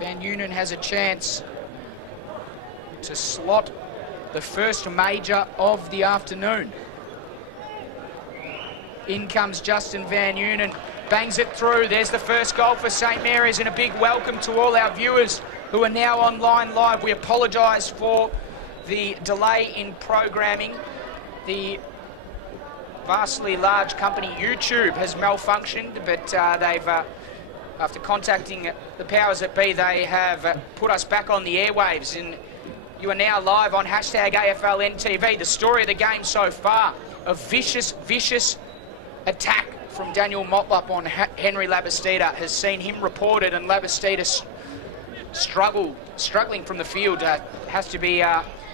Van Unen has a chance to slot the first major of the afternoon. In comes Justin Van Unen, bangs it through. There's the first goal for St Mary's, and a big welcome to all our viewers who are now online live. We apologise for the delay in programming. The vastly large company YouTube has malfunctioned, but they've, after contacting the powers that be, they have put us back on the airwaves, and you are now live on hashtag AFLNTV. The story of the game so far, a vicious attack from Daniel Motlop on Henry Labastida has seen him reported, and Labastida struggling from the field, has to be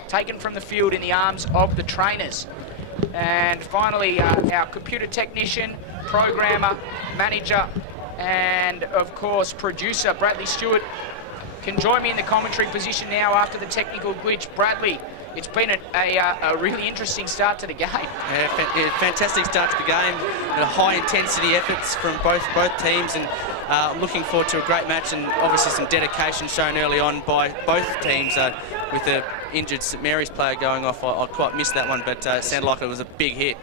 taken from the field in the arms of the trainers. And finally, our computer technician, programmer, manager, and of course producer Bradley Stewart can join me in the commentary position now after the technical glitch. Bradley, it's been a really interesting start to the game. Yeah, fantastic start to the game. High intensity efforts from both teams, and looking forward to a great match, and obviously some dedication shown early on by both teams. With the injured St Mary's player going off, I quite missed that one, but it sounded like it was a big hit.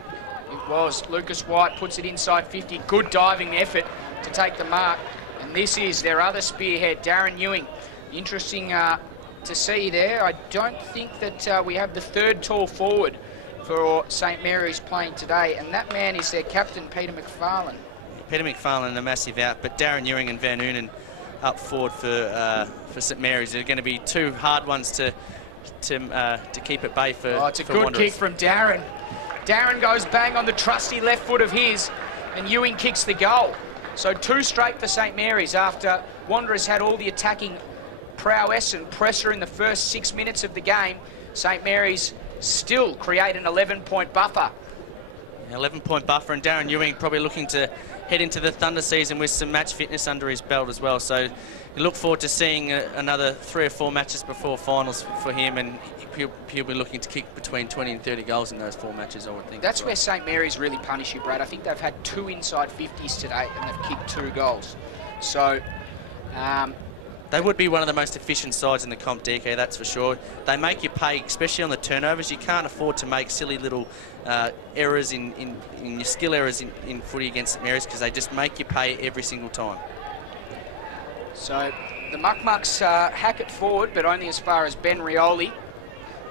It was. Lucas White puts it inside 50. Good diving effort to take the mark. And this is their other spearhead, Darren Ewing. Interesting to see there. I don't think that we have the third tall forward for St Mary's playing today, and that man is their captain, Peter McFarlane. Peter McFarlane, a massive out, but Darren Ewing and Van Unen up forward for St Mary's. They're going to be two hard ones to keep at bay for. Oh, it's a good Wanderers. kick from Darren. Darren goes bang on the trusty left foot of his, and Ewing kicks the goal. So 2 straight for St Mary's after Wanderers had all the attacking prowess and pressure in the first 6 minutes of the game. St Mary's still create an 11-point buffer. 11-point buffer, and Darren Ewing probably looking to head into the Thunder season with some match fitness under his belt as well. So you look forward to seeing another 3 or 4 matches before finals for him, and he'll be looking to kick between 20 and 30 goals in those 4 matches, I would think. That's where St Mary's really punish you, Brad. I think they've had 2 inside 50s today, and they've kicked 2 goals. So they would be one of the most efficient sides in the comp, DK, that's for sure. They make you pay, especially on the turnovers. You can't afford to make silly little errors in your skill errors in footy against St Mary's, because they just make you pay every single time. So the Muck-Mucks hack it forward, but only as far as Ben Rioli.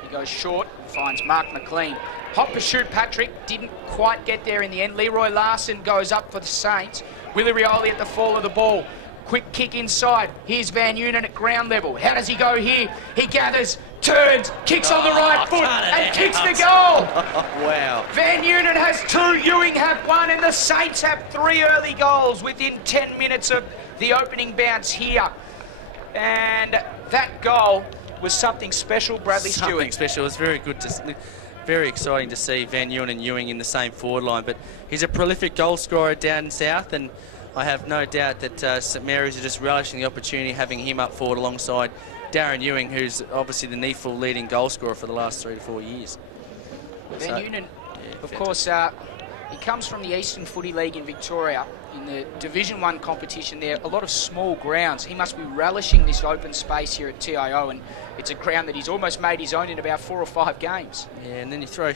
He goes short and finds Mark McLean. Hot pursuit, Patrick didn't quite get there in the end. Leroy Larson goes up for the Saints. Willie Rioli at the fall of the ball. Quick kick inside. Here's Van Unen at ground level. How does he go here? He gathers, turns, kicks on the right foot, and kicks the goal. Wow. Van Unen has 2, Ewing have 1, and the Saints have 3 early goals within 10 minutes of the opening bounce here. And that goal was something special, Bradley Stewart. Something special. It was very good very exciting to see Van Unen and Ewing in the same forward line, but he's a prolific goal scorer down south, and I have no doubt that St Mary's are just relishing the opportunity, having him up forward alongside Darren Ewing, who's obviously the NEAFL leading goal scorer for the last 3 to 4 years. Van Unen, of course, he comes from the Eastern Footy League in Victoria. In the Division 1 competition there, a lot of small grounds. He must be relishing this open space here at TIO, and it's a ground that he's almost made his own in about 4 or 5 games. Yeah, and then you throw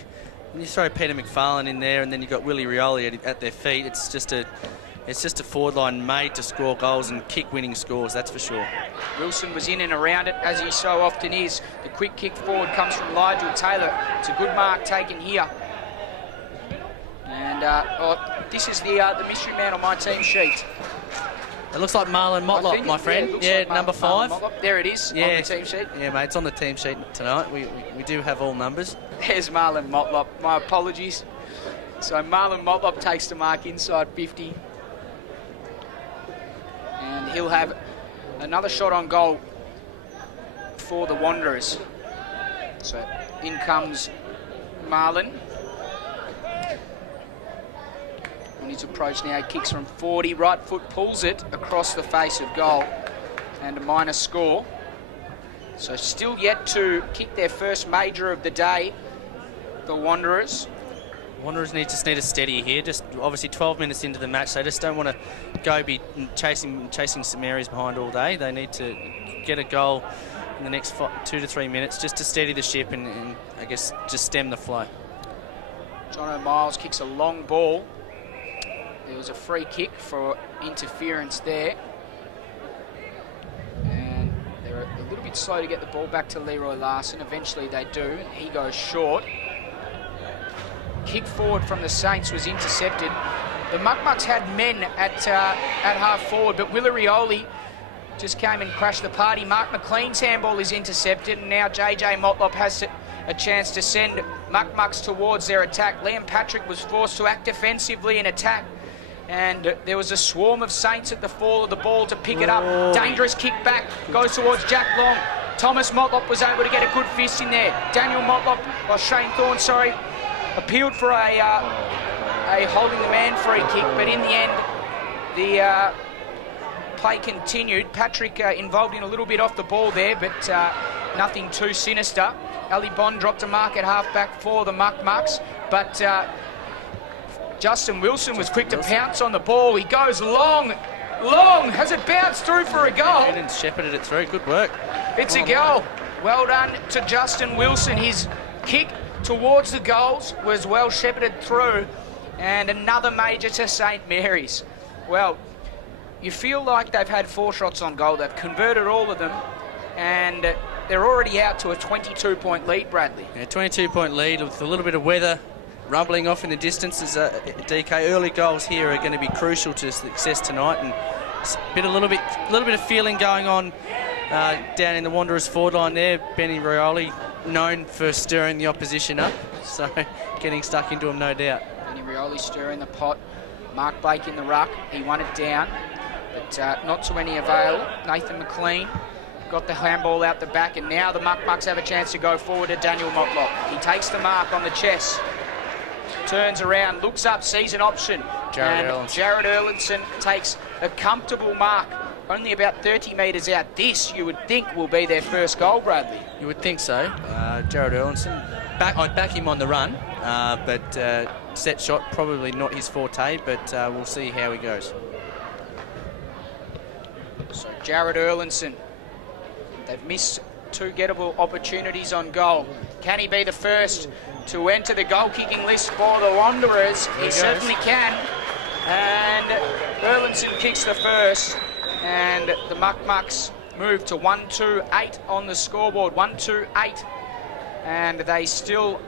Peter McFarlane in there, and then you've got Willie Rioli at their feet. It's just a forward line made to score goals and kick winning scores, that's for sure. Wilson was in and around it, as he so often is. The quick kick forward comes from Nigel Taylor. It's a good mark taken here. And this is the mystery man on my team sheet. It looks like Marlon Motlop, my friend. Yeah, like number 5. There it is, on the team sheet. Yeah, mate, it's on the team sheet tonight. We do have all numbers. There's Marlon Motlop. My apologies. So Marlon Motlop takes the mark inside 50. And he'll have another shot on goal for the Wanderers. So in comes Marlon. On his approach now, he kicks from 40, right foot pulls it across the face of goal, and a minor score. So still yet to kick their first major of the day, the Wanderers. Wanderers just need to steady here. Just obviously 12 minutes into the match, they just don't want to go be chasing St Mary's behind all day. They need to get a goal in the next 2 to 3 minutes just to steady the ship and I guess just stem the flow. John O'Miles kicks a long ball. There was a free kick for interference there. And they're a little bit slow to get the ball back to Leroy Larson. Eventually they do. He goes short. Kick forward from the Saints was intercepted. The Muck-Mucks had men at half forward, but Willarioli just came and crashed the party. Mark McLean's handball is intercepted, and now JJ Motlop has a chance to send Muck-Mucks towards their attack. Liam Patrick was forced to act defensively in attack, and there was a swarm of Saints at the fall of the ball to pick it up. Dangerous kick back, goes towards Jack Long. Thomas Motlop was able to get a good fist in there. Daniel Motlop, or Shane Thorne, sorry, appealed for a holding the man free kick, but in the end, the play continued. Patrick involved in a little bit off the ball there, but nothing too sinister. Ali Bond dropped a mark at half-back for the Muck-Mucks, but Justin Wilson was quick to pounce on the ball. He goes long, has it bounced through for a goal? And shepherded it through, good work. It's a goal. Well done to Justin Wilson. His kick towards the goals was well shepherded through, and another major to St Mary's. Well, you feel like they've had 4 shots on goal. They've converted all of them, and they're already out to a 22-point lead, Bradley. Yeah, 22-point lead with a little bit of weather rumbling off in the distance. As DK, early goals here are going to be crucial to success tonight, and a little bit of feeling going on down in the Wanderers forward line there. Benny Rioli, known for stirring the opposition up, so getting stuck into him, no doubt. Benny Rioli stirring the pot. Mark Blake in the ruck. He won it down, but not to any avail. Nathan McLean got the handball out the back, and now the Muck-Mucks have a chance to go forward to Daniel Motlop. He takes the mark on the chest, turns around, looks up, sees an option, Jared Erlinson takes a comfortable mark, only about 30 metres out. This, you would think, will be their first goal, Bradley. You would think so. Jared Erlinson, I'd back him on the run, but set shot, probably not his forte, but we'll see how he goes. So Jared Erlinson, they've missed 2 gettable opportunities on goal. Can he be the first to enter the goal-kicking list for the Wanderers? He certainly can. And Erlinson kicks the first, and the Muck-Mucks move to 1-2-8 on the scoreboard. 1-2-8, and they still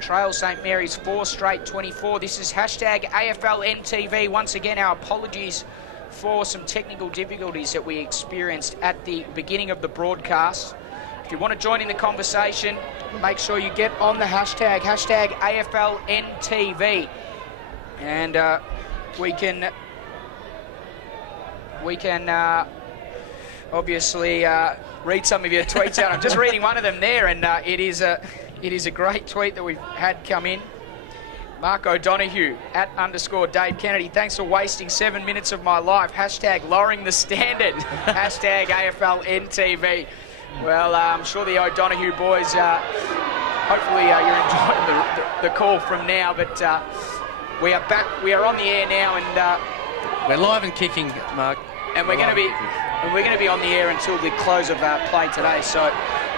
trail St Mary's 4 straight 24. This is hashtag AFLNTV. Once again, our apologies for some technical difficulties that we experienced at the beginning of the broadcast. If you want to join in the conversation, make sure you get on the hashtag AFLNTV, and we can obviously read some of your tweets out. I'm just reading one of them there, and it is a great tweet that we've had come in. Mark O'Donoghue, @_Dave Kennedy. Thanks for wasting 7 minutes of my life. Hashtag lowering the standard. Hashtag AFLNTV. Well, I'm sure the O'Donoghue boys, hopefully you're enjoying the call from now, but we are back. We are on the air now, and we're live and kicking, Mark. And we're going to be on the air until the close of play today. So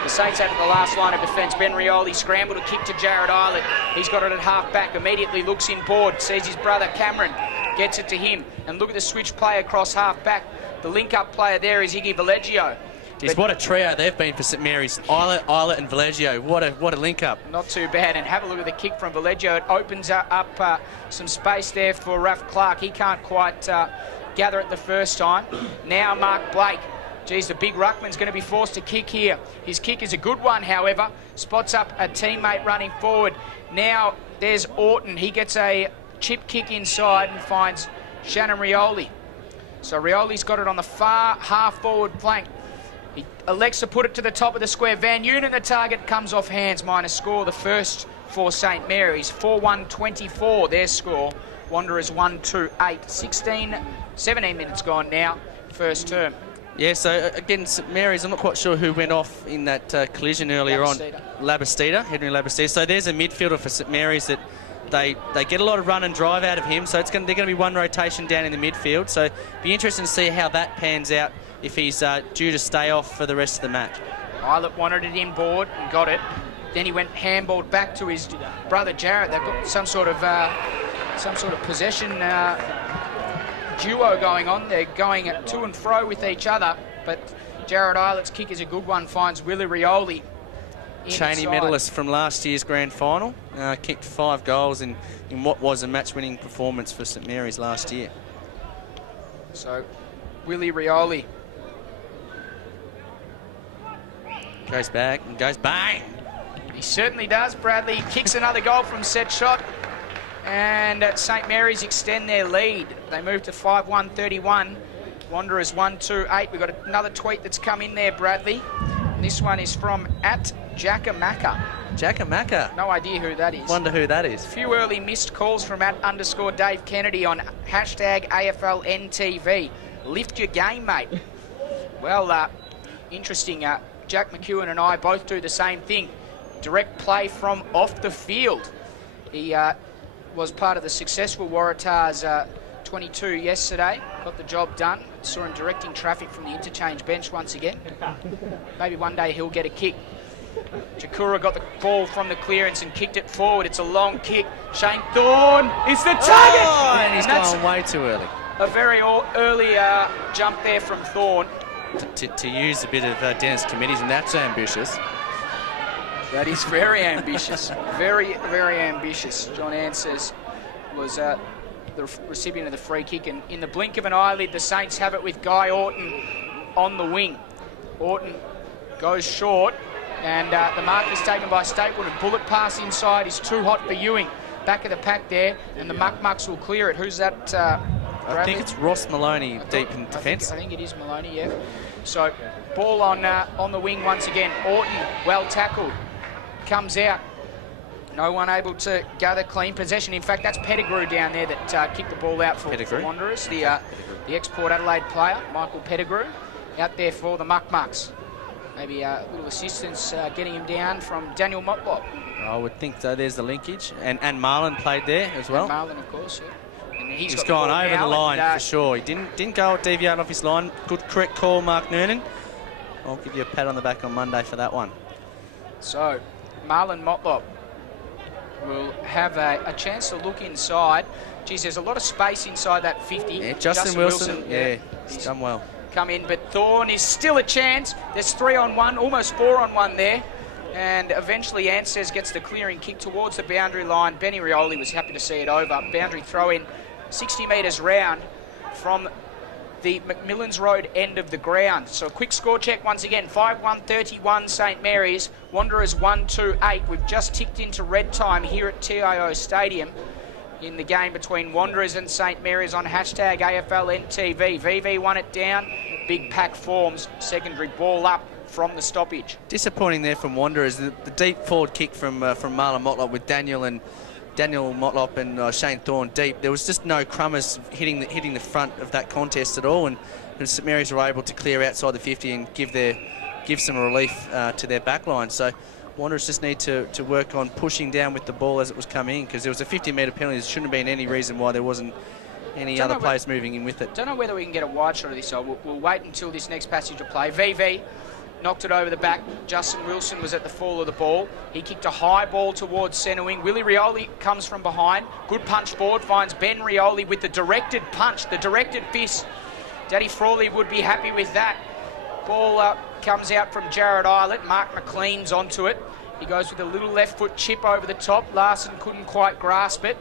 the Saints out of the last line of defence. Ben Rioli scrambled a kick to Jared Eilert. He's got it at half-back, immediately looks in board, sees his brother Cameron, gets it to him. And look at the switch play across half-back. The link-up player there is Iggy Valeggio. What a trio they've been for St Mary's. Eilert and Valeggio. What a link-up. Not too bad. And have a look at the kick from Valeggio. It opens up some space there for Ralph Clark. He can't quite gather it the first time. Now Mark Blake. Geez, the big ruckman's going to be forced to kick here. His kick is a good one, however. Spots up a teammate running forward. Now there's Orton. He gets a chip kick inside and finds Shannon Rioli. So Rioli's got it on the far half-forward flank. He elects to put it to the top of the square. Van Unen, the target, comes off hands. Minus score, the first for St Mary's. 4-1-24, their score. Wanderers 1-2-8. 17 minutes gone now, first term. Yeah, so again, St Mary's, I'm not quite sure who went off in that collision earlier on. Labastida, Henry Labastida. So there's a midfielder for St Mary's that they get a lot of run and drive out of him, so they're going to be one rotation down in the midfield. So be interesting to see how that pans out if he's due to stay off for the rest of the match. Eilert wanted it inboard and got it. Then he went handballed back to his brother Jarrett. They've got some sort of possession duo going on. They're going to and fro with each other, but Jarrett Eilert's kick is a good one, finds Willie Rioli. Cheney medalist from last year's grand final, kicked 5 goals in what was a match-winning performance for St Mary's last year. So, Willie Rioli goes back and goes bang. He certainly does, Bradley. He kicks another goal from set shot, and St Mary's extend their lead. They move to 5-1-31. Wanderers 1-2-8. We've got another tweet that's come in there, Bradley. And this one is from @Jackamacca. Jackamacca. No idea who that is. Wonder who that is. A few early missed calls from @_Dave Kennedy on #AFLNTV. Lift your game, mate. Well, interesting. Jack McEwen and I both do the same thing. Direct play from off the field. He was part of the successful Waratahs 22 yesterday. Got the job done. Saw him directing traffic from the interchange bench once again. Maybe one day he'll get a kick. Jakura got the ball from the clearance and kicked it forward. It's a long kick. Shane Thorne is the target! Oh, and he's gone way too early. A very early jump there from Thorne. To use a bit of Dennis Committees, and that's ambitious. That is very ambitious. Very, very ambitious. John Ansers was the recipient of the free kick, and in the blink of an eyelid, the Saints have it with Guy Orton on the wing. Orton goes short, and the mark is taken by Stapleton. Bullet pass inside is too hot for Ewing. Back of the pack there, and the Muck-Mucks will clear it. Who's that? I think it's Ross Maloney deep in defence. I think it is Maloney, yeah. So, ball on the wing once again. Orton, well tackled, comes out. No one able to gather clean possession. In fact, that's Pettigrew down there that kicked the ball out for Wanderers. The ex-Port Adelaide player, Michael Pettigrew, out there for the Muck-Mucks. Maybe a little assistance getting him down from Daniel Motlop. I would think so. There's the linkage. And Marlon played there as well. And Marlon, of course, yeah. And he's gone over the line for sure. He didn't go deviate off his line. Good, correct call, Mark Noonan. I'll give you a pat on the back on Monday for that one. So, Marlon Motlop will have a chance to look inside. Geez, there's a lot of space inside that 50. Yeah, Justin Wilson, he's done well. Come in, but Thorne is still a chance. There's 3-on-1, almost 4-on-1 there. And eventually Ansez gets the clearing kick towards the boundary line. Benny Rioli was happy to see it over. Boundary throw in 60 metres round from the McMillans Road end of the ground. So a quick score check once again. 5-1-31 St Mary's. Wanderers 1-2-8. We've just ticked into red time here at TIO Stadium in the game between Wanderers and St Mary's on #AFLNTV. VV won it down. Big pack forms. Secondary ball up from the stoppage. Disappointing there from Wanderers. The deep forward kick from Marlon Motlop with Daniel Motlop and Shane Thorne deep. There was just no crummers hitting the front of that contest at all, and St Mary's were able to clear outside the 50 and give some relief to their back line. So Wanderers just need to work on pushing down with the ball as it was coming in, because there was a 50-metre penalty. There shouldn't have been any reason why there wasn't any other players moving in with it. Don't know whether we can get a wide shot of this, so we'll wait until this next passage of play. VV knocked it over the back. Justin Wilson was at the fall of the ball. He kicked a high ball towards centre wing. Willie Rioli comes from behind. Good punch forward, finds Ben Rioli with the directed punch, the directed fist. Daddy Frawley would be happy with that. Ball comes out from Jarrett Eilert. Mark McLean's onto it. He goes with a little left foot chip over the top. Larson couldn't quite grasp it.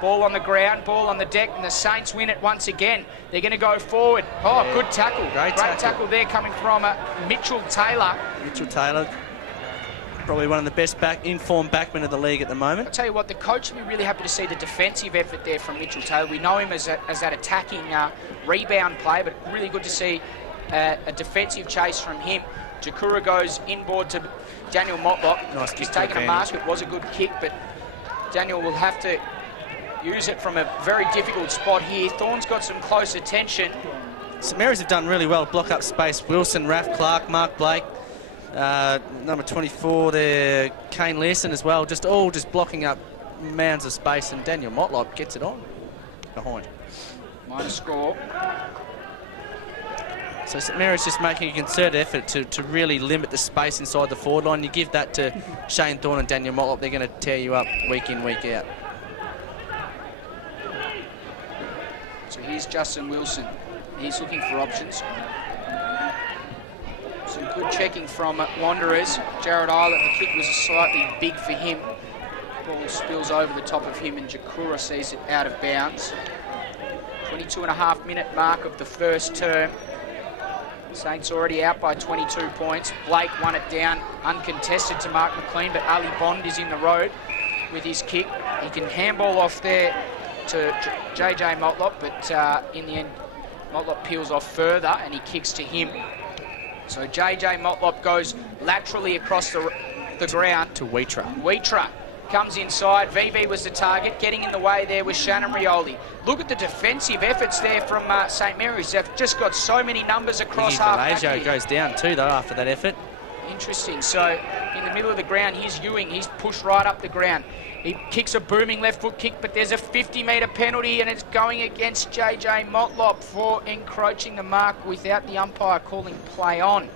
Ball on the ground, ball on the deck, and the Saints win it once again. They're going to go forward. Oh, yeah. Good tackle. Great tackle there coming from Mitchell Taylor. Mitchell Taylor, probably one of the best informed backmen of the league at the moment. I'll tell you what, the coach will be really happy to see the defensive effort there from Mitchell Taylor. We know him as that attacking rebound player, but really good to see a defensive chase from him. Jakura goes inboard to Daniel Motlop. Nice kick. He's taken a mark. It was a good kick, but Daniel will have to use it from a very difficult spot here. Thorne's got some close attention. St Mary's have done really well. Block up space. Wilson, Raph Clark, Mark Blake, number 24 there, Kane Learson as well. Just blocking up mounds of space, and Daniel Motlop gets it on behind. Minor score. So St Mary's just making a concerted effort to really limit the space inside the forward line. You give that to Shane Thorne and Daniel Motlop, they're going to tear you up week in, week out. So here's Justin Wilson. He's looking for options. Some good checking from Wanderers. Jared Eilert, the kick was slightly big for him. Ball spills over the top of him and Jakura sees it out of bounds. 22.5-minute mark of the first term. Saints already out by 22 points. Blake won it down uncontested to Mark McLean, but Ali Bond is in the road with his kick. He can handball off there to JJ Motlop, but in the end, Motlop peels off further and he kicks to him. So JJ Motlop goes laterally across the ground. To Wheatra. Wheatra comes inside. VV was the target. Getting in the way there was Shannon Rioli. Look at the defensive efforts there from St Mary's. They've just got so many numbers across half back here. goes down too, though, after that effort. Interesting. So in the middle of the ground, here's Ewing. He's pushed right up the ground. He kicks a booming left foot kick, but there's a 50-metre penalty and it's going against JJ Motlop for encroaching the mark without the umpire calling play on.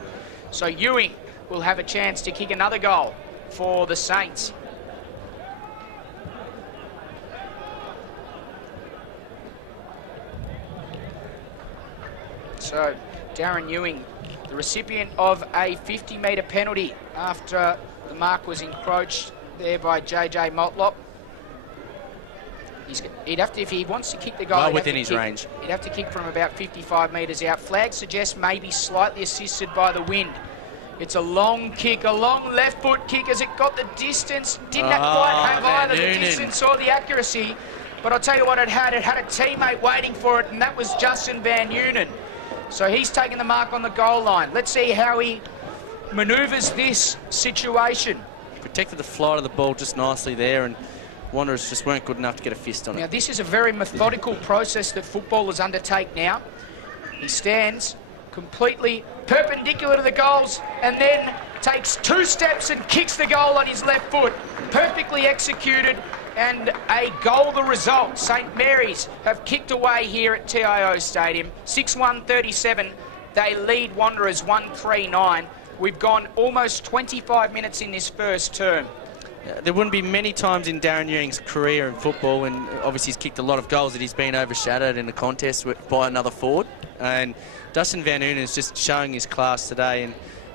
So Ewing will have a chance to kick another goal for the Saints. So Darren Ewing, the recipient of a 50-metre penalty after the mark was encroached there by JJ Motlop. He'd have to, if he wants to kick the goal, well within his range. He'd have to kick from about 55 metres out. Flag suggests maybe slightly assisted by the wind. It's a long kick, a long left foot kick. As it got the distance, didn't quite have either the distance or the accuracy. But I'll tell you what it had a teammate waiting for it, and that was Justin Van Unen. So he's taken the mark on the goal line. Let's see how he manoeuvres this situation. Protected the flight of the ball just nicely there, and Wanderers just weren't good enough to get a fist on it. Now, this is a very methodical process that footballers undertake now. He stands completely perpendicular to the goals and then takes 2 steps and kicks the goal on his left foot. Perfectly executed, and a goal the result. St Mary's have kicked away here at TIO Stadium. 6-1-37. They lead Wanderers 1-3-9. We've gone almost 25 minutes in this first term. There wouldn't be many times in Darren Ewing's career in football, and obviously he's kicked a lot of goals, that he's been overshadowed in a contest by another forward. And Dustin Van Unen is just showing his class today, and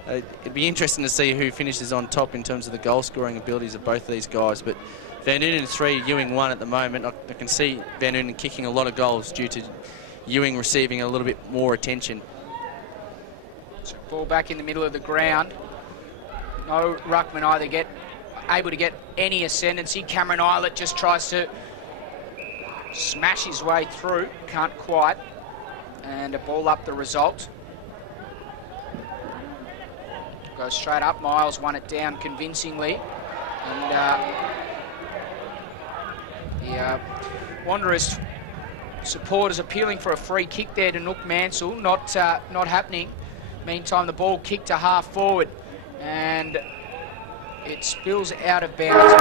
it'd be interesting to see who finishes on top in terms of the goal-scoring abilities of both of these guys. But Van Unen 3, Ewing 1 at the moment. I can see Van Unen kicking a lot of goals due to Ewing receiving a little bit more attention. So ball back in the middle of the ground. No ruckman either able to get any ascendancy. Cameron Eilert just tries to smash his way through. Can't quite. And a ball up the result. Goes straight up. Miles won it down convincingly. And the Wanderers supporters appealing for a free kick there to Nook Mansell. Not happening. Meantime, the ball kicked to half forward. And it spills out of bounds. Half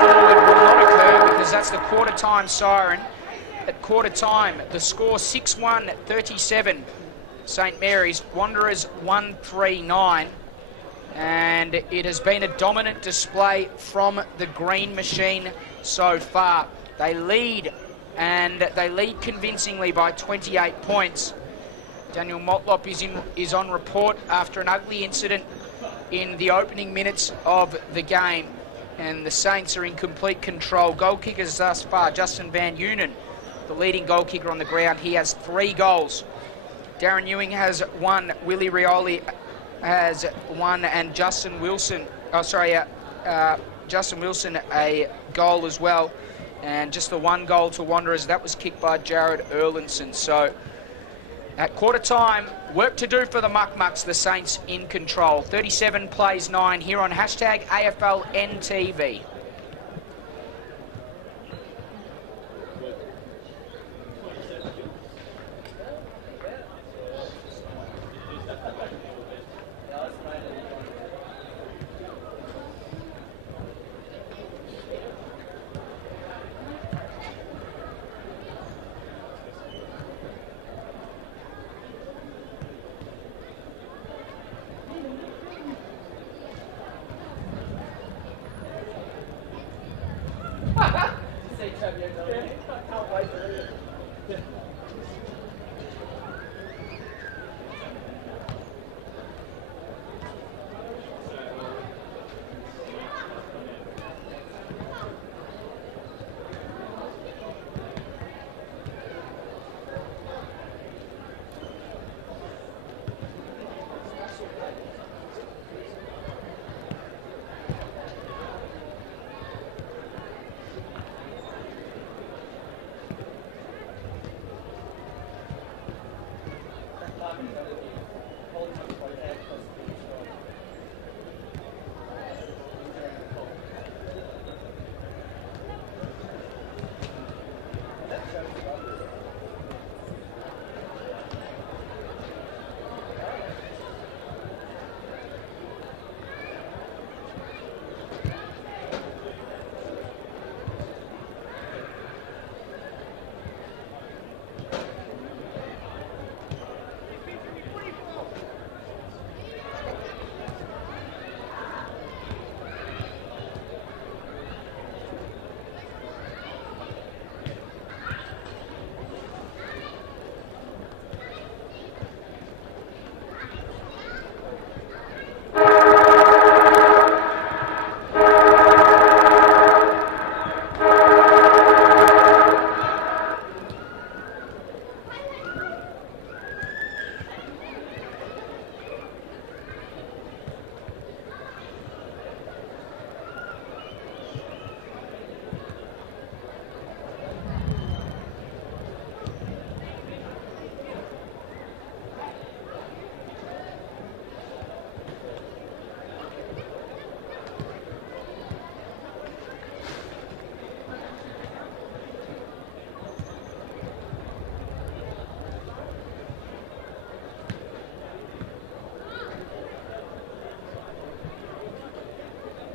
forward will not occur because that's the quarter time siren. At quarter time, the score 6-1-37. St Mary's, Wanderers 1-3-9. And it has been a dominant display from the Green Machine so far. They lead, and they lead convincingly by 28 points. Daniel Motlop is on report after an ugly incident in the opening minutes of the game, and the Saints are in complete control. Goal kickers thus far, Justin Van Unen, the leading goal kicker on the ground. He has 3 goals. Darren Ewing has 1, Willie Rioli has 1, and Justin Wilson a goal as well. And just the 1 goal to Wanderers, that was kicked by Jared Erlinson. So at quarter time, work to do for the Muck Mucks, the Saints in control. 37 plays 9 here on hashtag AFLNTV.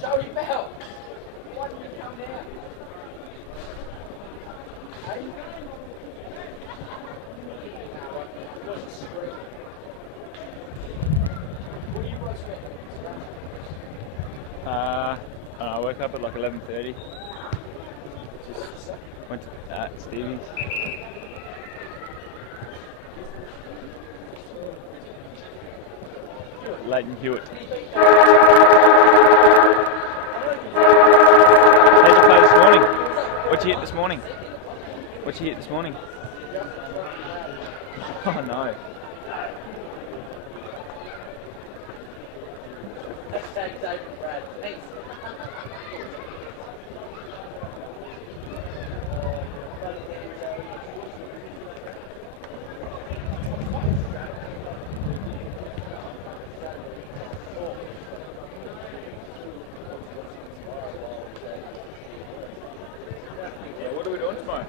Joey Bell, why didn't you come down? Hey? No, it wasn't screaming. What do you boys spend? I woke up at like 11:30. Just went to Stevie's. Leighton Hewitt. How'd you play this morning? What'd you hit this morning? What'd you hit this morning? Oh no. Hashtag Dave and Brad. Thanks. Yeah, what are we doing tomorrow?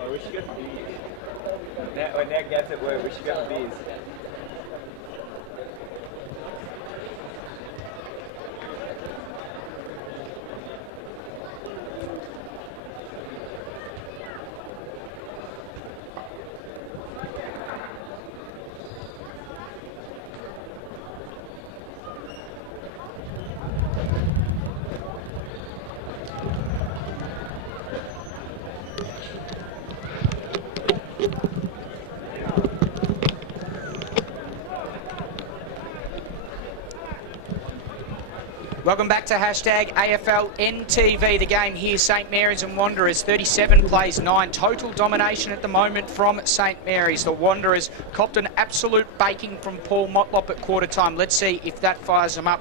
Oh, we should go for beers. Now Gav's at work, we should go for beers. Welcome back to hashtag AFL NTV. The game here, St Mary's and Wanderers, 37 plays 9. Total domination at the moment from St Mary's. The Wanderers copped an absolute baking from Paul Motlop at quarter time. Let's see if that fires them up.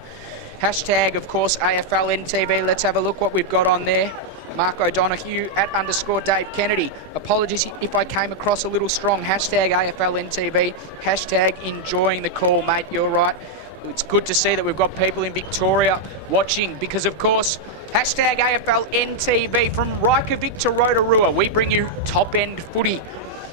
Hashtag, of course, AFL NTV. Let's have a look what we've got on there. Mark O'Donoghue at _Dave Kennedy. Apologies if I came across a little strong. Hashtag AFL NTV. Hashtag enjoying the call, mate. You're right. It's good to see that we've got people in Victoria watching because, of course, hashtag AFL NTV from Reykjavik to Rotorua. We bring you top-end footy.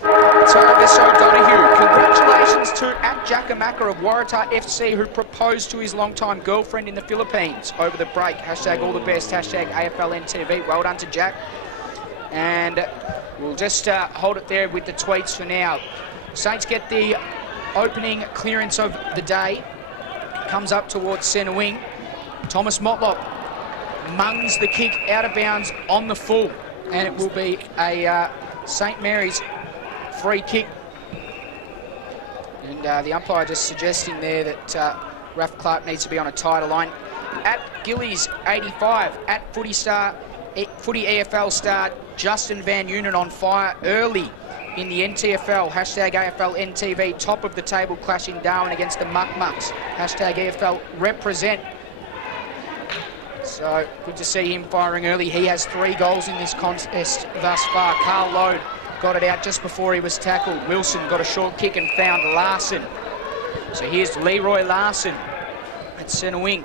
Travis O'Donoghue, congratulations to @Jackamaka of Waratah FC who proposed to his long-time girlfriend in the Philippines over the break. Hashtag all the best. Hashtag AFL NTV. Well done to Jack. And we'll just hold it there with the tweets for now. Saints get the opening clearance of the day. Comes up towards centre wing. Thomas Motlop mungs the kick out of bounds on the full, and it will be a St Mary's free kick. And the umpire just suggesting there that Ralph Clark needs to be on a tighter line. At Gillies 85, at Footy EFL star Justin Van Unen on fire early in the NTFL. Hashtag AFL NTV, top of the table, clashing Darwin against the Muck Mucks. Hashtag AFL represent. So good to see him firing early. He has 3 goals in this contest thus far. Carl Load got it out just before he was tackled. Wilson got a short kick and found Larson. So here's Leroy Larson at centre wing.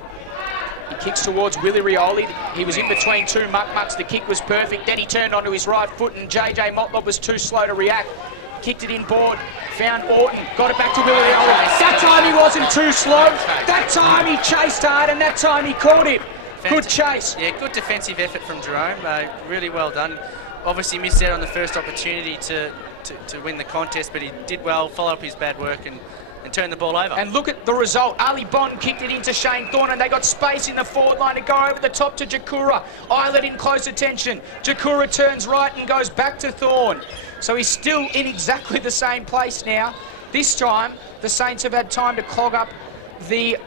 He kicks towards Willie Rioli. He was in between 2 muck-mucks. The kick was perfect. Then he turned onto his right foot and JJ Motlop was too slow to react. Kicked it inboard. Found Orton. Got it back to Willie Rioli. That time he wasn't too slow. That time he chased hard and that time he caught him. Good chase. Yeah, good defensive effort from Jerome. Really well done. Obviously missed out on the first opportunity to win the contest, but he did well, follow up his bad work and turn the ball over. And look at the result. Ali Bond kicked it into Shane Thorne and they got space in the forward line to go over the top to Jakura. Eilert in close attention. Jakura turns right and goes back to Thorne. So he's still in exactly the same place now. This time, the Saints have had time to clog up their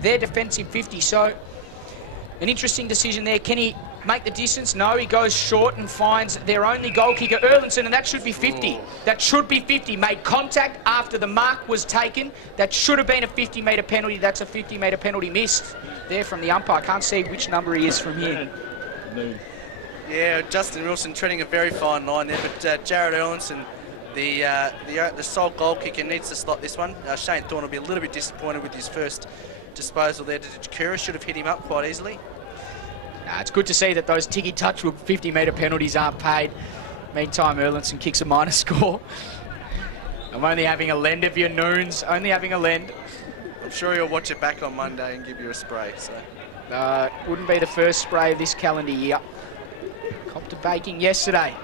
defensive 50. So an interesting decision there. Can he make the distance? No, he goes short and finds their only goal kicker, Erlinson, and that should be 50. Ooh. That should be 50. Made contact after the mark was taken. That should have been a 50-metre penalty. That's a 50-metre penalty missed there from the umpire. Can't see which number he is from here. Yeah, Justin Wilson treading a very fine line there, but Jared Erlinson, the sole goal kicker, needs to slot this one. Shane Thorne will be a little bit disappointed with his first disposal there. Jakura should have hit him up quite easily. It's good to see that those Tiggy Touchwood 50-metre penalties aren't paid. Meantime, Erlinson kicks a minor score. I'm only having a lend of your noons. Only having a lend. I'm sure he'll watch it back on Monday and give you a spray. So wouldn't be the first spray of this calendar year. Copped a baking yesterday.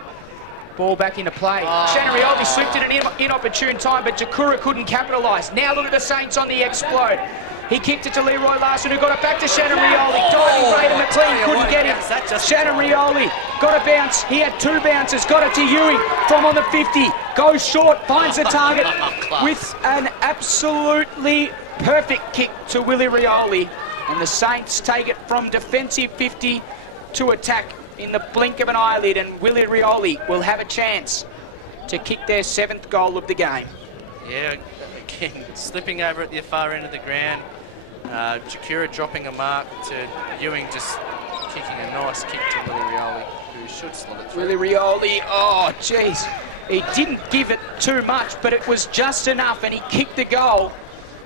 Ball back into play. Shannon Rioli slipped at an inopportune time, but Jakura couldn't capitalise. Now look at the Saints on the explode. He kicked it to Leroy Larson, who got it back to Shannon Rioli. Diving Braden McLean couldn't get him. Shannon Rioli got a bounce. He had 2 bounces. Got it to Ewing from on the 50. Goes short, finds the target with an absolutely perfect kick to Willie Rioli. And the Saints take it from defensive 50 to attack in the blink of an eyelid. And Willie Rioli will have a chance to kick their 7th goal of the game. Yeah, again, slipping over at the far end of the ground. Jakura dropping a mark to Ewing, just kicking a nice kick to Willie Rioli, who should slot it through. Willie Rioli, oh jeez, he didn't give it too much, but it was just enough, and he kicked the goal,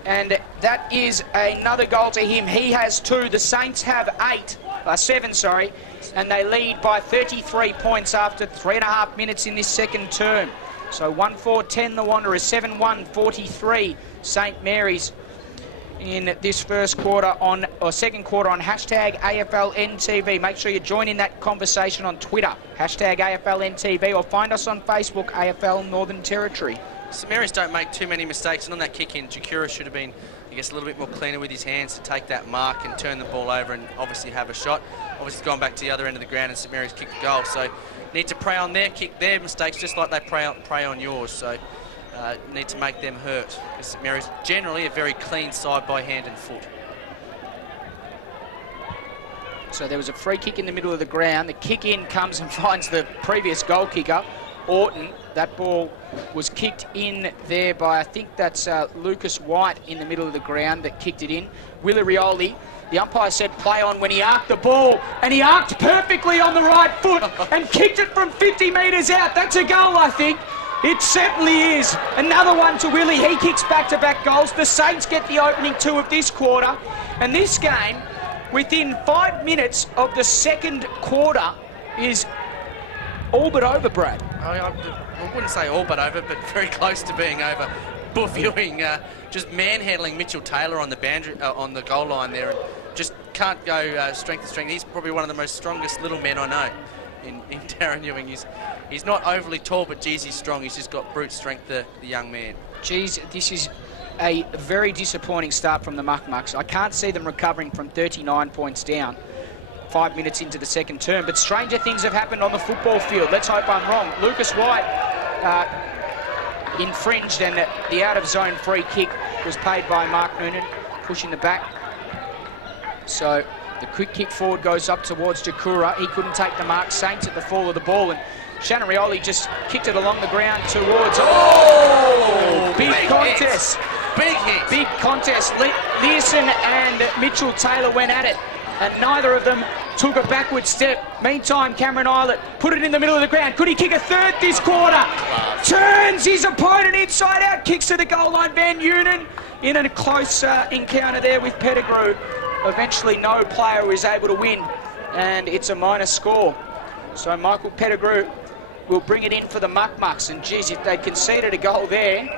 and that is another goal to him. He has 2. The Saints have 7, and they lead by 33 points after 3.5 minutes in this second term. So 1-4-10 the Wanderers, 7-1-43 St Mary's in this second quarter on hashtag AFLNTV. Make sure you join in that conversation on Twitter, hashtag AFLNTV, or find us on Facebook, AFL Northern Territory. St Mary's don't make too many mistakes, and on that kick in, Jakura should have been, I guess, a little bit more cleaner with his hands to take that mark and turn the ball over and obviously have a shot. Obviously gone back to the other end of the ground and St Mary's kicked the goal. So need to prey on their mistakes just like they prey on yours. So need to make them hurt. St Mary's generally a very clean side by hand and foot. So there was a free kick in the middle of the ground. The kick in comes and finds the previous goal kicker, Orton. That ball was kicked in there by, I think that's Lucas White in the middle of the ground that kicked it in. Willie Rioli, the umpire said play on when he arced the ball, and he arced perfectly on the right foot and kicked it from 50 metres out. That's a goal, I think. It certainly is. Another one to Willie. He kicks back-to-back goals. The Saints get the opening 2 of this quarter. And this game, within 5 minutes of the second quarter, is all but over, Brad. I wouldn't say all but over, but very close to being over. Buff Ewing just manhandling Mitchell Taylor on the boundary, on the goal line there, and just can't go strength to strength. He's probably one of the most strongest little men I know in Darren Ewing. He's not overly tall, but geez, he's strong. He's just got brute strength, the young man. Geez, this is a very disappointing start from the Muck Mucks. I can't see them recovering from 39 points down 5 minutes into the second term, but stranger things have happened on the football field. Let's hope I'm wrong. Lucas White infringed, and the out-of-zone free kick was paid by Mark Noonan, pushing the back. So the quick kick forward goes up towards Jakura. He couldn't take the mark. Saints at the fall of the ball, and Shannon Rioli just kicked it along the ground towards... Oh! Big contest. Big hit. Big contest. Learson and Mitchell Taylor went at it, and neither of them took a backward step. Meantime, Cameron Eilert put it in the middle of the ground. Could he kick a third this quarter? Turns his opponent inside out, kicks to the goal line. Van Unen in a close encounter there with Pettigrew. Eventually, no player was able to win, and it's a minus score. So Michael Pettigrew will bring it in for the Muck Mucks, and geez, if they conceded a goal there...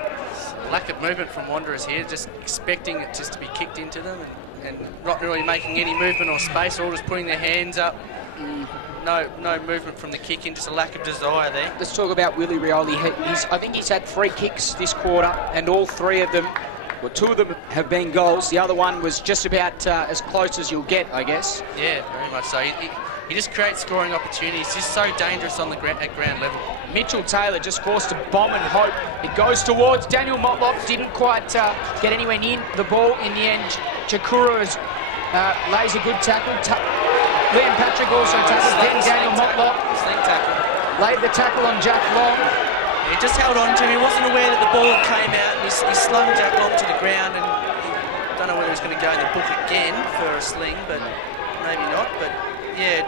Lack of movement from Wanderers here, just expecting it just to be kicked into them and not really making any movement or space, all just putting their hands up. No movement from the kick in, just a lack of desire there. Let's talk about Willie Rioli. I think he's had 3 kicks this quarter, and all 3 of them, well, 2 of them have been goals. The other one was just about as close as you'll get, I guess. Yeah, very much so. He just creates scoring opportunities. He's just so dangerous on the at ground level. Mitchell Taylor just forced to bomb and hope. It goes towards Daniel Motlop. Didn't quite get anywhere near the ball in the end. Jakura lays a good tackle. Liam Patrick also tackled. Then Daniel Motlop laid the tackle on Jack Long. He just held on to him. He wasn't aware that the ball came out. He slung Jack Long to the ground, and I don't know whether he's going to go in the book again for a sling, but maybe not. But yeah,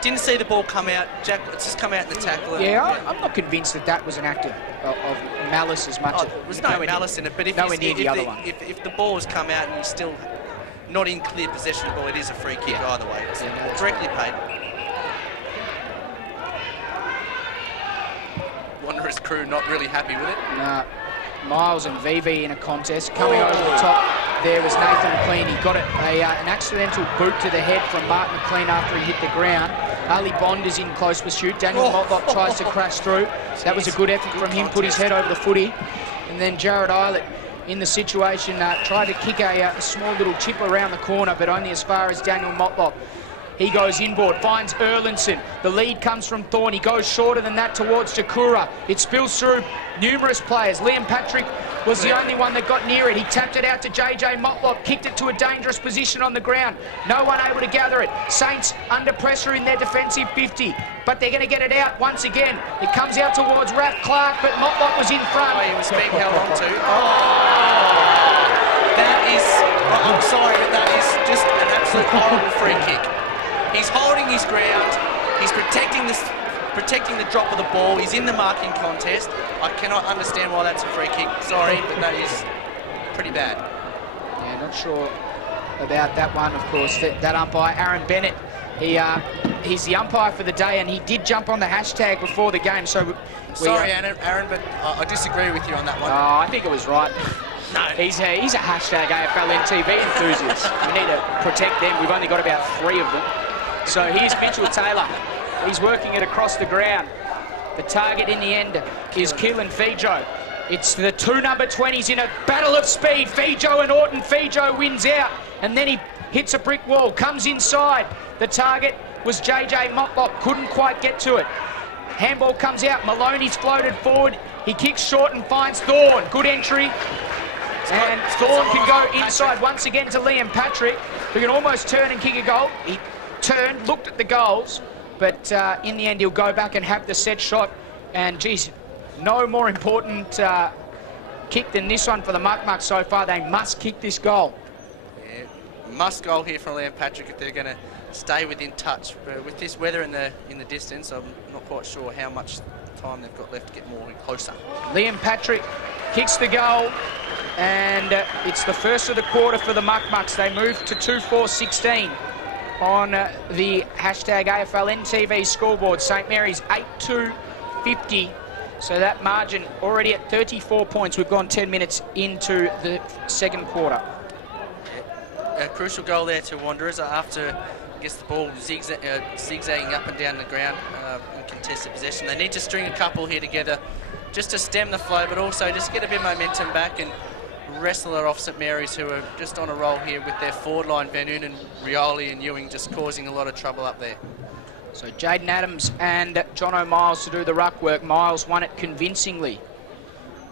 didn't see the ball come out. It's just come out in the tackle. Yeah, I'm not convinced that was an act of malice as much. There was no malice in it, but if the ball has come out and you're still not in clear possession of the ball, it is a free kick either way. It's directly paid. Wanderers crew not really happy with it. Nah. Miles and VV in a contest. Coming over the top there was Nathan McLean. He got an accidental boot to the head from Mark McLean after he hit the ground. Ali Bond is in close pursuit. Daniel Motlop tries to crash through. That was a good effort from him, put his head over the footy. And then Jared Eilert in the situation tried to kick a small little chip around the corner, but only as far as Daniel Motlop. He goes inboard, finds Erlinson. The lead comes from Thorne. He goes shorter than that towards Jakura. It spills through numerous players. Liam Patrick was the only one that got near it. He tapped it out to JJ Motlop, kicked it to a dangerous position on the ground. No one able to gather it. Saints under pressure in their defensive 50, but they're going to get it out once again. It comes out towards Raph Clark, but Motlop was in front. He was being held on to. That is, I'm sorry, but that is just an absolute horrible free kick. He's holding his ground. He's protecting the drop of the ball. He's in the marking contest. I cannot understand why that's a free kick. Sorry, but that is pretty bad. Yeah, not sure about that one, of course. That umpire, Aaron Bennett, he's the umpire for the day, and he did jump on the hashtag before the game. So sorry, Aaron, but I disagree with you on that one. I think it was right. No. He's a hashtag AFL NTV enthusiast. We need to protect them. We've only got about 3 of them. So here's Mitchell Taylor. He's working it across the ground. The target in the end is Keelan Fijo. It's the 2 number 20s in a battle of speed. Fijo and Orton. Fijo wins out, and then he hits a brick wall, comes inside. The target was JJ Motlop. Couldn't quite get to it. Handball comes out. Maloney's floated forward. He kicks short and finds Thorne. Good entry. And Thorne can go inside once again to Liam Patrick, who can almost turn and kick a goal. He turned, looked at the goals, but in the end he'll go back and have the set shot. And geez, no more important kick than this one for the Muck Mucks so far. They must kick this goal. Yeah, must goal here from Liam Patrick if they're going to stay within touch. But with this weather in the distance, I'm not quite sure how much time they've got left to get more closer. Liam Patrick kicks the goal, and it's the first of the quarter for the Muck Mucks. They move to 2-4-16 on the hashtag AFL NTV scoreboard. St Mary's 8-2-50. So that margin already at 34 points. We've gone 10 minutes into the second quarter. A crucial goal there to Wanderers after, I guess, the ball zigzagging up and down the ground in contested possession. They need to string a couple here together just to stem the flow, but also just get a bit of momentum back and wrestle it off St Mary's, who are just on a roll here with their forward line, Van Noonen, Rioli and Ewing just causing a lot of trouble up there. So Jaden Adams and Jono Miles to do the ruck work. Miles won it convincingly.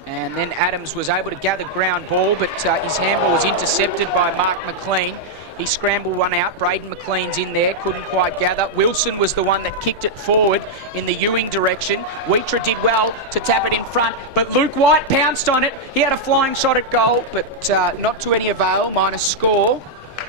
And then Adams was able to gather ground ball, but his handball was intercepted by Mark McLean. He scrambled one out. Braden McLean's in there, couldn't quite gather. Wilson was the one that kicked it forward in the Ewing direction. Wheater did well to tap it in front, but Luke White pounced on it. He had a flying shot at goal, but not to any avail. Minus score.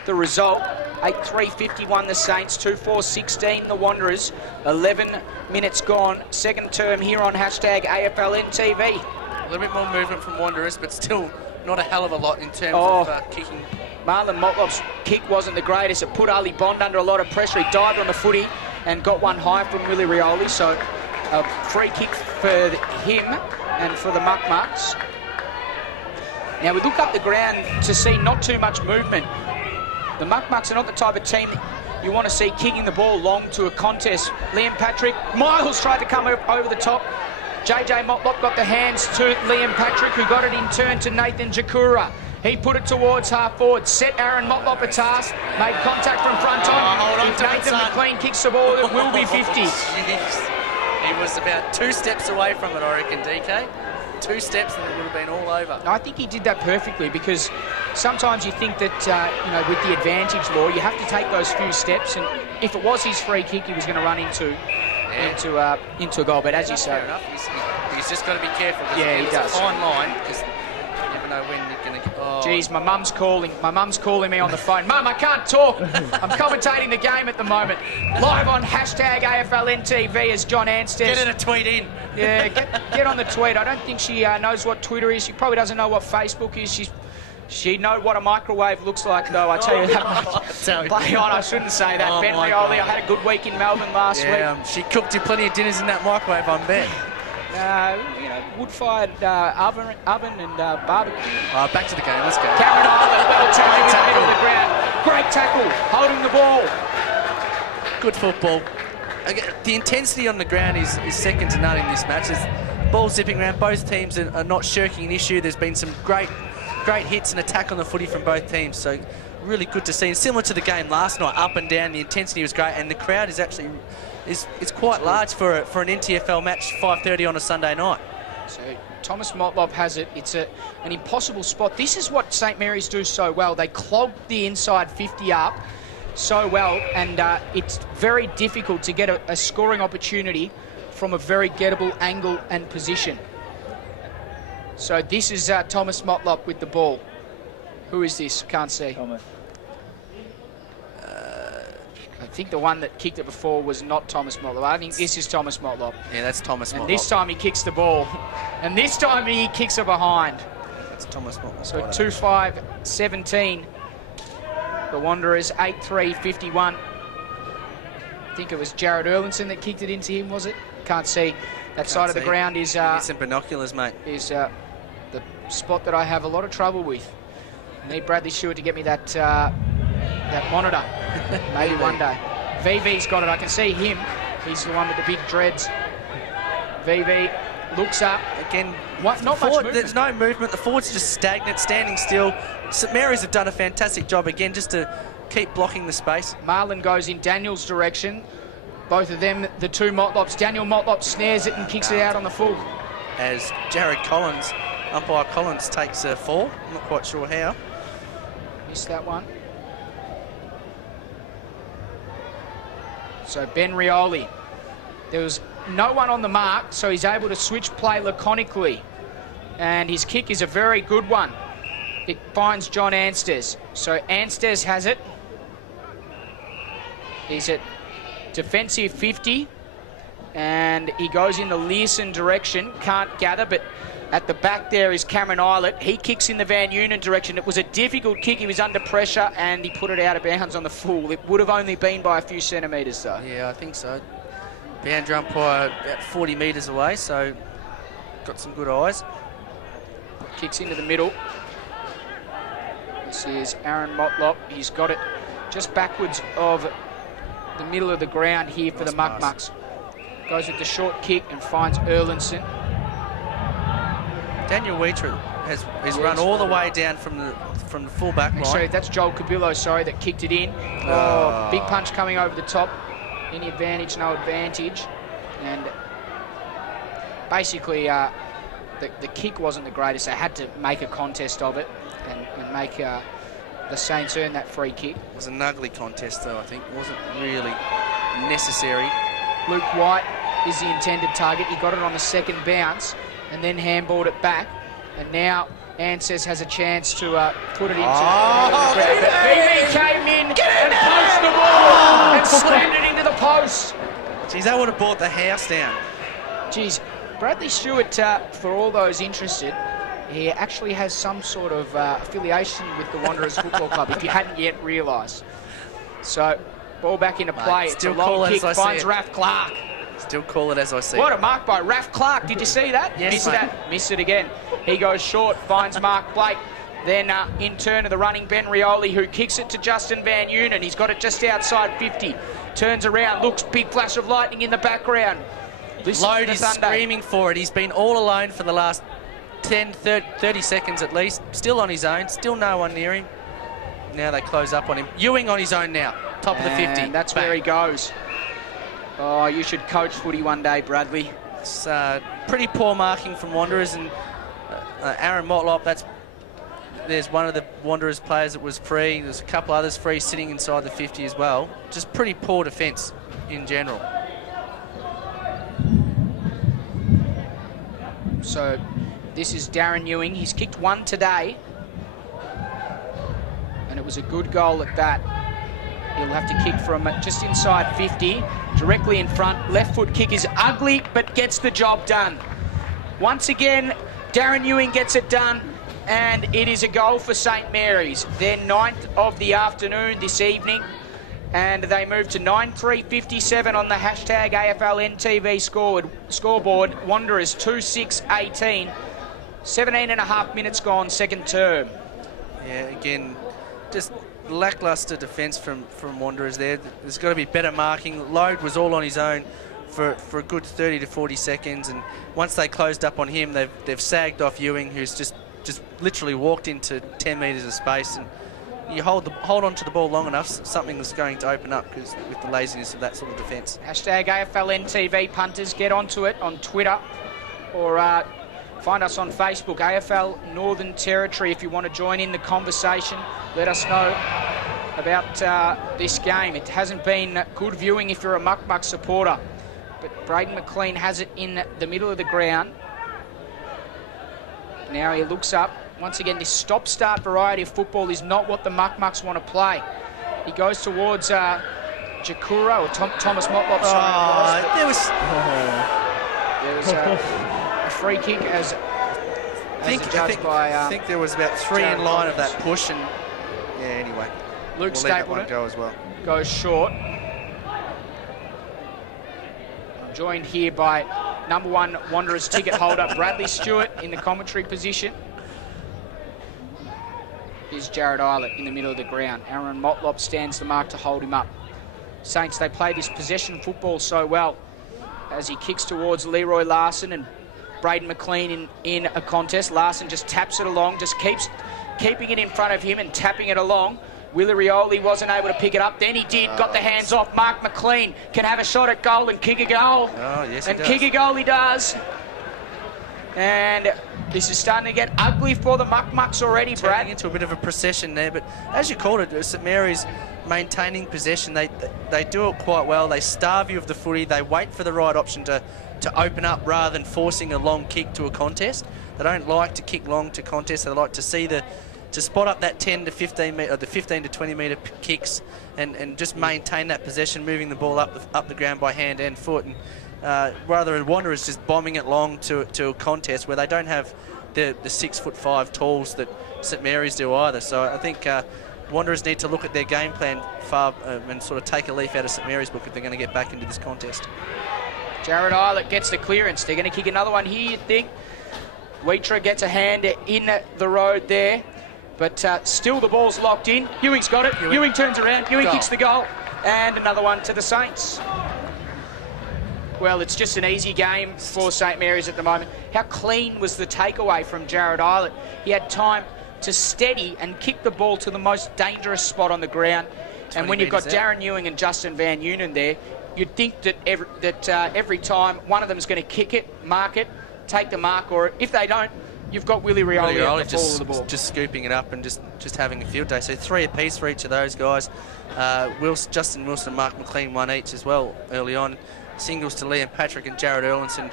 The result, 8-3-51 the Saints, 2-4-16 the Wanderers. 11 minutes gone. Second term here on hashtag AFLNTV. A little bit more movement from Wanderers, but still not a hell of a lot in terms of kicking. Marlon Motlop's kick wasn't the greatest. It put Ali Bond under a lot of pressure. He dived on the footy and got one high from Willie Rioli. So a free kick for him and for the Muck Mucks. Now we look up the ground to see not too much movement. The Muck Mucks are not the type of team that you want to see kicking the ball long to a contest. Liam Patrick, Miles tried to come over the top. JJ Motlop got the hands to Liam Patrick, who got it in turn to Nathan Jakura. He put it towards half forward, set Aaron Motlop a task, made contact from front on. Hold on if to Nathan it, McLean kicks the ball, it will be 50. He was about 2 steps away from it, I reckon, DK. 2 steps and it would have been all over. I think he did that perfectly, because sometimes you think that, with the advantage law, you have to take those few steps, and if it was his free kick, he was going to run into a goal. But as you say, he's just got to be careful. Yeah, he does. It's a fine line, because you never know when you're going to get... Oh. Geez, my mum's calling me on the phone. Mum, I can't talk. I'm commentating the game at the moment. Live on hashtag AFLNTV as John Anstey. Get it a tweet in. Yeah, get on the tweet. I don't think she knows what Twitter is. She probably doesn't know what Facebook is. She knows what a microwave looks like, though. I tell you that much. Play on. I shouldn't say that. Ben Rioli, I had a good week in Melbourne last week. She cooked you plenty of dinners in that microwave, I bet. Wood-fired oven and barbecue. Back to the game. Let's go. Cameron Island, well tackled in the middle of the ground. Great tackle, holding the ball. Good football. Again, the intensity on the ground is second to none in this match. There's ball zipping around. Both teams are not shirking an issue. There's been some great hits and attack on the footy from both teams. So really good to see. And similar to the game last night, up and down, the intensity was great, and the crowd is actually it's quite large for an NTFL match, 5:30 on a Sunday night. So Thomas Motlop has it. It's an impossible spot. This is what St Mary's do so well. They clog the inside 50 up so well, and it's very difficult to get a scoring opportunity from a very gettable angle and position. So this is Thomas Motlop with the ball. Who is this? Can't see. Thomas. I think the one that kicked it before was not Thomas Motlop. I think this is Thomas Motlop. Yeah, that's Thomas Motlop. And this time he kicks the ball. And this time he kicks it behind. That's Thomas Motlop. So 2-5-17. The Wanderers 8-3-51. I think it was Jared Erlinson that kicked it into him, was it? Can't see. That side of the ground is... Need some binoculars, mate. Is the spot that I have a lot of trouble with. I need Bradley Stewart to get me that monitor. Maybe one day. VV's got it. I can see him. He's the one with the big dreads. VV looks up. Again, not much movement. There's no movement. The forwards are just stagnant, standing still. St Mary's have done a fantastic job again just to keep blocking the space. Marlon goes in Daniel's direction. Both of them, the two Motlops. Daniel Motlop snares it and kicks it out on the full. As Jared Collins, umpire Collins, takes a fall. I'm not quite sure how. Missed that one. So Ben Rioli. There was no one on the mark, so he's able to switch play laconically. And his kick is a very good one. It finds John Anstey. So Anstey has it. He's at defensive 50. And he goes in the Learson direction. Can't gather, but at the back there is Cameron Islet. He kicks in the Van Noonen direction. It was a difficult kick. He was under pressure and he put it out of bounds on the full. It would have only been by a few centimetres, though. Yeah, I think so. Boundary umpire about 40 metres away, so got some good eyes. Kicks into the middle. This is Aaron Motlop. He's got it just backwards of the middle of the ground here for the Muck Mucks. Goes with the short kick and finds Erlinson. Daniel Wheater has run all the way down from the full back line. Sorry, that's Joel Cabillo, that kicked it in. Big punch coming over the top. Any advantage, no advantage. And basically, the kick wasn't the greatest. They had to make a contest of it and make the Saints earn that free kick. It was an ugly contest, though, I think. It wasn't really necessary. Luke White is the intended target. He got it on the second bounce and then handballed it back. And now Anses has a chance to put it into the ground. But BB came in and punched the ball and slammed it into the post. Geez, that would have brought the house down. Geez, Bradley Stewart, for all those interested, he actually has some sort of affiliation with the Wanderers Football Club, if you hadn't yet realised. So, ball back into play. It's a long kick, finds Raf Clark. Still call it as I see. What a mark by Raf Clark. Did you see that? Yes, Missed it again. He goes short, finds Mark Blake. Then in turn of the running Ben Rioli, who kicks it to Justin Van Unen. He's got it just outside 50. Turns around, looks, big flash of lightning in the background. Load is screaming for it. He's been all alone for the last 10, 30 seconds at least. Still on his own, still no one near him. Now they close up on him. Ewing on his own now, top of the 50. And that's where he goes. Oh, you should coach footy one day, Bradley. It's pretty poor marking from Wanderers, and Aaron Motlop, there's one of the Wanderers players that was free. There's a couple others free sitting inside the 50 as well. Just pretty poor defence in general. So this is Darren Ewing. He's kicked one today, and it was a good goal at that. He'll have to kick from just inside 50, directly in front. Left foot kick is ugly, but gets the job done. Once again, Darren Ewing gets it done, and it is a goal for St Mary's. Their 9th of the afternoon this evening, and they move to 9-3-57 on the hashtag AFL NTV scoreboard. Wanderers 2-6-18. 17 and a half minutes gone, second term. Yeah, again, just lacklustre defence from Wanderers there. There's got to be better marking. Load was all on his own for a good 30 to 40 seconds, and once they closed up on him, they've sagged off Ewing, who's just literally walked into 10 metres of space. And you hold on to the ball long enough, something's going to open up, because with the laziness of that sort of defence. Hashtag AFL NTV punters, get onto it on Twitter, or find us on Facebook, AFL Northern Territory. If you want to join in the conversation, let us know about this game. It hasn't been good viewing if you're a Muck supporter, but Braden McLean has it in the middle of the ground. Now he looks up. Once again, this stop-start variety of football is not what the Mucks want to play. He goes towards Jakura, or Thomas Motlop. There was a free kick as I think there was about 3 in line of that push, and yeah, anyway. Luke Stapleton go as well. Goes short. I'm joined here by number 1 Wanderers ticket holder Bradley Stewart in the commentary position. Here's Jared Eilert in the middle of the ground. Aaron Motlop stands the mark to hold him up. Saints, they play this possession football so well as he kicks towards Leroy Larson and Braden McLean in a contest. Larson just taps it along, just keeps keeping it in front of him and tapping it along. Willie Rioli wasn't able to pick it up. Then he did, got the hands off. Mark McLean can have a shot at goal and kick a goal. Oh, yes, and kick a goal he does. And this is starting to get ugly for the Mucks already, Brad. Turning into a bit of a procession there, but as you called it, St Mary's maintaining possession. They do it quite well. They starve you of the footy. They wait for the right option to open up rather than forcing a long kick to a contest. They don't like to kick long to contests. They like to see to spot up that 10 to 15 metre, or the 15 to 20 metre kicks, and just maintain that possession, moving the ball up the ground by hand and foot. And rather than Wanderers just bombing it long to a contest where they don't have the 6'5" talls that St Mary's do either. So I think Wanderers need to look at their game plan and sort of take a leaf out of St Mary's book if they're going to get back into this contest. Jared Eilert gets the clearance. They're going to kick another one here, you'd think. Wheater gets a hand in the road there, but still the ball's locked in. Ewing's got it. Ewing turns around. Ewing kicks the goal, and another one to the Saints. Well, it's just an easy game for St Mary's at the moment. How clean was the takeaway from Jared Eilert? He had time to steady and kick the ball to the most dangerous spot on the ground. And when you've got Darren Ewing and Justin Van Unen there, you'd think that every time one of them is going to kick it, mark it, take the mark, or if they don't, you've got Willie Rioli at the fall of the ball. Just scooping it up and just having a field day. So 3 apiece for each of those guys. Justin Wilson and Mark McLean 1 each as well early on. Singles to Liam Patrick and Jared Erlinson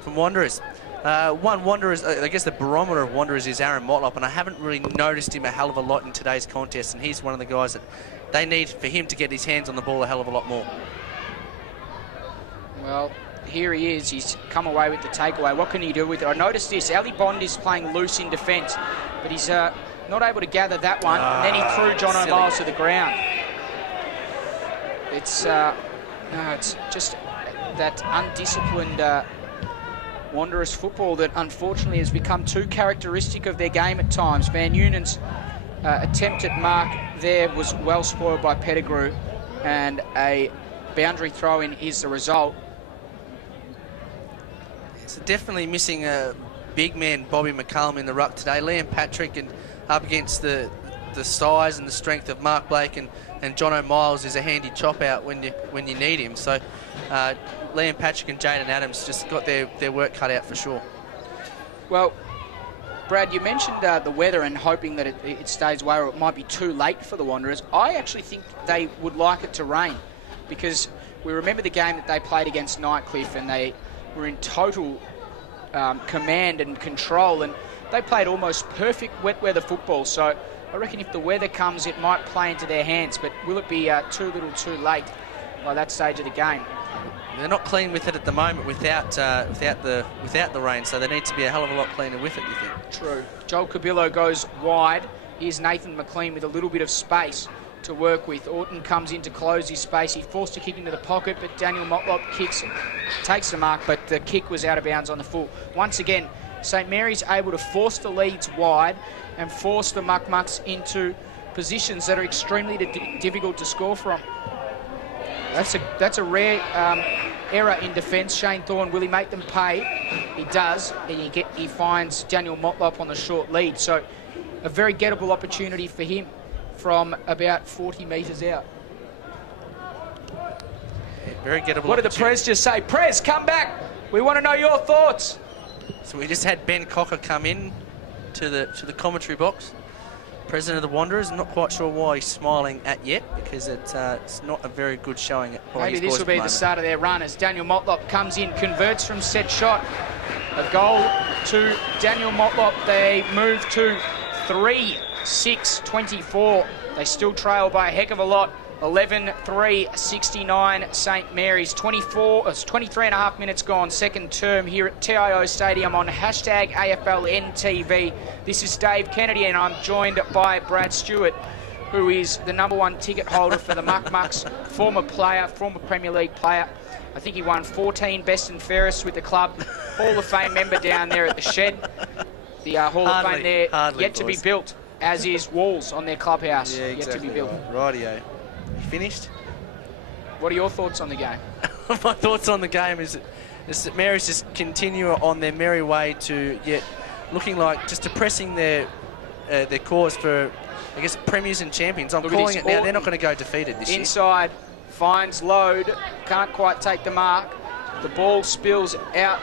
from Wanderers. Wanderers, I guess the barometer of Wanderers is Aaron Motlop, and I haven't really noticed him a hell of a lot in today's contest, and he's one of the guys that they need for him to get his hands on the ball a hell of a lot more. Well, here he is. He's come away with the takeaway. What can he do with it? I noticed this. Ali Bond is playing loose in defence, but he's not able to gather that one. And then he threw John O'Miles to the ground. It's just that undisciplined Wanderers football that unfortunately has become too characteristic of their game at times. Van Unen's attempt at mark there was well spoiled by Pettigrew, and a boundary throw-in is the result. It's definitely missing a big man, Bobby McCallum, in the ruck today. Liam Patrick and up against the size and the strength of Mark Blake and John O'Miles is a handy chop out when you need him. So Liam Patrick and Jaden Adams just got their work cut out for sure. Well, Brad, you mentioned the weather and hoping that it stays away, or it might be too late for the Wanderers. I actually think they would like it to rain, because we remember the game that they played against Nightcliff, and they were in total command and control, and they played almost perfect wet weather football. So I reckon if the weather comes, it might play into their hands, but will it be too little too late by that stage of the game? They're not clean with it at the moment without the rain, so they need to be a hell of a lot cleaner with it, you think? True. Joel Cabillo goes wide. Here's Nathan McLean with a little bit of space to work with. Orton comes in to close his space. He forced a kick into the pocket, but Daniel Motlop takes the mark, but the kick was out of bounds on the full. Once again, St Mary's able to force the leads wide and force the Muck Mucks into positions that are extremely difficult to score from. That's a rare error in defence. Shane Thorne, will he make them pay? He does, and he finds Daniel Motlop on the short lead. So a very gettable opportunity for him from about 40 metres out. Yeah, very gettable. What did the Prez just say? Prez, come back. We want to know your thoughts. So we just had Ben Cocker come in to the commentary box. President of the Wanderers. I'm not quite sure why he's smiling at yet, because it's not a very good showing. Maybe this will be the start of their run as Daniel Motlop comes in, converts from set shot. A goal to Daniel Motlop. They move to 3-6-24. They still trail by a heck of a lot. 11-3-69 St Mary's. 23 and a half minutes gone, second term here at TIO Stadium on hashtag AFLNTV. This is Dave Kennedy, and I'm joined by Brad Stewart, who is the #1 ticket holder for the Muck Mucks, former Premier League player. I think he won 14 best and fairest with the club. Hall of Fame member down there at the Shed. The Hall of Fame there yet to be built, as is walls on their clubhouse yet to be built. Rightio. You finished? What are your thoughts on the game? My thoughts on the game is that Mary's just continue on their merry way to yet looking like just depressing their cause for, I guess, premiers and champions. I'm calling it now. They're not going to go defeated this year. Inside, finds load, can't quite take the mark. The ball spills out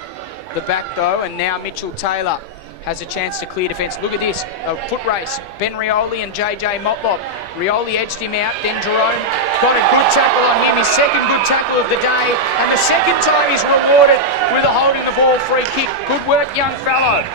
the back though, and now Mitchell Taylor has a chance to clear defence. Look at this, a foot race. Ben Rioli and JJ Motlop. Rioli edged him out, then Jerome got a good tackle on him, his second good tackle of the day, and the second time he's rewarded with a holding the ball free kick. Good work, young fellow.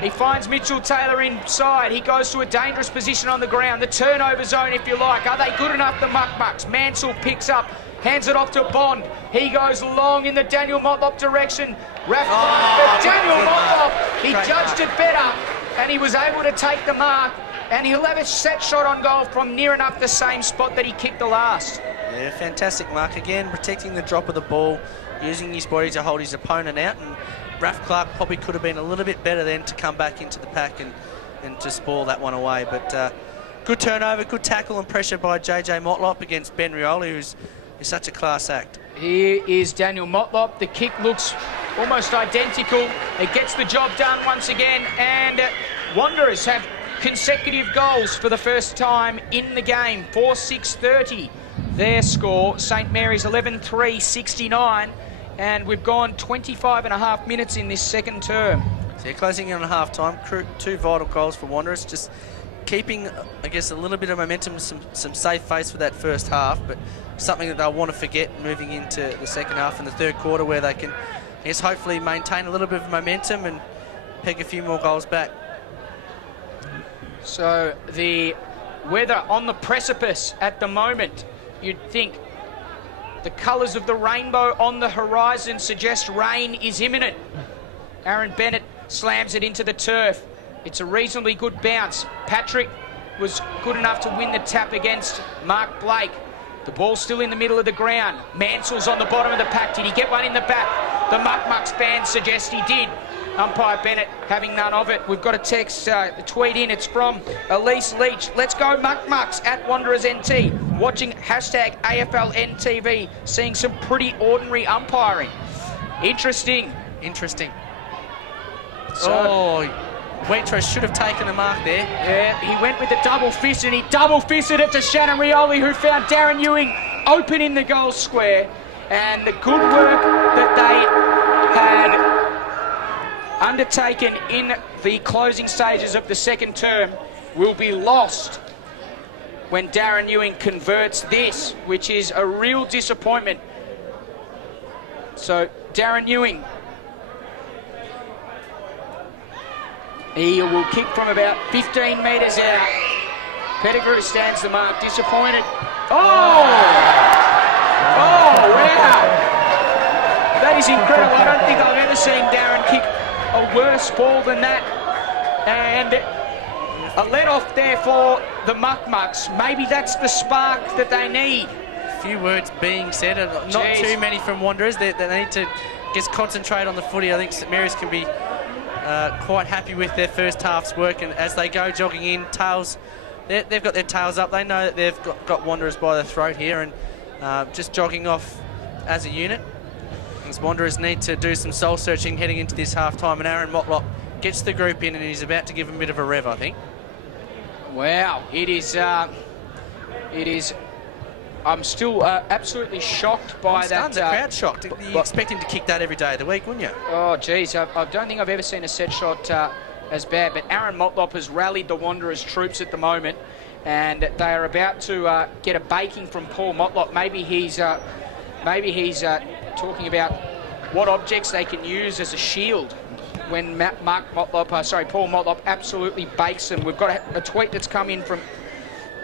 He finds Mitchell Taylor inside. He goes to a dangerous position on the ground. The turnover zone, if you like. Are they good enough, the Muck Mucks? Mansell picks up, hands it off to Bond. He goes long in the Daniel Motlop direction. Daniel Motlop, he judged it better, and he was able to take the mark, and he'll have a set shot on goal from near enough the same spot that he kicked the last. Yeah, fantastic mark again, protecting the drop of the ball, using his body to hold his opponent out, and Raph Clark probably could have been a little bit better then to come back into the pack and to spoil that one away. But good turnover, good tackle and pressure by JJ Motlop against Ben Rioli, who's is such a class act. Here is Daniel Motlop. The kick looks almost identical. It gets the job done once again, and Wanderers have consecutive goals for the first time in the game. 4-6-30 their score. St Mary's 11-3-69, and we've gone 25 and a half minutes in this second term. So you're closing in on half-time. Two vital goals for Wanderers, just keeping, I guess, a little bit of momentum, some safe face for that first half, but something that they'll want to forget moving into the second half and the third quarter, where they can, I guess, hopefully maintain a little bit of momentum and peg a few more goals back. So the weather on the precipice at the moment, you'd think the colours of the rainbow on the horizon suggest rain is imminent. Aaron Bennett slams it into the turf. It's a reasonably good bounce. Patrick was good enough to win the tap against Mark Blake. The ball's still in the middle of the ground. Mansell's on the bottom of the pack. Did he get one in the back? The Muck Mucks band suggests he did. Umpire Bennett having none of it. We've got a text, a tweet in. It's from Elise Leach. Let's go Muck Mucks at Wanderers NT. Watching hashtag AFLNTV. Seeing some pretty ordinary umpiring. Interesting. So, Waitrose should have taken the mark there. Yeah, he went with the double fist and he double fisted it to Shannon Rioli, who found Darren Ewing open in the goal square. And the good work that they had undertaken in the closing stages of the second term will be lost when Darren Ewing converts this, which is a real disappointment. So Darren Ewing, he will kick from about 15 metres out. Pettigrew stands the mark, disappointed. Oh, wow. That is incredible. I don't think I've ever seen Darren kick a worse ball than that. And a let-off there for the Muck Mucks. Maybe that's the spark that they need. A few words being said, and not too many from Wanderers. They need to just concentrate on the footy. I think St Mary's can be quite happy with their first half's work, and as they go jogging in, tails, they've got their tails up. They know that they've got Wanderers by the throat here, and just jogging off as a unit. These Wanderers need to do some soul searching heading into this half time, and Aaron Motlop gets the group in, and he's about to give them a bit of a rev, I think. Wow, it is. I'm still absolutely shocked by that. The crowd shocked. You expect him to kick that every day of the week, wouldn't you? Oh, geez, I don't think I've ever seen a set shot as bad. But Aaron Motlop has rallied the Wanderers troops at the moment, and they are about to get a baking from Paul Motlop. Maybe he's talking about what objects they can use as a shield when Paul Motlop absolutely bakes them. We've got a tweet that's come in from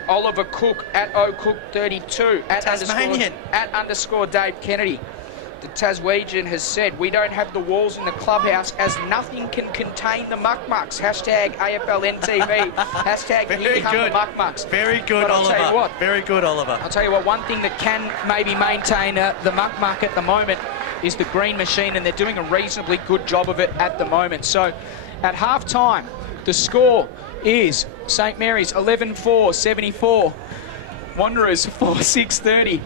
Oliver Cook at OCook32 at underscore Dave Kennedy. The Taswegian has said, we don't have the walls in the clubhouse as nothing can contain the Muck Mucks. Hashtag AFLNTV. Hashtag here come the Muck Mucks. Very good, Oliver. Tell you what, very good, Oliver. I'll tell you what, one thing that can maybe maintain the Muck Muck at the moment is the green machine, and they're doing a reasonably good job of it at the moment. So at half time, the score is St Mary's 11-4-74, Wanderers 4-6-30,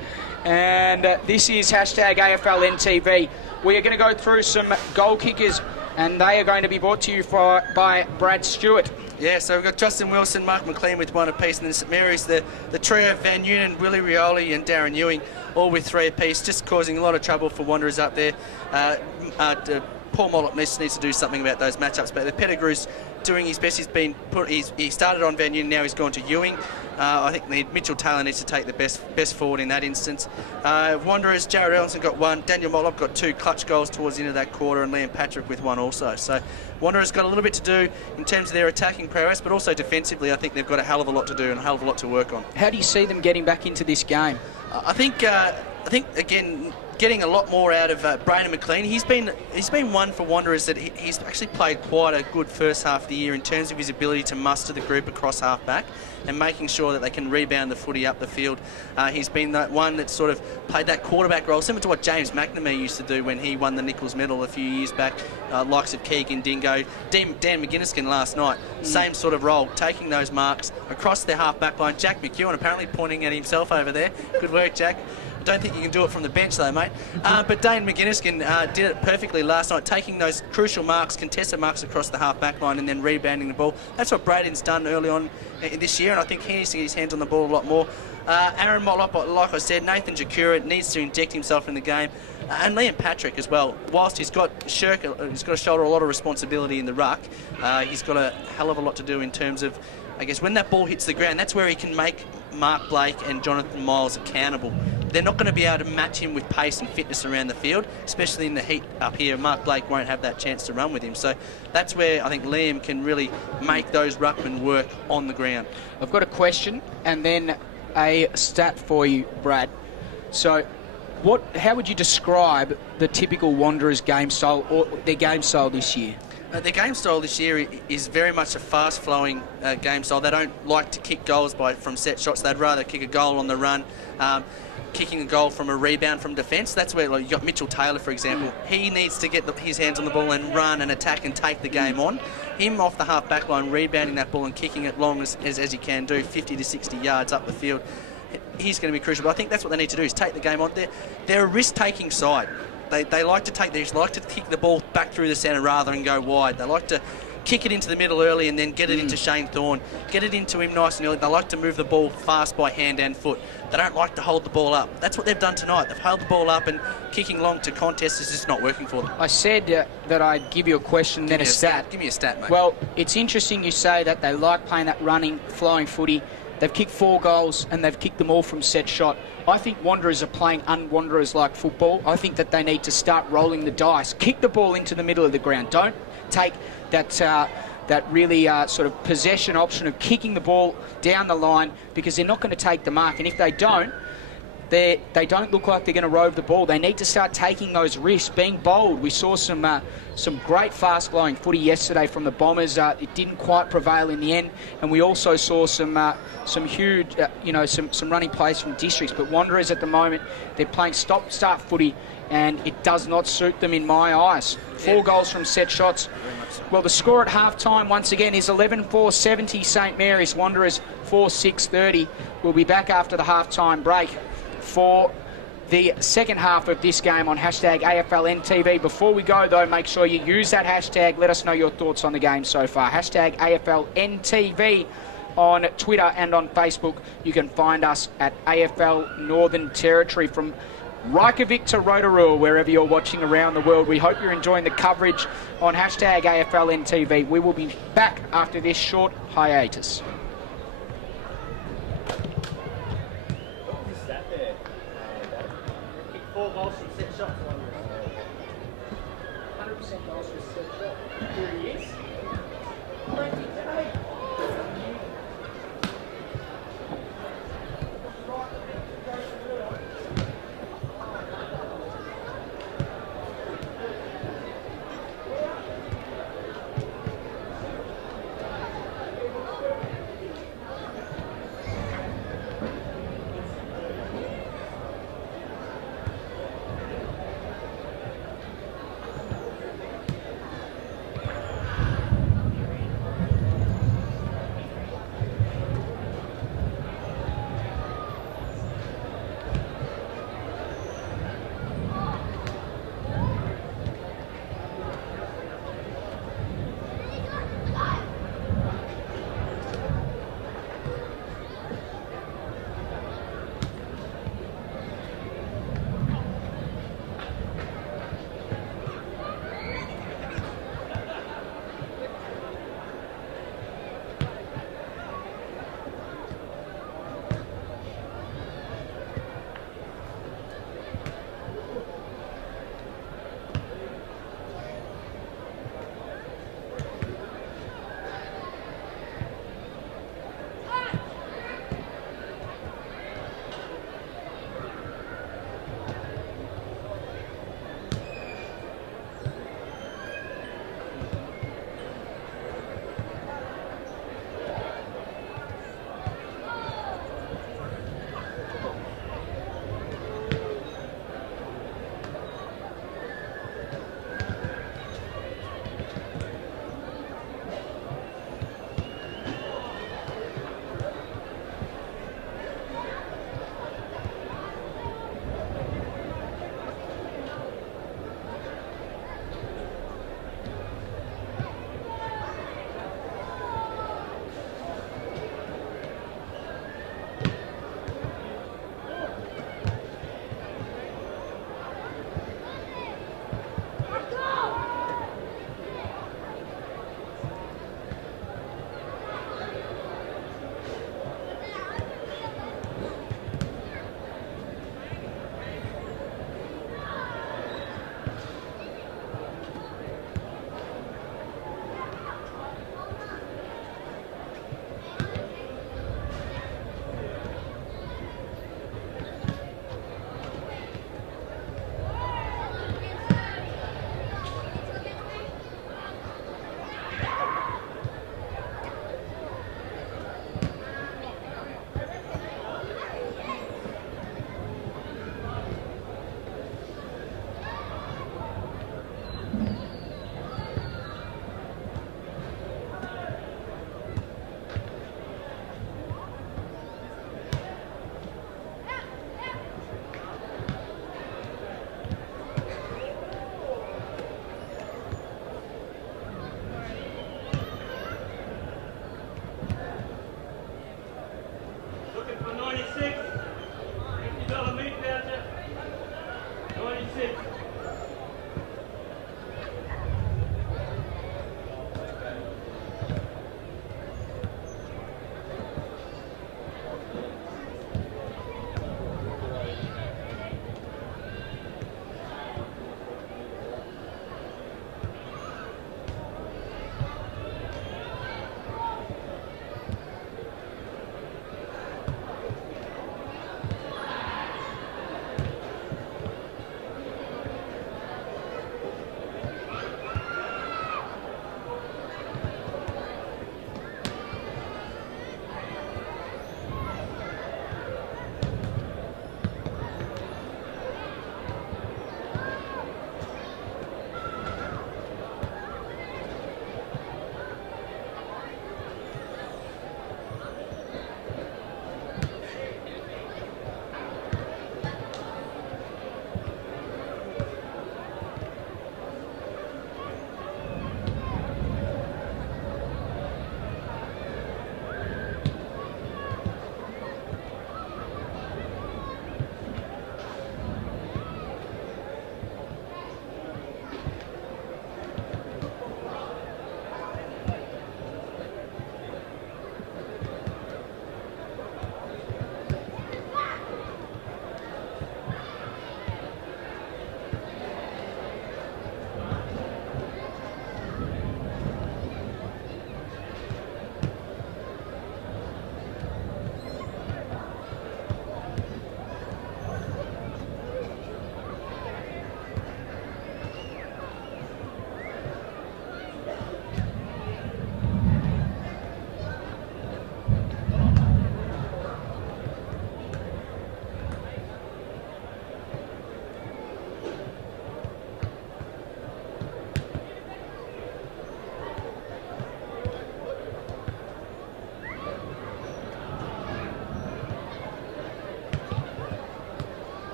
and this is hashtag AFLNTV. We are going to go through some goal kickers, and they are going to be brought to you by Brad Stewart. Yeah, so we've got Justin Wilson, Mark McLean with one apiece, and then St Mary's, the trio of Van Noonan, Willie Rioli and Darren Ewing, all with three apiece, just causing a lot of trouble for Wanderers up there. Paul Motlop needs to do something about those matchups, but the Pettigrew's doing his best. He started on Van Noonan, now he's gone to Ewing. I think Mitchell Taylor needs to take the best forward in that instance. Wanderers, Jared Ellison got one, Daniel Motlop got two clutch goals towards the end of that quarter, and Liam Patrick with one also. So Wanderers got a little bit to do in terms of their attacking prowess, but also defensively I think they've got a hell of a lot to do and a hell of a lot to work on. How do you see them getting back into this game? I think again, getting a lot more out of Brayden McLean. He's been one for Wanderers that he's actually played quite a good first half of the year in terms of his ability to muster the group across half-back and making sure that they can rebound the footy up the field. He's been that one that sort of played that quarterback role, similar to what James McNamee used to do when he won the Nichols medal a few years back, likes of Keegan Dingo, Dan McGinniskin last night, same sort of role, taking those marks across their half-back line. Jack McEwen apparently pointing at himself over there. Good work, Jack. Don't think you can do it from the bench though, mate. But Dane McGuinness did it perfectly last night, taking those crucial marks, contested marks across the half-back line and then rebounding the ball. That's what Braden's done early on in this year, and I think he needs to get his hands on the ball a lot more. Aaron Motlop, like I said, Nathan Jakura needs to inject himself in the game. And Liam Patrick as well. Whilst he's got to shoulder a lot of responsibility in the ruck, he's got a hell of a lot to do in terms of, I guess, when that ball hits the ground, that's where he can make Mark Blake and Jonathan Miles accountable. They're not going to be able to match him with pace and fitness around the field, especially in the heat up here. Mark Blake won't have that chance to run with him. So that's where I think Liam can really make those ruckmen work on the ground. I've got a question and then a stat for you, Brad. So how would you describe the typical Wanderers game style or their game style this year? Their game style this year is very much a fast-flowing game style. They don't like to kick goals from set shots. They'd rather kick a goal on the run, kicking a goal from a rebound from defence. That's where you got Mitchell Taylor, for example. He needs to get his hands on the ball and run and attack and take the game on. Him off the half-back line, rebounding that ball and kicking it long as he can do, 50 to 60 yards up the field. He's going to be crucial. But I think that's what they need to do, is take the game on. They're a risk-taking side. They like to kick the ball back through the centre rather than go wide. They like to kick it into the middle early and then get it into Shane Thorne, get it into him nice and early. They like to move the ball fast by hand and foot. They don't like to hold the ball up. That's what they've done tonight. They've held the ball up, and kicking long to contests is just not working for them. I said that I'd give you a question, then a stat. Give me a stat, mate. Well, it's interesting you say that they like playing that running, flowing footy. They've kicked 4 goals and they've kicked them all from set shot. I think Wanderers are playing un-Wanderers-like football. I think that they need to start rolling the dice. Kick the ball into the middle of the ground. Don't take that really sort of possession option of kicking the ball down the line, because they're not going to take the mark. And if they don't, they don't look like they're going to rove the ball. They need to start taking those risks, being bold. We saw some great fast-flowing footy yesterday from the Bombers. It didn't quite prevail in the end, and we also saw some huge, some running plays from Districts. But Wanderers at the moment, they're playing stop-start footy, and it does not suit them in my eyes. 4 goals from set shots. Well, the score at half-time, once again, is 11-4-70 St Mary's. Wanderers 4-6-30. We'll be back after the half-time break for the second half of this game on hashtag AFLNTV. Before we go, though, make sure you use that hashtag. Let us know your thoughts on the game so far. Hashtag AFLNTV on Twitter and on Facebook. You can find us at AFL Northern Territory from Reykjavik to Rotorua, wherever you're watching around the world. We hope you're enjoying the coverage on hashtag AFLNTV. We will be back after this short hiatus.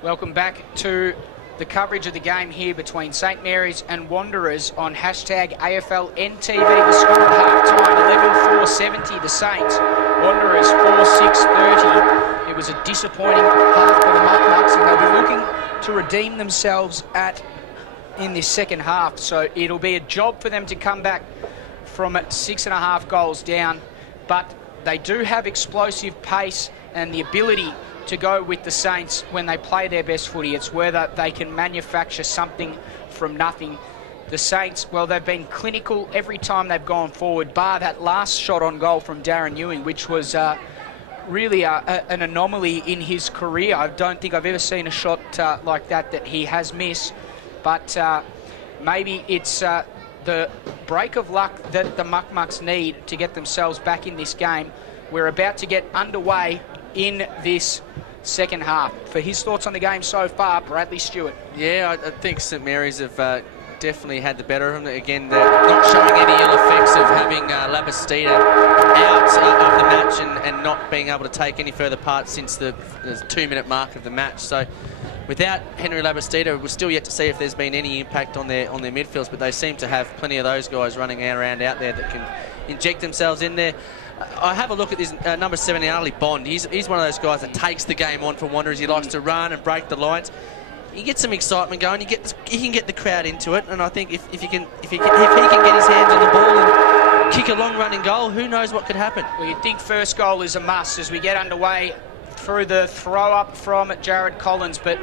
Welcome back to the coverage of the game here between St Mary's and Wanderers on hashtag AFL NTV. The score at halftime, 11-4-70 the Saints. Wanderers 4-6-30. It was a disappointing half for the Muck-Mucks, and they'll be looking to redeem themselves in this second half. So it'll be a job for them to come back from 6.5 goals down. But they do have explosive pace and the ability to go with the Saints when they play their best footy. It's whether they can manufacture something from nothing. The Saints, well, they've been clinical every time they've gone forward, bar that last shot on goal from Darren Ewing, which was really an anomaly in his career. I don't think I've ever seen a shot like that he has missed. But maybe it's the break of luck that the Muck-Mucks need to get themselves back in this game. We're about to get underway in this second half. For his thoughts on the game so far, Bradley Stewart. Yeah, I think St Mary's have definitely had the better of them. Again, they're not showing any ill effects of having Labastida out of the match and not being able to take any further part since the 2-minute mark of the match. So without Henry Labastida, we're still yet to see if there's been any impact on their midfields, but they seem to have plenty of those guys running around out there that can inject themselves in there. I have a look at this number 7, Ali Bond. He's one of those guys that takes the game on for Wanderers. He likes to run and break the lines. You get some excitement going. You can get the crowd into it, and I think if he can get his hands on the ball and kick a long running goal, who knows what could happen. Well, you'd think first goal is a must as we get underway through the throw up from Jared Collins, but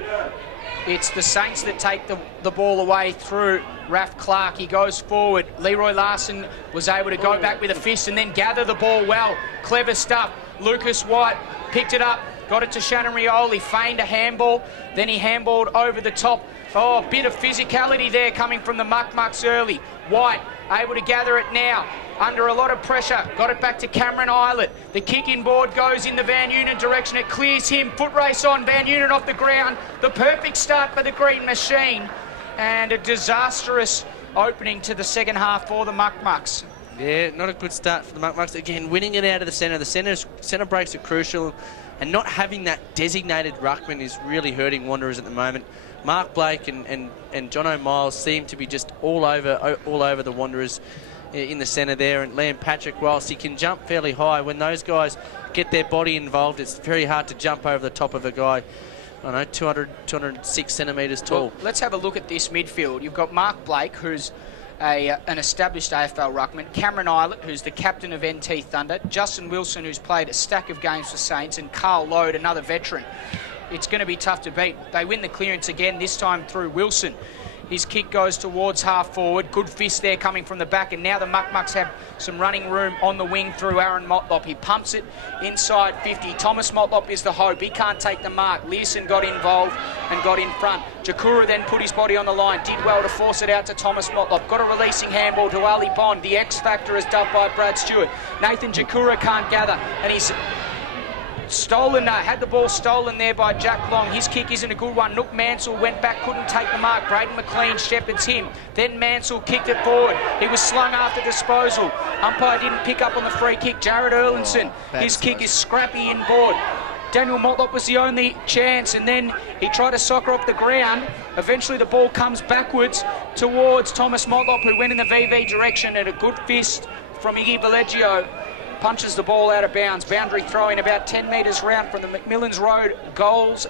it's the Saints that take the ball away through Raf Clark. He goes forward. Leroy Larson was able to go back with a fist and then gather the ball well. Clever stuff. Lucas White picked it up, got it to Shannon Rioli, feigned a handball, then he handballed over the top. Oh, a bit of physicality there coming from the Muck-Mucks early. White able to gather it now. Under a lot of pressure, got it back to Cameron Islet. The kick-in board goes in the Van Unen direction. It clears him. Foot race on. Van Unen off the ground. The perfect start for the Green Machine. And a disastrous opening to the second half for the Muck-Mucks. Yeah, not a good start for the Muck-Mucks. Again, winning it out of the centre. The centre breaks are crucial. And not having that designated ruckman is really hurting Wanderers at the moment. Mark Blake and Jono Miles seem to be just all over the Wanderers in the centre there, and Liam Patrick, whilst he can jump fairly high, when those guys get their body involved, it's very hard to jump over the top of a guy, I don't know, 206 centimetres tall. Well, let's have a look at this midfield. You've got Mark Blake, who's an established AFL ruckman, Cameron Islet, who's the captain of NT Thunder, Justin Wilson, who's played a stack of games for Saints, and Carl Load, another veteran. It's going to be tough to beat. They win the clearance again, this time through Wilson. His kick goes towards half forward. Good fist there coming from the back. And now the Muck-Mucks have some running room on the wing through Aaron Motlop. He pumps it inside 50. Thomas Motlop is the hope. He can't take the mark. Learson got involved and got in front. Jakura then put his body on the line. Did well to force it out to Thomas Motlop. Got a releasing handball to Ali Bond. The X Factor is dubbed by Brad Stewart. Nathan Jakura can't gather. And he's stolen, had the ball stolen there by Jack Long. His kick isn't a good one. Nook Mansell went back, couldn't take the mark. Braden McLean shepherds him. Then Mansell kicked it forward. He was slung after disposal. Umpire didn't pick up on the free kick. Jared Erlinson, his kick is scrappy inboard. Daniel Motlop was the only chance, and then he tried to soccer off the ground. Eventually the ball comes backwards towards Thomas Motlop, who went in the VV direction, and a good fist from Iggy Valeggio punches the ball out of bounds. Boundary throwing about 10 metres round from the McMillan's Road goals,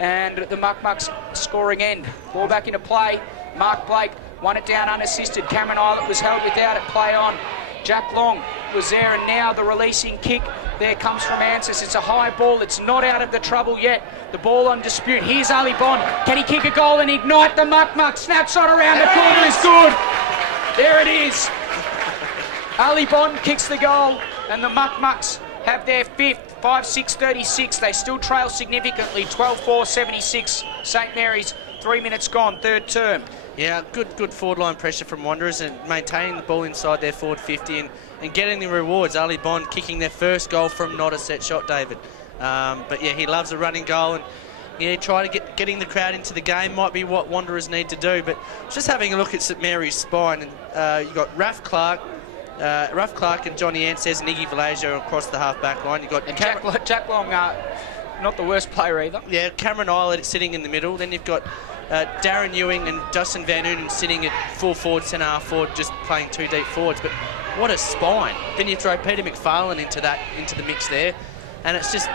and the Muck-Mucks scoring end. Ball back into play. Mark Blake won it down unassisted. Cameron Islet was held without it. Play on. Jack Long was there, and now the releasing kick there comes from Ansis. It's a high ball. It's not out of the trouble yet. The ball on dispute. Here's Ali Bond. Can he kick a goal and ignite the Muck-Mucks? Snapshot around the corner is good. There it is. Ali Bond kicks the goal, and the Muck-Mucks have their fifth. 5-6-36. They still trail significantly. 12-4-76. St Mary's, 3 minutes gone, third term. Yeah, good forward line pressure from Wanderers and maintaining the ball inside their forward 50 and getting the rewards. Ali Bond kicking their first goal from not a set shot, David. But yeah, he loves a running goal, and yeah, try to getting the crowd into the game might be what Wanderers need to do. But just having a look at St Mary's spine, and you've got Raf Clark and Johnny Anses and Iggy Valeggio across the half-back line. You've got and Jack Long not the worst player either. Yeah, Cameron Eilert sitting in the middle. Then you've got Darren Ewing and Justin Van Noonen sitting at full forward, centre half forward, just playing 2 deep forwards. But what a spine! Then you throw Peter McFarlane into the mix there, and it's just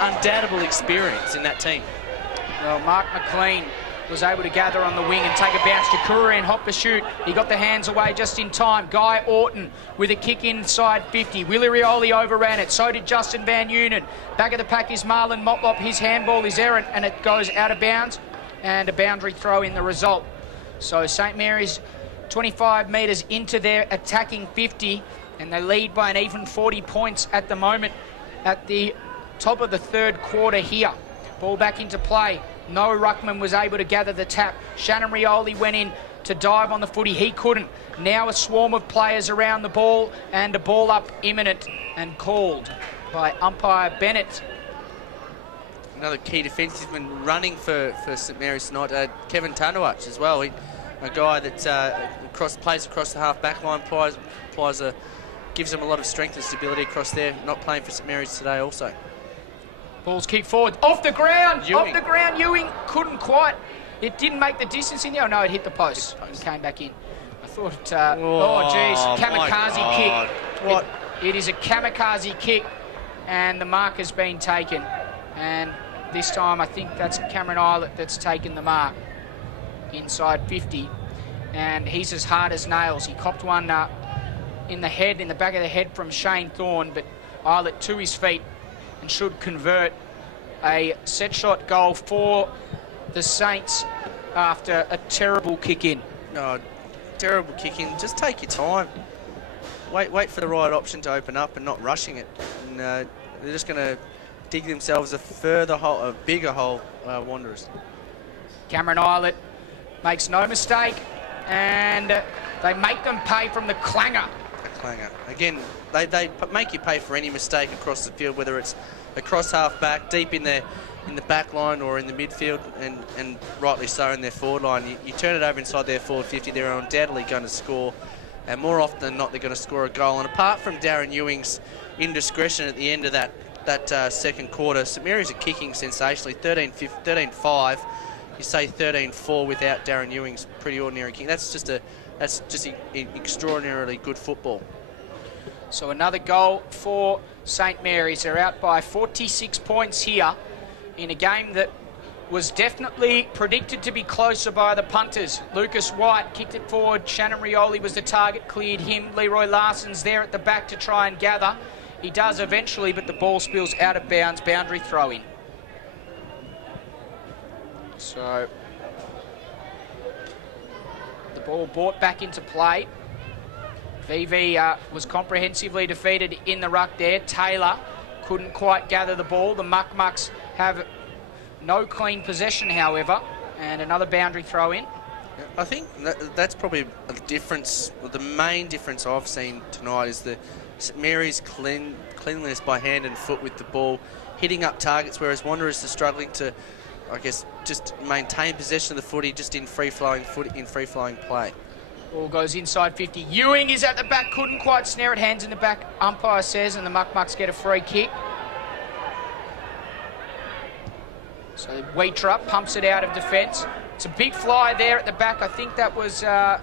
undoubtable experience in that team. Well, Mark McLean was able to gather on the wing and take a bounce. Jakura in hot pursuit. He got the hands away just in time. Guy Orton with a kick inside 50. Willie Rioli overran it. So did Justin Van Noonen. Back of the pack is Marlon Motlop. His handball is errant and it goes out of bounds. And a boundary throw in the result. So St Mary's 25 metres into their attacking 50 and they lead by an even 40 points at the moment at the top of the third quarter here. Ball back into play. Noah Ruckman was able to gather the tap. Shannon Rioli went in to dive on the footy. He couldn't. Now a swarm of players around the ball and a ball up imminent and called by umpire Bennett. Another key defensiveman running for St Mary's tonight, Kevin Tanuach as well. A guy that plays across the half-back line, gives them a lot of strength and stability across there. Not playing for St Mary's today also. Ball's kicked forward. Off the ground. Ewing. Off the ground. Ewing couldn't quite. It didn't make the distance in there. Oh, no, it hit the post. And came back in. I thought, oh, geez. Kamikaze kick. What? It is a kamikaze kick. And the mark has been taken. And this time I think that's Cameron Eilert that's taken the mark. Inside 50. And he's as hard as nails. He copped one in the head, in the back of the head from Shane Thorne. But Eilert to his feet. And should convert a set shot goal for the Saints after a terrible kick in. No, terrible kick in. Just take your time. Wait for the right option to open up and not rushing it. And they're just going to dig themselves a bigger hole, Wanderers. Cameron Eilert makes no mistake, and they make them pay from the clanger. Clanger. Again, they make you pay for any mistake across the field, whether it's across half-back, deep in the back line or in the midfield, and rightly so in their forward line. You turn it over inside their forward 50, they're undoubtedly going to score, and more often than not, they're going to score a goal. And apart from Darren Ewing's indiscretion at the end of that second quarter, St Mary's are kicking sensationally, 13-5. You say 13-4 without Darren Ewing's pretty ordinary kick. That's just extraordinarily good football. So another goal for St Mary's. They're out by 46 points here in a game that was definitely predicted to be closer by the punters. Lucas White kicked it forward. Shannon Rioli was the target, cleared him. Leroy Larson's there at the back to try and gather. He does eventually, but the ball spills out of bounds. Boundary throw in. So the ball brought back into play. VV was comprehensively defeated in the ruck there. Taylor couldn't quite gather the ball. The Muck-Mucks have no clean possession, however, and another boundary throw in. I think that's probably a difference. The main difference I've seen tonight is the St Mary's cleanliness by hand and foot with the ball, hitting up targets, whereas Wanderers are struggling to, I guess, just maintain possession of the footy just in free-flowing play. Ball goes inside 50. Ewing is at the back, couldn't quite snare it. Hands in the back, umpire says, and the Muck-Mucks get a free kick. So Wheatrap pumps it out of defence. It's a big fly there at the back. I think that was Marlon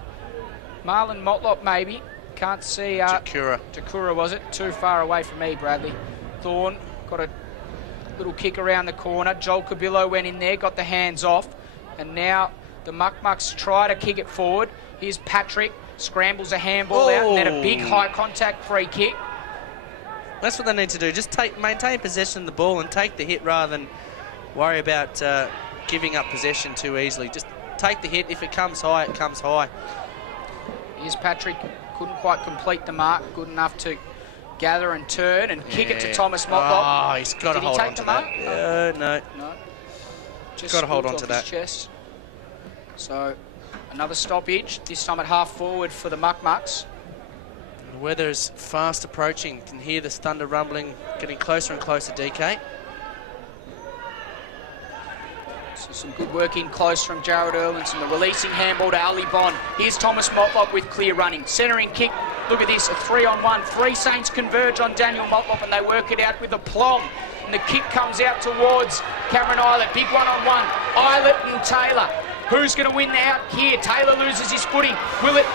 Motlop, maybe. Can't see. Jakura, was it? Too far away from me, Bradley. Thorne got a little kick around the corner. Joel Cabillo went in there, got the hands off. And now the Muck-Mucks try to kick it forward. Here's Patrick, scrambles a handball out, and then a big high contact free kick. That's what they need to do. Just maintain possession of the ball and take the hit rather than worry about giving up possession too easily. Just take the hit. If it comes high, it comes high. Here's Patrick, couldn't quite complete the mark. Good enough to gather and turn and kick it to Thomas Motlop. Oh, he's got to hold on to that. No. Just got to hold on to that. Chest. So another stoppage, this time at half forward for the Muck-Mucks. The weather's fast approaching. You can hear the thunder rumbling, getting closer and closer, DK. So some good work in close from Jared Erlinson. The releasing handball to Ali Bond. Here's Thomas Motlop with clear running. Centering kick. Look at this, a 3-on-1. 3 Saints converge on Daniel Motlop and they work it out with aplomb. and the kick comes out towards Cameron Islet. Big one-on-one. Islet and Taylor. Who's going to win out here? Taylor loses his footing. Will it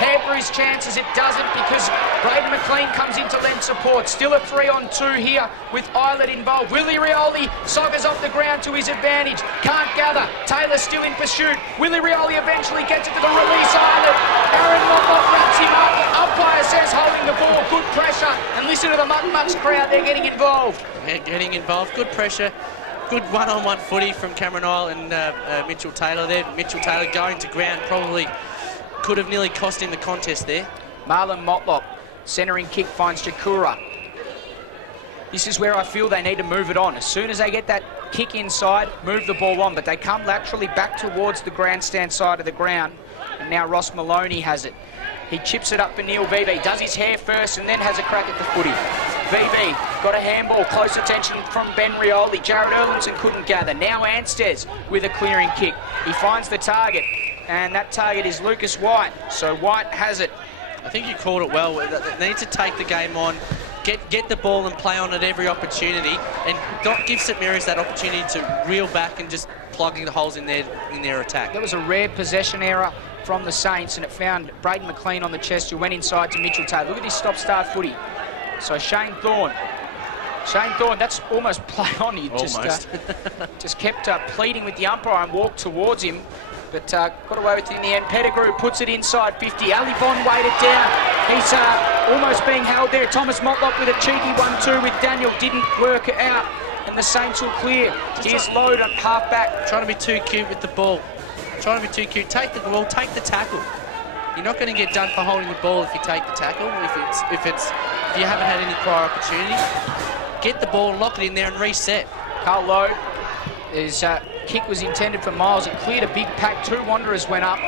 hamper his chances? It doesn't, because Braden McLean comes in to lend support. Still a 3-on-2 here with Islet involved. Willie Rioli soccers off the ground to his advantage. Can't gather. Taylor still in pursuit. Willie Rioli eventually gets it to the release. Islet. Aaron Motlop wraps him up. Umpire says holding the ball. Good pressure. And listen to the Muck Mucks crowd. They're getting involved. Yeah, getting involved. Good pressure. Good one-on-one footy from Cameron Isle and Mitchell Taylor there. Mitchell Taylor going to ground probably could have nearly cost him the contest there. Marlon Motlop, centering kick, finds Jakura. This is where I feel they need to move it on. As soon as they get that kick inside, move the ball on. But they come laterally back towards the grandstand side of the ground. And now Ross Maloney has it. He chips it up for Neil VV, does his hair first and then has a crack at the footy. VV got a handball, close attention from Ben Rioli. Jared Erlandson couldn't gather. Now Anstez with a clearing kick. He finds the target, and that target is Lucas White. So White has it. I think you called it well. They need to take the game on, get the ball and play on at every opportunity, and don't give St Mary's that opportunity to reel back and just plugging the holes in their attack. That was a rare possession error from the Saints, and it found Braden McLean on the chest, who went inside to Mitchell Taylor. Look at this stop-start footy. So Shane Thorne, that's almost play on. He just kept pleading with the umpire and walked towards him, but got away with it in the end. Pettigrew puts it inside 50. Ali Bond weighed it down. He's almost being held there. Thomas Motlop with a cheeky 1-2 with Daniel. Didn't work out, and the Saints will clear. Here's Load on half back. Trying to be too cute with the ball. Trying to be too cute. Take the ball, take the tackle. You're not going to get done for holding the ball if you take the tackle. If you haven't had any prior opportunity, get the ball, lock it in there, and reset. Carl Lowe, his kick was intended for Miles. It cleared a big pack. 2 Wanderers went up.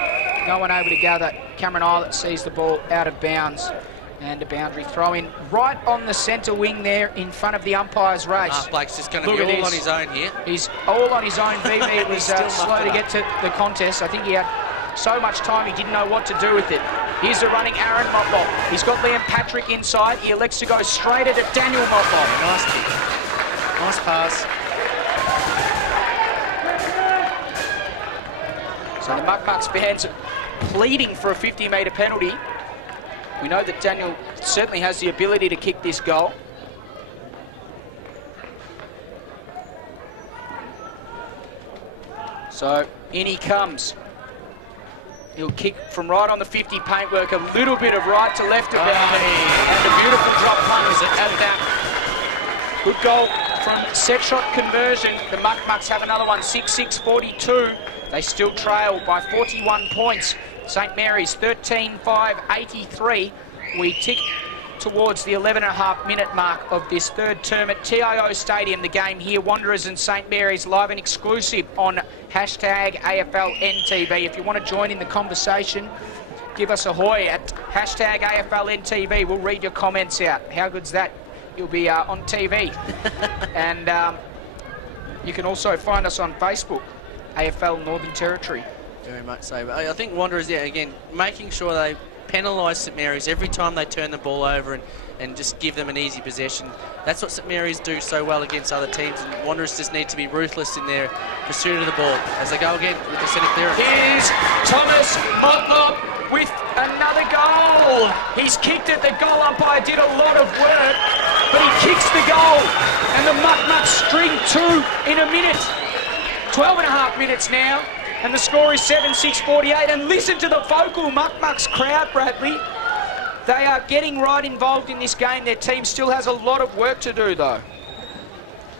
No one able to gather. Cameron Islet sees the ball out of bounds, and a boundary throw in right on the centre wing there in front of the umpire's race. Mark Blake's just going to be all on his own here. He's all on his own. VV was slow to get to the contest. I think he had so much time he didn't know what to do with it. Here's the running Aaron Motlop. He's got Liam Patrick inside. He elects to go straight at Daniel Motlop. Nice kick. Nice pass. So the Muck Mucks fans pleading for a 50-metre penalty. We know that Daniel certainly has the ability to kick this goal. So in he comes. He'll kick from right on the 50 paintwork, a little bit of right to left of it, and a beautiful drop punt at that. Good goal from set shot conversion. The Muck Mucks have another one, 6-6-42. They still trail by 41 points. St Mary's 13-5-83. We tick towards the 11.5-minute mark of this third term at TIO Stadium. The game here, Wanderers and St Mary's, live and exclusive on hashtag AFLNTV. If you want to join in the conversation, give us a hoy at hashtag AFLNTV. We'll read your comments out. How good's that? You'll be on TV. And you can also find us on Facebook, AFL Northern Territory. Very much so. But I think Wanderers, again, making sure they penalise St Mary's every time they turn the ball over and just give them an easy possession. That's what St Mary's do so well against other teams, and Wanderers just need to be ruthless in their pursuit of the ball as they go again with the centre clearance. Here's Thomas Motlop with another goal. He's kicked it. The goal umpire did a lot of work, but he kicks the goal, and the Muck Mucks string 2 in a minute. 12.5 minutes now. And the score is 7-6-48. And listen to the vocal Muck Mucks crowd, Bradley. They are getting right involved in this game. Their team still has a lot of work to do, though.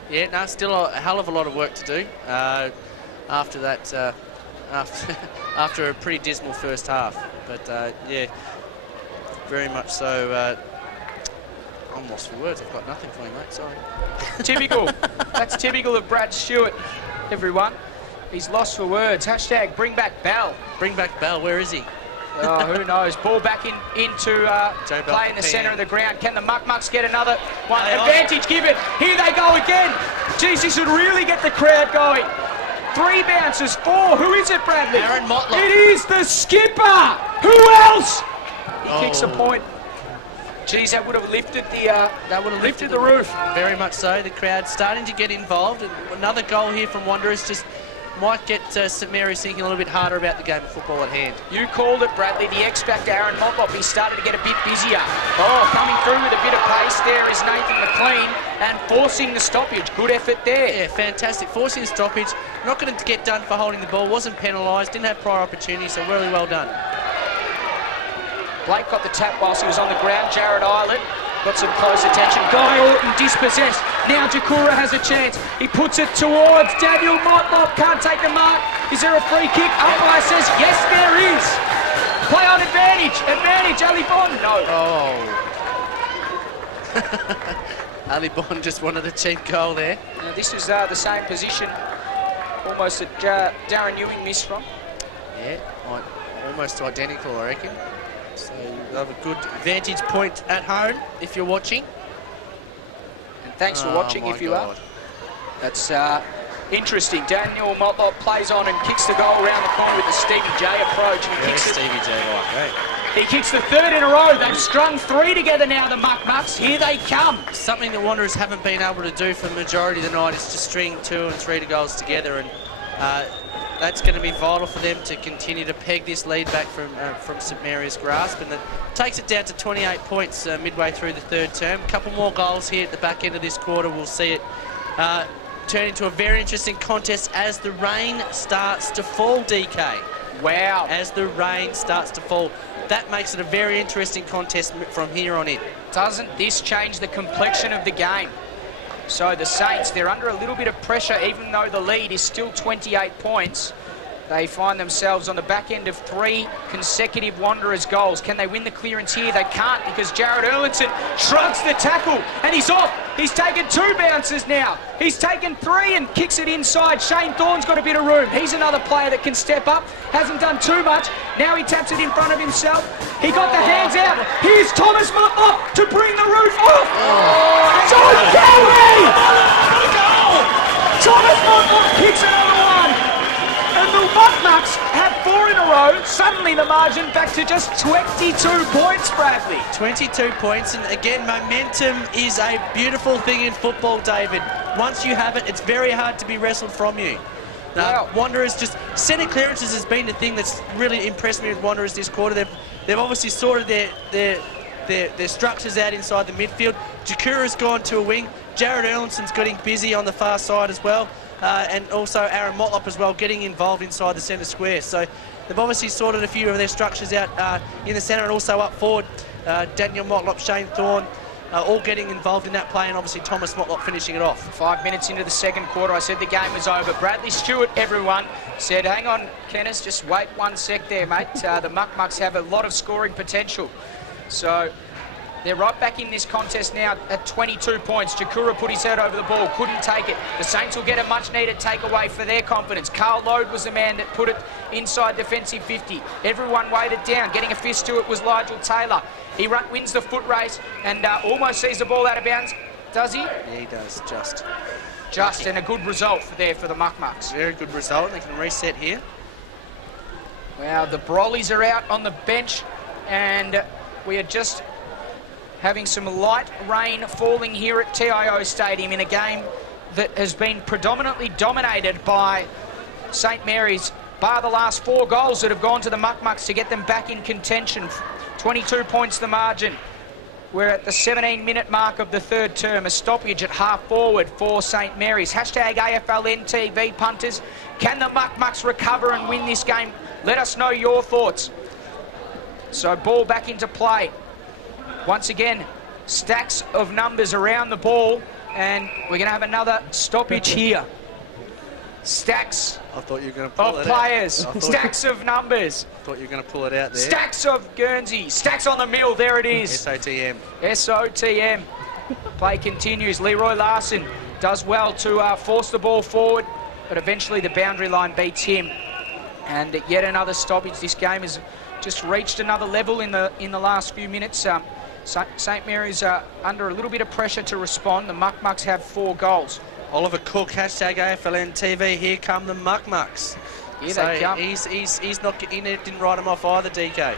Yeah, no, still a hell of a lot of work to do after that, after a pretty dismal first half. But yeah, very much so. I'm lost for words. I've got nothing for you, mate. Sorry. Typical. That's typical of Brad Stewart, everyone. He's lost for words. Hashtag bring back Bell. Bring back Bell. Where is he? Oh, who knows? Ball back into play in the centre of the ground. Can the Muck Mucks get another one? Advantage given. Here they go again. Geez, this would really get the crowd going. 3 bounces, 4. Who is it, Bradley? Aaron Motlop. It is the skipper. Who else? He kicks a point. Geez, that would have lifted the roof. Very much so. The crowd starting to get involved. And another goal here from Wanderers just might get St Mary's thinking a little bit harder about the game of football at hand. You called it, Bradley. The X-Factor, Aaron Motlop, he started to get a bit busier. Oh, coming through with a bit of pace there is Nathan McLean and forcing the stoppage. Good effort there. Yeah, fantastic. Forcing the stoppage. Not going to get done for holding the ball. Wasn't penalised. Didn't have prior opportunity, so really well done. Blake got the tap whilst he was on the ground. Jared Islet got some close attention. Guy Orton dispossessed. Now Jakura has a chance. He puts it towards Daniel Motlop. Can't take the mark. Is there a free kick? Umpire says yes, there is. Play on advantage. Advantage, Ali Bond. No. Oh. Ali Bond just wanted a cheap goal there. Now this is the same position almost that Darren Ewing missed from. Yeah, almost identical, I reckon. So you have a good vantage point at home if you're watching. And thanks for watching if you are. That's interesting. Daniel Motlop plays on and kicks the goal around the corner with the Stevie J approach. And he kicks Stevie J like that. He kicks the third in a row. They've strung 3 together now, the Muck Mucks. Here they come. Something that Wanderers haven't been able to do for the majority of the night is to string 2 and 3 goals together, and that's going to be vital for them to continue to peg this lead back from St Mary's grasp, and that takes it down to 28 points midway through the third term. A couple more goals here at the back end of this quarter. We'll see it turn into a very interesting contest as the rain starts to fall, DK. Wow. As the rain starts to fall. That makes it a very interesting contest from here on in. Doesn't this change the complexion of the game? So the Saints, they're under a little bit of pressure, even though the lead is still 28 points. They find themselves on the back end of 3 consecutive Wanderers goals. Can they win the clearance here? They can't, because Jared Erlinson shrugs the tackle and he's off. He's taken 2 bounces now. He's taken 3 and kicks it inside. Shane Thorne's got a bit of room. He's another player that can step up. Hasn't done too much. Now he taps it in front of himself. He got the hands out. Here's Thomas Motlop to bring the roof off. John Kelly! Thomas Motlop kicks another one. And the Muck-Mucks have 4 in a row. Suddenly the margin back to just 22 points, Bradley. 22 points, and again, momentum is a beautiful thing in football, David. Once you have it, it's very hard to be wrestled from you. Wow. Wanderers just centre clearances has been the thing that's really impressed me with Wanderers this quarter. They've obviously sorted their structures out inside the midfield. Jakura's gone to a wing. Jared Erlinson's getting busy on the far side as well. And also Aaron Motlop as well, getting involved inside the centre square. So they've obviously sorted a few of their structures out in the centre, and also up forward. Daniel Motlop, Shane Thorne, all getting involved in that play, and obviously Thomas Motlop finishing it off. 5 minutes into the second quarter, I said the game was over. Bradley Stewart, everyone, said, hang on, Kenneth, just wait 1 sec there, mate. The Muck-Mucks have a lot of scoring potential. So they're right back in this contest now at 22 points. Jakura put his head over the ball, couldn't take it. The Saints will get a much-needed takeaway for their confidence. Carl Lode was the man that put it inside defensive 50. Everyone weighed it down. Getting a fist to it was Nigel Taylor. He wins the foot race and almost sees the ball out of bounds. Does he? Yeah, he does, just. And a good result for the Muck-Mucks. Very good result. They can reset here. Wow, the Brollies are out on the bench, and we are just having some light rain falling here at TIO Stadium in a game that has been predominantly dominated by St Mary's, bar the last 4 goals that have gone to the Muck-Mucks to get them back in contention. 22 points the margin. We're at the 17-minute mark of the third term. A stoppage at half forward for St Mary's. Hashtag AFLNTV punters. Can the Muck-Mucks recover and win this game? Let us know your thoughts. So ball back into play. Once again, stacks of numbers around the ball, and we're going to have another stoppage here. Stacks I thought you were going to pull of it players, out. stacks of numbers. I thought you were going to pull it out there. Stacks of Guernsey, stacks on the mill, there it is. SOTM. SOTM. Play continues. Leroy Larson does well to force the ball forward, but eventually the boundary line beats him. And yet another stoppage. This game has just reached another level in the last few minutes. St Mary's are under a little bit of pressure to respond. The Muck-Mucks have 4 goals. Oliver Cook, hashtag AFLN TV, here come the Muck-Mucks. Here they come. He's not getting it, didn't write him off either, DK.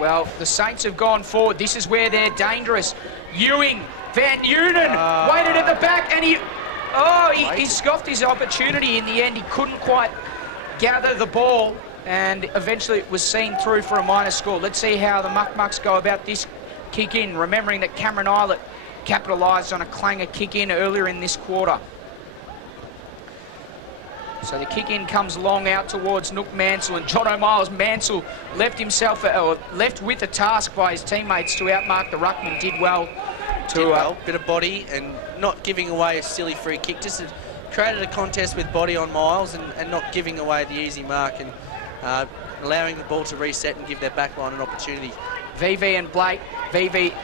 Well, the Saints have gone forward. This is where they're dangerous. Ewing, Van Nuenen waited at the back, and he scoffed his opportunity in the end. He couldn't quite gather the ball, and eventually it was seen through for a minor score. Let's see how the Muck Mucks go about this kick in, remembering that Cameron Islet capitalised on a clanger kick in earlier in this quarter. So the kick in comes long out towards Nook Mansell, and John O'Miles Mansell left with a task by his teammates to outmark the ruckman. Did well. Bit of body and not giving away a silly free kick. Just created a contest with body on Miles and not giving away the easy mark, and allowing the ball to reset and give their backline an opportunity. VV and Blake. VV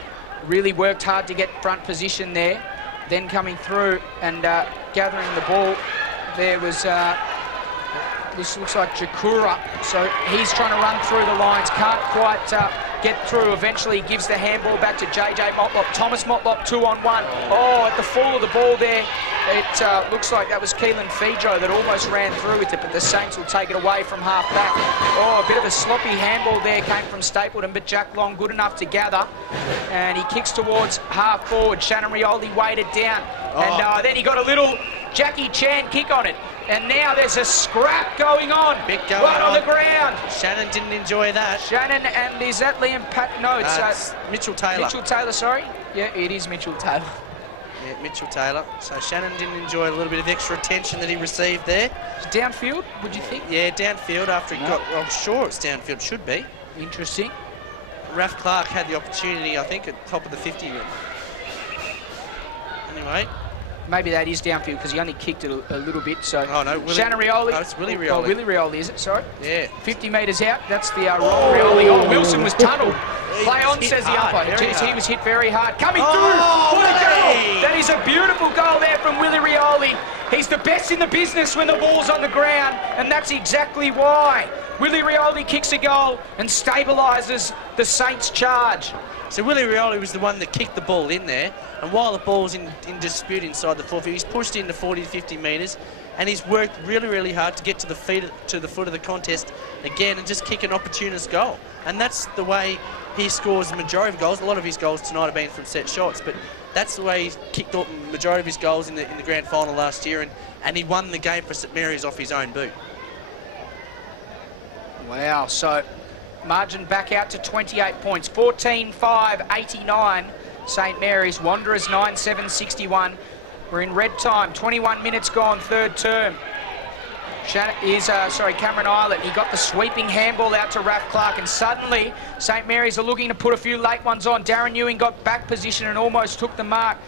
really worked hard to get front position there. Then coming through and gathering the ball. There was, this looks like Jakura, so he's trying to run through the lines, can't quite get through. Eventually gives the handball back to JJ Motlop. Thomas Motlop 2-on-1. At the fall of the ball there, it looks like that was Keelan Fijo that almost ran through with it, but the Saints will take it away from half back. A bit of a sloppy handball there came from Stapleton, but Jack Long good enough to gather, and he kicks towards half forward. Shannon Rioli weighed it down, and then he got a little Jackie Chan kick on it, and now there's a scrap going on. Right on the ground. Shannon didn't enjoy that. Shannon, and is that Liam Pat? No, it's Mitchell Taylor. Mitchell Taylor, sorry. Yeah, it is Mitchell Taylor. Yeah, Mitchell Taylor. So Shannon didn't enjoy a little bit of extra attention that he received there. Downfield, would you think? Yeah, downfield after he got, I'm sure it's downfield, should be. Interesting. Raf Clark had the opportunity, I think, at top of the 50. Anyway. Maybe that is downfield because he only kicked it a little bit. So Shannon Rioli. No, it's Willie Rioli. Willie Rioli, is it? Sorry. Yeah. 50 metres out. That's the wrong Rioli. Wilson was tunnelled. Play on, says the umpire. Jeez, he was hit very hard. Coming through. What a goal! That is a beautiful goal there from Willie Rioli. He's the best in the business when the ball's on the ground, and that's exactly why. Willie Rioli kicks a goal and stabilises the Saints' charge. So Willie Rioli was the one that kicked the ball in there, and while the ball's in dispute inside the 450, he's pushed into 40 to 50 metres, and he's worked really, really hard to get to the foot of the contest again and just kick an opportunist goal. And that's the way he scores the majority of goals. A lot of his goals tonight have been from set shots, but that's the way he kicked the majority of his goals in the grand final last year, and he won the game for St Mary's off his own boot. Wow, so margin back out to 28 points. 14-5-89. St Mary's. Wanderers 9-7-61. We're in red time. 21 minutes gone, third term. Cameron Islet. He got the sweeping handball out to Raf Clark, and suddenly St Mary's are looking to put a few late ones on. Darren Ewing got back position and almost took the mark.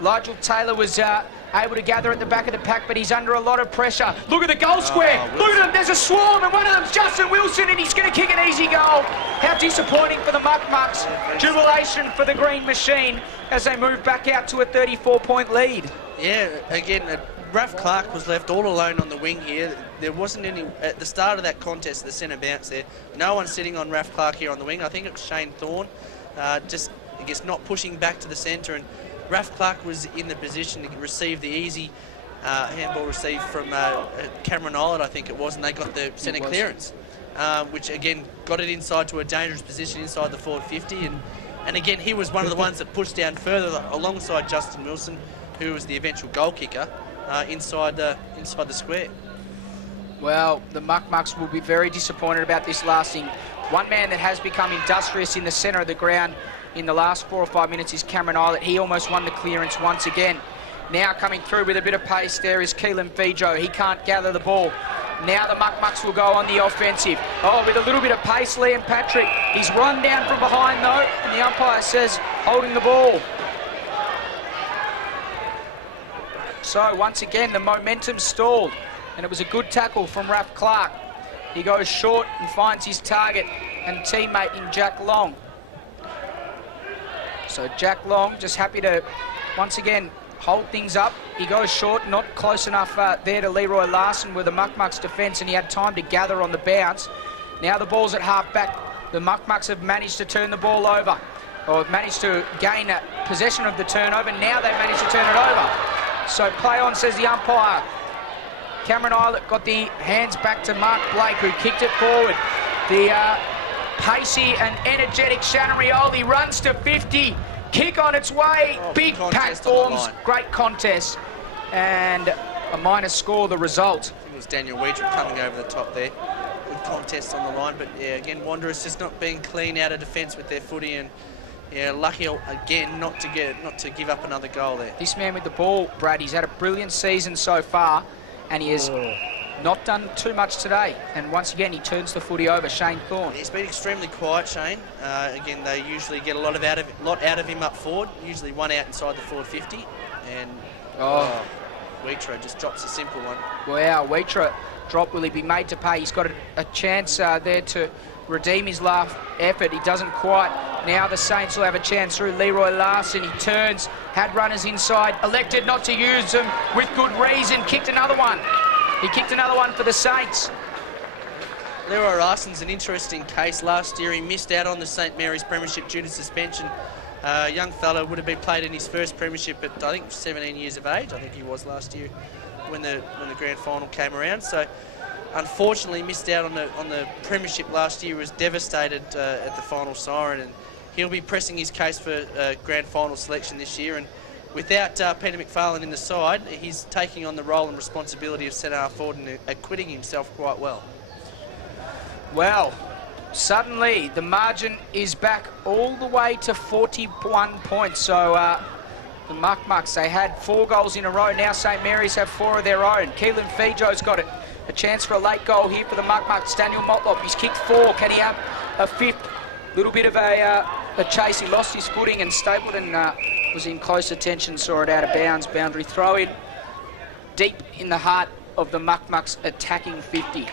Nigel Taylor was able to gather at the back of the pack, but he's under a lot of pressure. Look at the goal square. Look at them. There's a swarm, and one of them's Justin Wilson, and he's going to kick an easy goal. How disappointing for the Muck Mucks. Jubilation for the Green Machine as they move back out to a 34-point lead. Yeah, again, Raf Clark was left all alone on the wing here. There wasn't any, at the start of that contest, the centre bounce there, no one sitting on Raf Clark here on the wing. I think it was Shane Thorne, just, I guess, not pushing back to the centre, and Raf Clark was in the position to receive the easy handball received from Cameron Islet, I think it was, and they got the centre clearance, which again got it inside to a dangerous position inside the forward 50, and again he was one of the ones that pushed down further alongside Justin Wilson, who was the eventual goal kicker, inside the square. Well, the Muck Mucks will be very disappointed about this lasting. One man that has become industrious in the centre of the ground in the last 4 or 5 minutes is Cameron Islet. He almost won the clearance once again. Now coming through with a bit of pace there is Keelan Fijo. He can't gather the ball. Now the Muck Mucks will go on the offensive. With a little bit of pace, Liam Patrick. He's run down from behind though, and the umpire says holding the ball. So once again, the momentum stalled, and it was a good tackle from Raf Clark. He goes short and finds his target and teammate in Jack Long. So Jack Long just happy to, once again, hold things up. He goes short, not close enough there to Leroy Larson with the Muck Mucks defence, and he had time to gather on the bounce. Now the ball's at half back. The Muck Mucks have managed to turn the ball over, or managed to gain possession of the turnover. Now they've managed to turn it over. So play on, says the umpire. Cameron Islet got the hands back to Mark Blake, who kicked it forward. The pacey and energetic Shannon Rioli runs to 50. Kick on its way. Big pack forms. Great contest. And a minus score, the result. I think it was Daniel Weidrup coming over the top there. Good contest on the line, but yeah, again, Wanderers just not being clean out of defence with their footy, and yeah, lucky again not to give up another goal there. This man with the ball, Brad, he's had a brilliant season so far, and he has not done too much today. And once again, he turns the footy over. Shane Thorne. He's been extremely quiet, Shane. Again, they usually get a lot out of him up forward. Usually one out inside the forward 50, and Weitra just drops a simple one. Wow, Weitra drop. Will he be made to pay? He's got a chance there to redeem his last effort. He doesn't quite. Now the Saints will have a chance through Leroy Larson. He turns, had runners inside, elected not to use them with good reason. Kicked another one. He kicked another one for the Saints. Leroy Larson's an interesting case. Last year he missed out on the St Mary's Premiership due to suspension. Young fella would have been played in his first premiership at, I think, 17 years of age. I think he was last year when the grand final came around. So unfortunately missed out on the premiership last year. Was devastated at the final siren, and he'll be pressing his case for grand final selection this year. And without Peter McFarlane in the side, he's taking on the role and responsibility of centre half forward and acquitting himself quite well. Well, suddenly the margin is back all the way to 41 points. So the Muck-Mucks, they had 4 goals in a row. Now St Mary's have 4 of their own. Keelan Fijo's got it. A chance for a late goal here for the Muck-Mucks. Daniel Motlop, he's kicked 4. Can he have a 5th? Little bit of a chase. He lost his footing, and Stapleton was in close attention, saw it out of bounds. Boundary throw in deep in the heart of the Muck-Mucks attacking 50.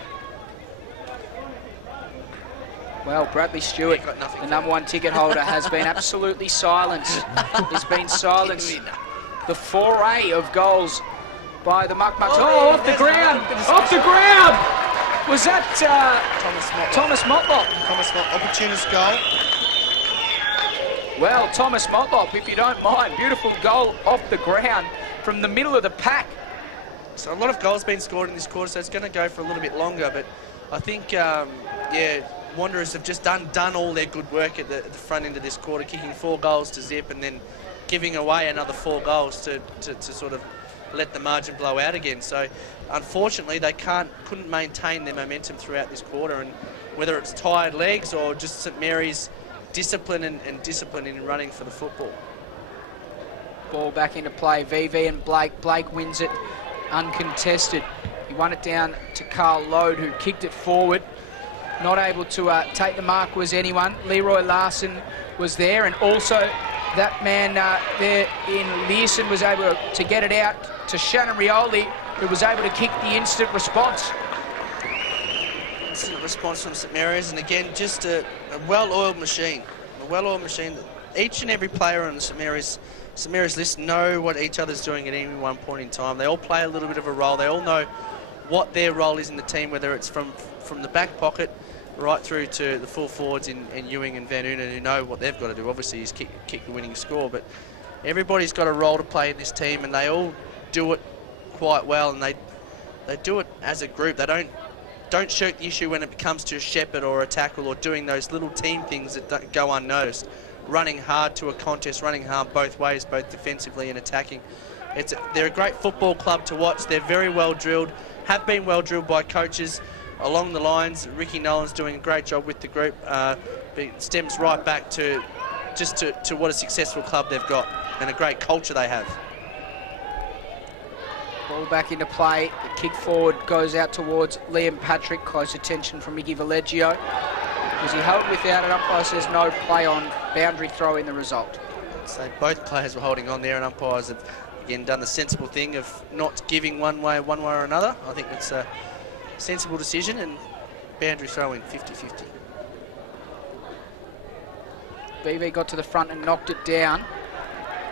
Well, Bradley Stewart, the number 1 ticket holder, has been absolutely silenced. He's been silenced. The foray of goals by the Muck-Mucks. Oh, off the ground! Off the ground! Was that Thomas Motlop? Thomas Motlop, opportunist goal. Well, Thomas Motlop, if you don't mind, beautiful goal off the ground from the middle of the pack. So a lot of goals been scored in this quarter, so it's going to go for a little bit longer. But I think, Wanderers have just done all their good work at the front end of this quarter, kicking 4 goals to zip, and then giving away another 4 goals to sort of let the margin blow out again. So unfortunately, they couldn't maintain their momentum throughout this quarter, and whether it's tired legs or just St Mary's discipline and discipline in running for the football. Ball back into play. VV and Blake. Blake wins it uncontested. He won it down to Carl Lode, who kicked it forward. Not able to take the mark was anyone. Leroy Larson was there, and also that man there in Learson was able to get it out to Shannon Rioli, who was able to kick the instant response. Instant response from St Mary's, and again, just a well-oiled machine. A well-oiled machine that each and every player on the St Mary's list know what each other's doing at any one point in time. They all play a little bit of a role. They all know what their role is in the team, whether it's from the back pocket right through to the full forwards in Ewing and Van Unen, who know what they've got to do. Obviously, is kick the winning score, but everybody's got a role to play in this team, and they all do it quite well, and they do it as a group. They don't shirk the issue when it comes to a shepherd or a tackle or doing those little team things that don't go unnoticed. Running hard to a contest, running hard both ways, both defensively and attacking. They're a great football club to watch. They're very well drilled, have been well drilled by coaches along the lines. Ricky Nolan's doing a great job with the group. It stems right back to what a successful club they've got and a great culture they have. Ball back into play. The kick forward goes out towards Liam Patrick. Close attention from Mickey Valeggio. Was he held without it? Umpire says no play on. Boundary throw in the result. So both players were holding on there, and umpires have again done the sensible thing of not giving one way or another. I think it's a sensible decision, and boundary throw in 50-50. VV got to the front and knocked it down.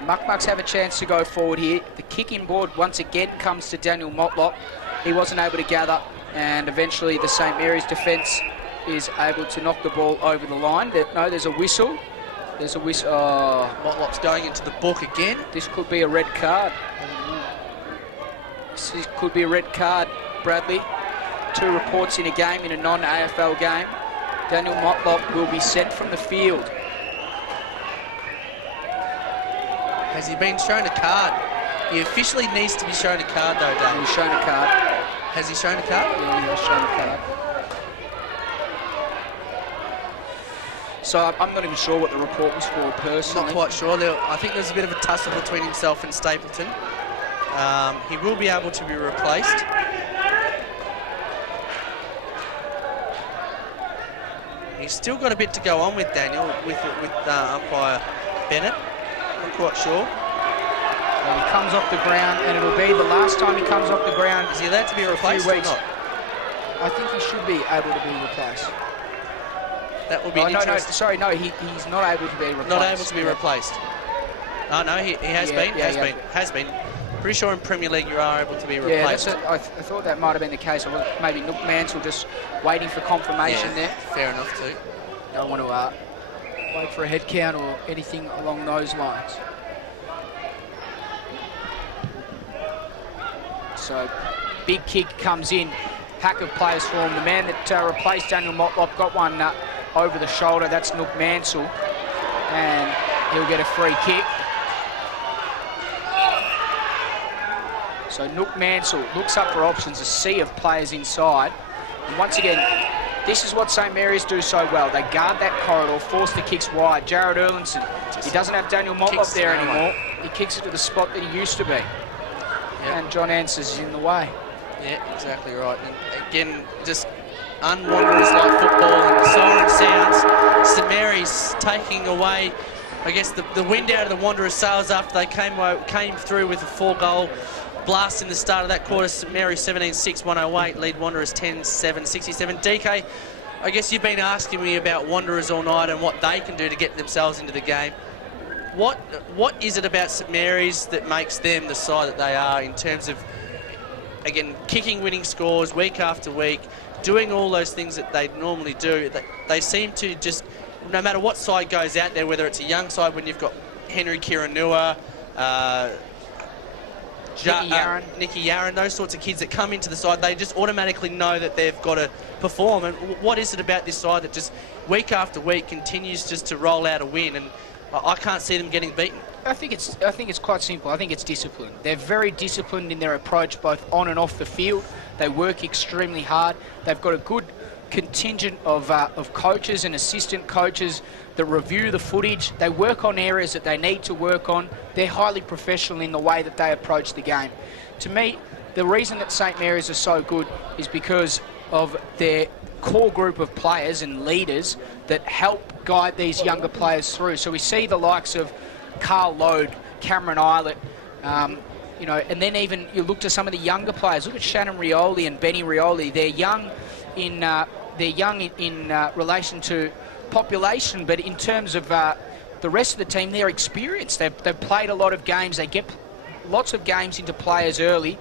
Muck-Mucks have a chance to go forward here. The kick inboard once again comes to Daniel Motlop. He wasn't able to gather, and eventually the St Mary's defence is able to knock the ball over the line. There's a whistle. There's a whistle. Oh. Motlop's going into the book again. This could be a red card. This could be a red card, Bradley. 2 reports in a game, in a non-AFL game. Daniel Motlop will be sent from the field. Has he been shown a card? He officially needs to be shown a card, though, Dave. He's shown a card. Has he shown a card? Yeah, he has shown a card. So I'm not even sure what the report was for personally. Not quite sure. I think there's a bit of a tussle between himself and Stapleton. He will be able to be replaced. He's still got a bit to go on with Daniel, with umpire Bennett. Not quite sure. Well, he comes off the ground, and it'll be the last time he comes off the ground. Is he allowed to be replaced or not? I think he should be able to be replaced. That would be no, interesting. sorry, no, he's not able to be replaced. Not able to be replaced. Oh, no, he has been. Pretty sure in Premier League you are able to be replaced. Yeah, I thought that might have been the case. Maybe Nook Mansell just waiting for confirmation there. Fair enough too. Don't want to wait for a head count or anything along those lines. So, big kick comes in. Pack of players for him. The man that replaced Daniel Motlop got one over the shoulder. That's Nook Mansell. And he'll get a free kick. So Nook Mansell looks up for options, a sea of players inside. And once again, this is what St Mary's do so well. They guard that corridor, force the kicks wide. Jared Erlinson, he doesn't have Daniel Motlop there anymore. He kicks it to the spot that he used to be. Yep. And John Ansers is in the way. Yeah, exactly right. And again, just un-Wanderers-like football, and the siren sounds. St Mary's taking away, I guess, the wind out of the Wanderers' sails after they came through with a 4-goal blast in the start of that quarter. St Mary's 17-6, 108, lead Wanderers 10-7, 67. DK, I guess you've been asking me about Wanderers all night and what they can do to get themselves into the game. What is it about St Mary's that makes them the side that they are in terms of, again, kicking winning scores week after week, doing all those things that they normally do? They seem to just, no matter what side goes out there, whether it's a young side when you've got Henry Kiranua, Nicky Yaron, those sorts of kids that come into the side, they just automatically know that they've got to perform. And what is it about this side that just week after week continues just to roll out a win? And I can't see them getting beaten. I think it's quite simple. I think it's discipline. They're very disciplined in their approach, both on and off the field. They work extremely hard. They've got a good contingent of coaches and assistant coaches that review the footage. They work on areas that they need to work on. They're highly professional in the way that they approach the game. To me, the reason that St Mary's are so good is because of their core group of players and leaders that help guide these younger players through. So we see the likes of Carl Lode, Cameron Eilert, and then even you look to some of the younger players. Look at Shannon Rioli and Benny Rioli. They're young in relation to population, but in terms of the rest of the team, they're experienced. They've played a lot of games. They get lots of games into players early,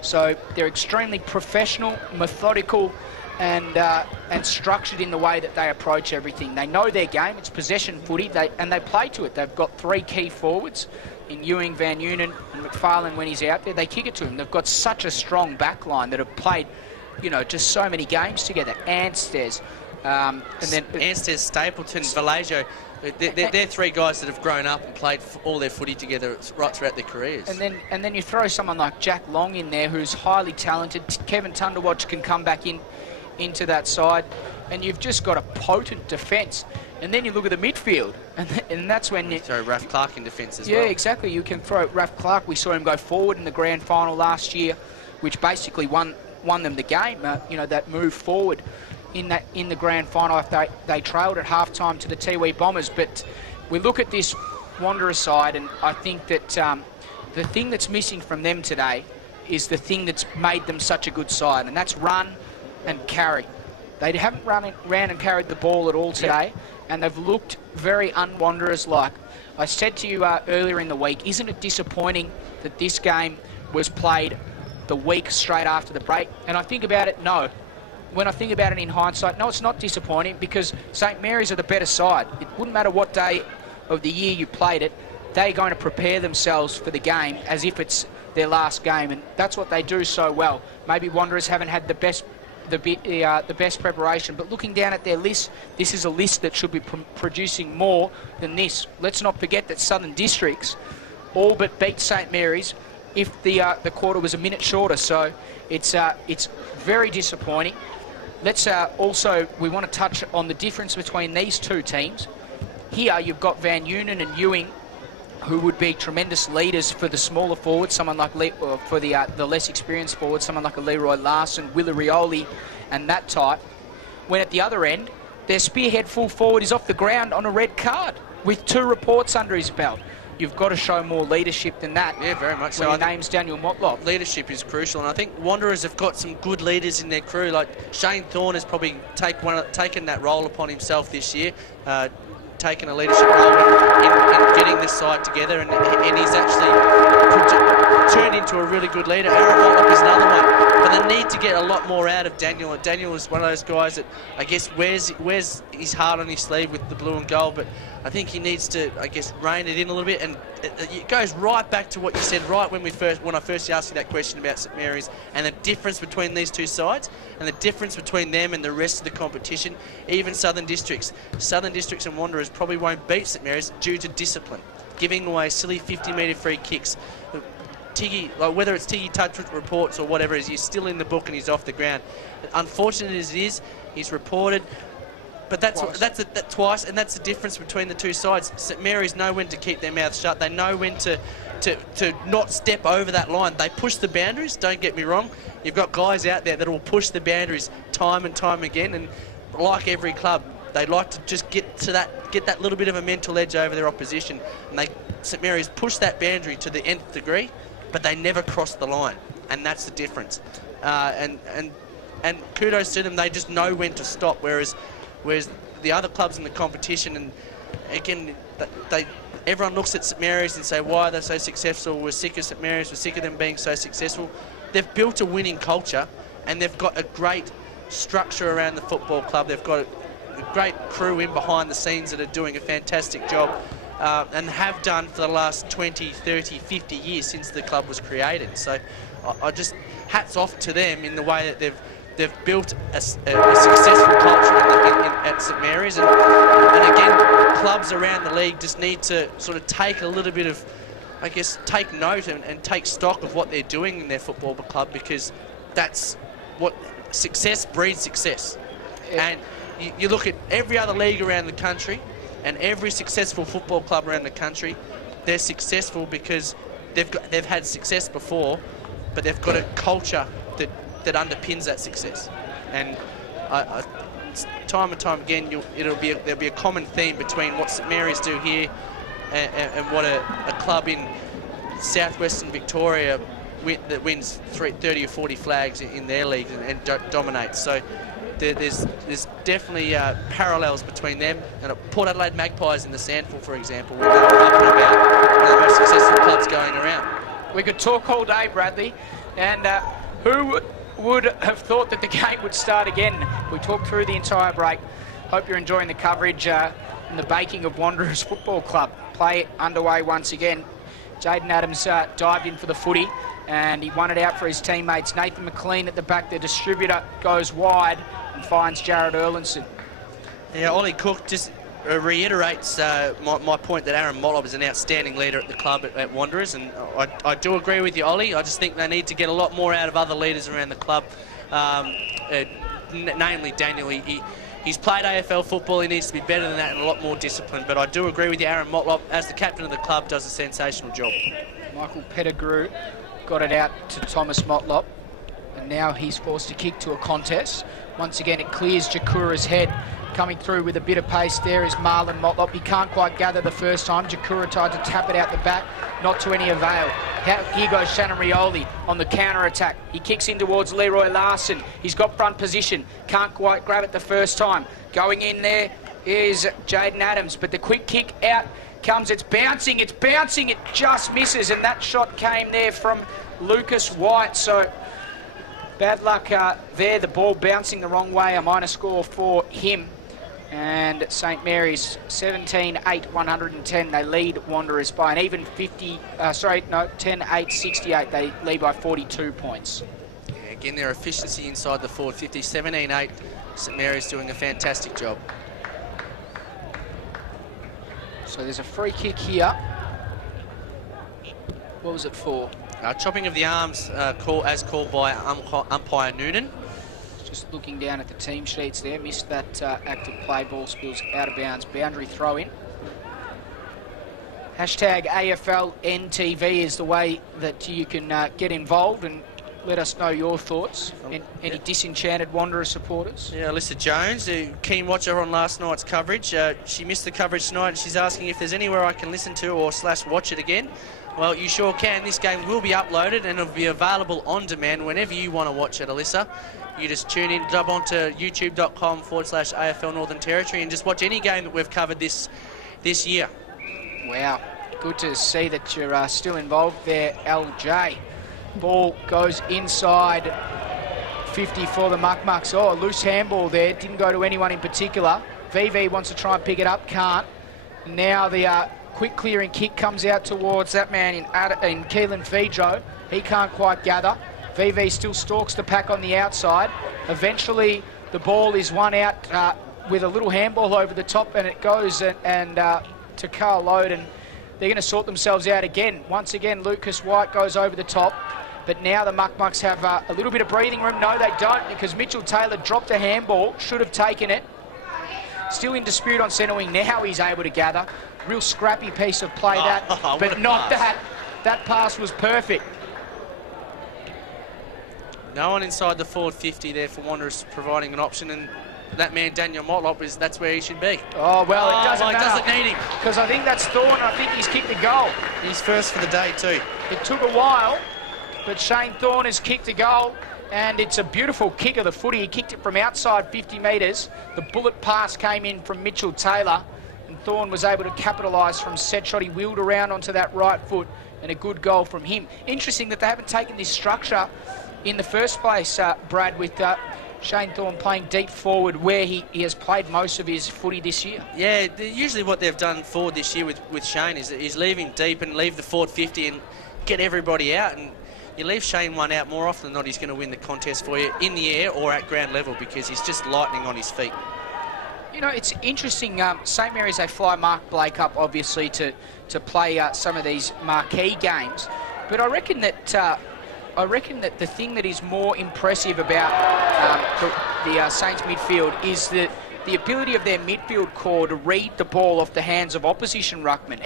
so they're extremely professional, methodical, and structured in the way that they approach everything. They know their game. It's possession footy, and they play to it. They've got 3 key forwards in Ewing, Van Nunen, and McFarlane when he's out there. They kick it to him. They've got such a strong back line that have played, just so many games together. Anstez, and then Anstez, Stapleton, Vallejo. They're 3 guys that have grown up and played all their footy together right throughout their careers. And then you throw someone like Jack Long in there, who's highly talented. Kevin Tunderwatch can come back into that side, and you've just got a potent defence. And then you look at the midfield, and that's when you throw Raf Clark in defence as well. Yeah, exactly. You can throw Raf Clark. We saw him go forward in the grand final last year, which basically won them the game. That move forward in the grand final after they trailed at halftime to the Tiwi Bombers. But we look at this Wanderers side, and I think that the thing that's missing from them today is the thing that's made them such a good side, and that's run and carry. They haven't ran and carried the ball at all today, and they've looked very un-Wanderers-like. I said to you earlier in the week, isn't it disappointing that this game was played the week straight after the break? And I think about it, no. When I think about it in hindsight, no, it's not disappointing, because St Mary's are the better side. It wouldn't matter what day of the year you played it, they're going to prepare themselves for the game as if it's their last game, and that's what they do so well. Maybe Wanderers haven't had the best the best preparation. But looking down at their list, this is a list that should be producing more than this. Let's not forget that Southern Districts all but beat St Mary's if the quarter was a minute shorter. So it's very disappointing. Let's also, we want to touch on the difference between these two teams. Here you've got Van Unen and Ewing, who would be tremendous leaders for the smaller forwards, someone like for the less experienced forwards, someone like a Leroy Larson, Willie Rioli, and that type. When at the other end, their spearhead full forward is off the ground on a red card with 2 reports under his belt. You've got to show more leadership than that. Yeah, very much when so. your name's Daniel Motlop. Leadership is crucial, and I think Wanderers have got some good leaders in their crew. Like Shane Thorne has probably taken that role upon himself this year, taken a leadership role in getting this side together, and he's actually turned into a really good leader. Aaron Motlop is another one. But they need to get a lot more out of Daniel, and Daniel is one of those guys that I guess wears his heart on his sleeve with the blue and gold, but I think he needs to, I guess, rein it in a little bit. And it goes right back to what you said right when I first asked you that question about St Mary's and the difference between these two sides and the difference between them and the rest of the competition. Even Southern Districts and Wanderers probably won't beat St Mary's due to discipline, giving away silly 50-metre free kicks. Tiggy, like whether it's Tiggy touch reports or whatever it is, he's still in the book and he's off the ground. Unfortunate as it is, he's reported. But that's twice, and that's the difference between the two sides. St Mary's know when to keep their mouths shut. They know when to not step over that line. They push the boundaries. Don't get me wrong. You've got guys out there that will push the boundaries time and time again. And like every club, they like to just get that little bit of a mental edge over their opposition. And St Mary's push that boundary to the nth degree, but they never cross the line, and that's the difference. And kudos to them. They just know when to stop. Whereas the other clubs in the competition, and again, everyone looks at St Mary's and say, why are they so successful? We're sick of St Mary's. We're sick of them being so successful. They've built a winning culture, and they've got a great structure around the football club. They've got a great crew in behind the scenes that are doing a fantastic job, and have done for the last 20, 30, 50 years since the club was created. So I just hats off to them in the way that they've built a successful culture at St Mary's, and again, clubs around the league just need to sort of take a little bit of, I guess, take note and take stock of what they're doing in their football club, because that's what success breeds success. Yeah. And you look at every other league around the country, and every successful football club around the country, they're successful because they've had success before, but they've got a culture that underpins that success. And time and time again, there'll be a common theme between what St Mary's do here and what a club in southwestern Victoria that wins 30 or 40 flags in their league and dominates. So there's definitely parallels between them and Port Adelaide Magpies in the Sandful, for example, when they're up and about, one of the most successful clubs going around. We could talk all day, Bradley, and who would have thought that the game would start again? We talked through the entire break. Hope you're enjoying the coverage and the baking of Wanderers Football Club. Play underway once again. Jaden Adams dived in for the footy, and he won it out for his teammates. Nathan McLean at the back, the distributor, goes wide and finds Jared Erlinson. Yeah, Ollie Cook just reiterates my point that Aaron Motlop is an outstanding leader at the club at Wanderers, and I do agree with you, Ollie. I just think they need to get a lot more out of other leaders around the club, namely Daniel. He's played AFL football. He needs to be better than that and a lot more disciplined. But I do agree with you, Aaron Motlop, as the captain of the club, does a sensational job. Michael Pettigrew got it out to Thomas Motlop, and now he's forced to kick to a contest. Once again, it clears Jakura's head. Coming through with a bit of pace there is Marlon Motlop. He can't quite gather the first time. Jakura tried to tap it out the back, not to any avail. Here goes Shannon Rioli on the counter-attack. He kicks in towards Leroy Larson. He's got front position. Can't quite grab it the first time. Going in there is Jaden Adams, but the quick kick out comes. It's bouncing, it just misses, and that shot came there from Lucas White. So bad luck there, the ball bouncing the wrong way. A minor score for him. And St Mary's 17-8, 110. They lead Wanderers by an even 10-8, 68. They lead by 42 points. Yeah, Again, their efficiency inside the forward 50, 17-8. St Mary's doing a fantastic job. So there's a free kick here. What was it for? Chopping of the arms as called by umpire Noonan. Just looking down at the team sheets there, missed that active play, ball spills out of bounds, boundary throw in. Hashtag AFLNTV is the way that you can get involved and let us know your thoughts. Any disenchanted Wanderers supporters? Yeah, Alyssa Jones, a keen watcher on last night's coverage. She missed the coverage tonight and she's asking if there's anywhere I can listen to or / watch it again. Well, you sure can. This game will be uploaded and it'll be available on demand whenever you want to watch it, Alyssa. You just tune in, jump onto youtube.com/AFL Northern Territory and just watch any game that we've covered this year. Wow, good to see that you're still involved there, LJ. Ball goes inside 50 for the Muck Mucks. Oh, a loose handball there, didn't go to anyone in particular. VV wants to try and pick it up, can't. Now the quick clearing kick comes out towards that man in Keelan Fedro. He can't quite gather. VV still stalks the pack on the outside. Eventually, the ball is won out with a little handball over the top, and it goes to Carl Lode, and they're going to sort themselves out again. Once again, Lucas White goes over the top, but now the Muck Mucks have a little bit of breathing room. No, they don't, because Mitchell Taylor dropped a handball, should have taken it. Still in dispute on centre wing. Now he's able to gather. Real scrappy piece of play but not that. That pass was perfect. No one inside the forward 50 there for Wanderers providing an option, and that man Daniel Motlop that's where he should be. Oh well, it doesn't matter. It doesn't need him because I think that's Thorne. I think he's kicked the goal. He's first for the day too. It took a while, but Shane Thorne has kicked a goal, and it's a beautiful kick of the footy. He kicked it from outside 50 metres. The bullet pass came in from Mitchell Taylor, and Thorne was able to capitalise from set shot. He wheeled around onto that right foot, and a good goal from him. Interesting that they haven't taken this structure in the first place, Brad, with Shane Thorne playing deep forward where he has played most of his footy this year. Yeah, usually what they've done forward this year with Shane is leave him deep and leave the forward 50 and get everybody out. And you leave Shane one out, more often than not, he's going to win the contest for you in the air or at ground level because he's just lightning on his feet. You know, it's interesting. St Mary's, they fly Mark Blake up, obviously, to play some of these marquee games. But I reckon that the thing that is more impressive about the Saints midfield is the ability of their midfield core to read the ball off the hands of opposition ruckmen.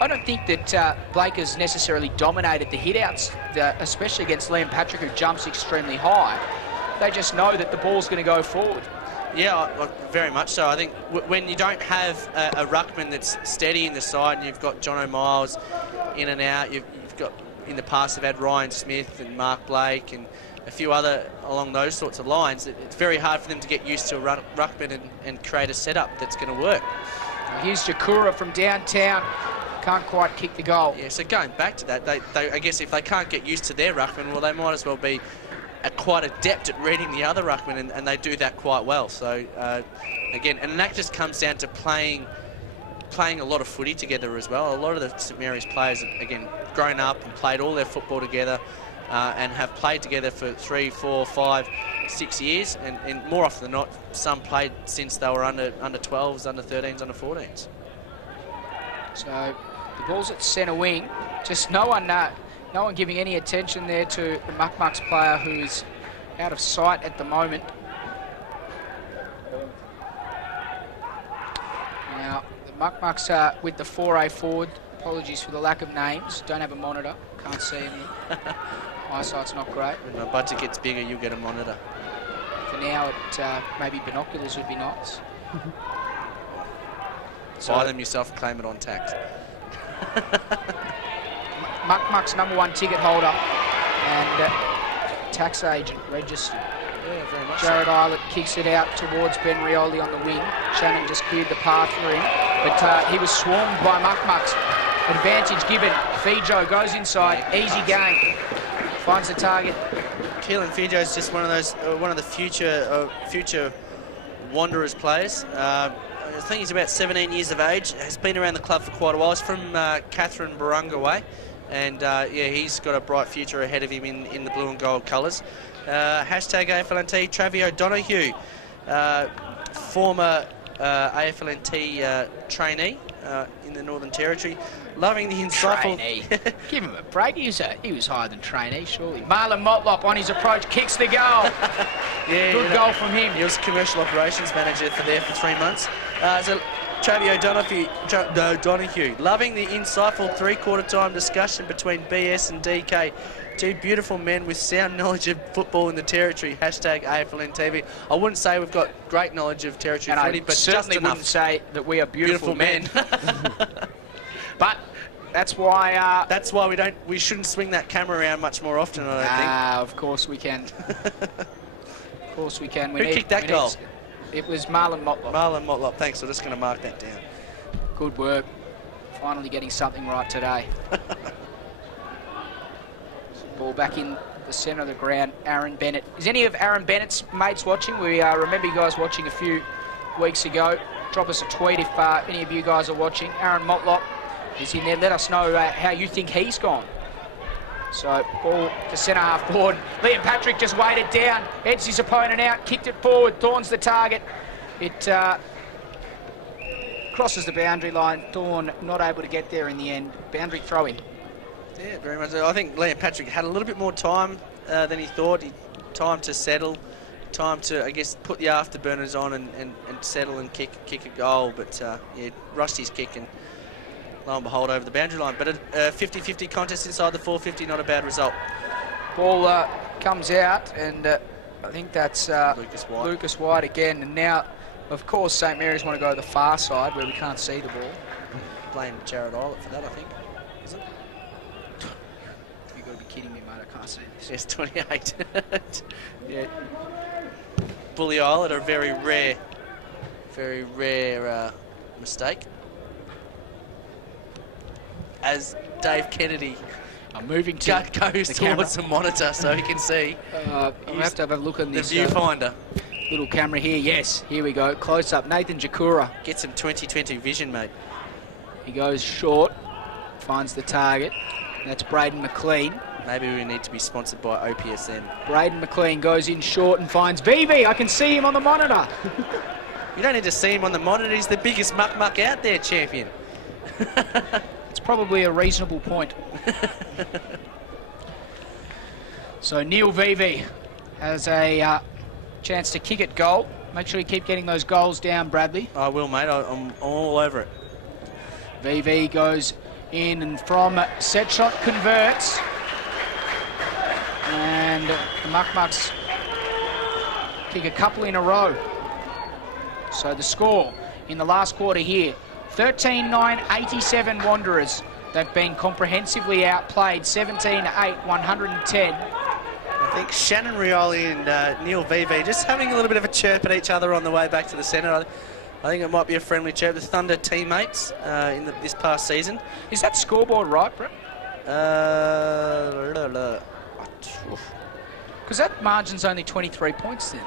I don't think that Blake has necessarily dominated the hit-outs, especially against Liam Patrick, who jumps extremely high. They just know that the ball's going to go forward. Yeah, very much so. I think when you don't have a ruckman that's steady in the side and you've got Jono Miles in and out, you've got, in the past, they've had Ryan Smith and Mark Blake and a few other along those sorts of lines. It's very hard for them to get used to a ruckman and create a setup that's going to work. Here's Jakura from downtown. Can't quite kick the goal. Yeah, so going back to that, they I guess if they can't get used to their ruckman, well, they might as well be quite adept at reading the other ruckman, and they do that quite well. So, again, and that just comes down to playing a lot of footy together as well. A lot of the St Mary's players have, again, grown up and played all their football together and have played together for 3, 4, 5, 6 years, and more often than not, some played since they were under 12s, under 13s, under 14s. So the ball's at centre wing. Just no one giving any attention there to the Muck Mucks player who's out of sight at the moment. Now, the Muck Mucks are with the 4A forward. Apologies for the lack of names. Don't have a monitor. Can't see any. Eyesight's not great. When my budget gets bigger, you'll get a monitor. For now, maybe binoculars would be nice. Buy them yourself and claim it on tax. Muck Muck's #1 ticket holder and tax agent registered. Yeah, very much. Jared so. Eilert kicks it out towards Ben Rioli on the wing. Shannon just cleared the path for him, but he was swarmed by Muck Mucks. Advantage given. Fedro goes inside. Easy game. Finds the target. Keelan Fedro is just one of the future Wanderers players. I think he's about 17 years of age. Has been around the club for quite a while. He's from Catherine Barunga way. And yeah, he's got a bright future ahead of him in the blue and gold colours. Hashtag AFLNT, Travis O'Donoghue, former AFLNT trainee in the Northern Territory. Loving the insightful... Trainee. Give him a break. He was higher than trainee, surely. Marlon Motlop on his approach kicks the goal. Yeah, Good goal from him. He was commercial operations manager for 3 months. So Travis O'Donoghue, loving the insightful three-quarter time discussion between BS and DK. Two beautiful men with sound knowledge of football in the Territory. Hashtag AFLNTV. I wouldn't say we've got great knowledge of Territory footy, but certainly just enough. wouldn't say that we are beautiful men. men. But that's why... That's why we shouldn't swing that camera around much more often, I don't think. Of course we can. Of course we can. Who kicked that goal? It was Marlon Motlop. Marlon Motlop, thanks. I'm just going to mark that down. Good work. Finally getting something right today. Ball back in the centre of the ground. Aaron Bennett. Is any of Aaron Bennett's mates watching? We remember you guys watching a few weeks ago. Drop us a tweet if any of you guys are watching. Aaron Motlop is in there. Let us know how you think he's gone. So, ball to centre half forward. Liam Patrick just weighed it down. Edged his opponent out, kicked it forward. Thorne's the target. It crosses the boundary line. Thorne not able to get there in the end. Boundary throw-in. Yeah, very much so. I think Liam Patrick had a little bit more time than he thought. Time to settle. Time to, I guess, put the afterburners on and settle and kick a goal. But, yeah, rushed his kick and lo and behold, over the boundary line. But a 50-50 contest inside the 450, not a bad result. Ball comes out, and I think that's Lucas White again. And now, of course, St Mary's want to go to the far side where we can't see the ball. Blame Jared Eilert for that, I think. Is it? You've got to be kidding me, mate. I can't see this. Yes, 28. Yeah. Bully Eilert, a very rare mistake. As Dave Kennedy moving to goes the camera. towards the monitor so he can see. I'll have to have a look at this The viewfinder. Little camera here. Yes, here we go. Close up. Nathan Jakura. Get some 2020 vision, mate. He goes short, finds the target. That's Braden McLean. Maybe we need to be sponsored by OPSN. Braden McLean goes in short and finds VV. I can see him on the monitor. You don't need to see him on the monitor. He's the biggest muck out there, champion. It's probably a reasonable point. So Neil VV has a chance to kick it goal. Make sure you keep getting those goals down, Bradley. I will, mate. I'm all over it. VV goes in and from set shot converts. And the Muck-Mucks kick a couple in a row. So the score in the last quarter here, 13-9, 87 Wanderers. They've been comprehensively outplayed, 17-8, 110. I think Shannon Rioli and Neil VV just having a little bit of a chirp at each other on the way back to the centre. I think it might be a friendly chirp. The Thunder teammates in this past season. Is that scoreboard right, Brett? Because that margin's only 23 points then.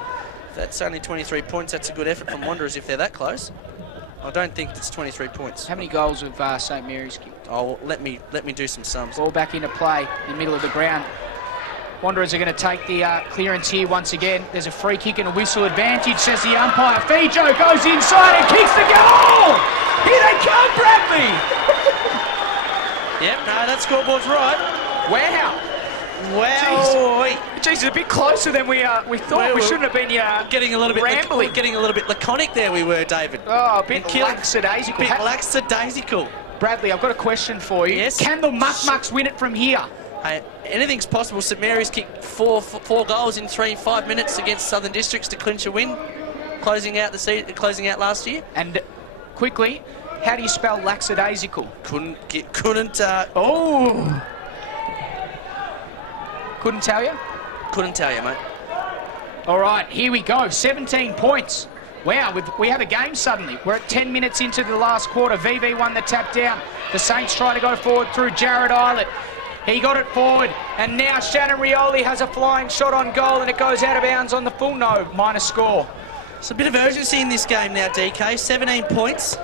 If that's only 23 points, that's a good effort from Wanderers if they're that close. I don't think that's 23 points. How many goals have St Mary's kicked? Oh, let me do some sums. Ball back into play in the middle of the ground. Wanderers are going to take the clearance here once again. There's a free kick and a whistle advantage, says the umpire. Fijo goes inside and kicks the goal! Here they come, Bradley! Yep, no, that scoreboard's right. Wow! Jeez, it's a bit closer than we thought. We shouldn't have been getting a little bit rambling. Getting a little bit laconic there we were, David. Oh, a bit lackadaisical. Lackadaisical. Bradley, I've got a question for you. Yes? Can the Muck-Mucks win it from here? Hey, anything's possible. St Mary's kicked four goals in 5 minutes against Southern Districts to clinch a win, closing out last year. And quickly, how do you spell lackadaisical? Couldn't tell you? Couldn't tell you, mate. All right, here we go. 17 points. Wow, we have a game suddenly. We're at 10 minutes into the last quarter. VV won the tap down. The Saints try to go forward through Jared Eilert. He got it forward, and now Shannon Rioli has a flying shot on goal, and it goes out of bounds on the full minus score. It's a bit of urgency in this game now, DK. 17 points.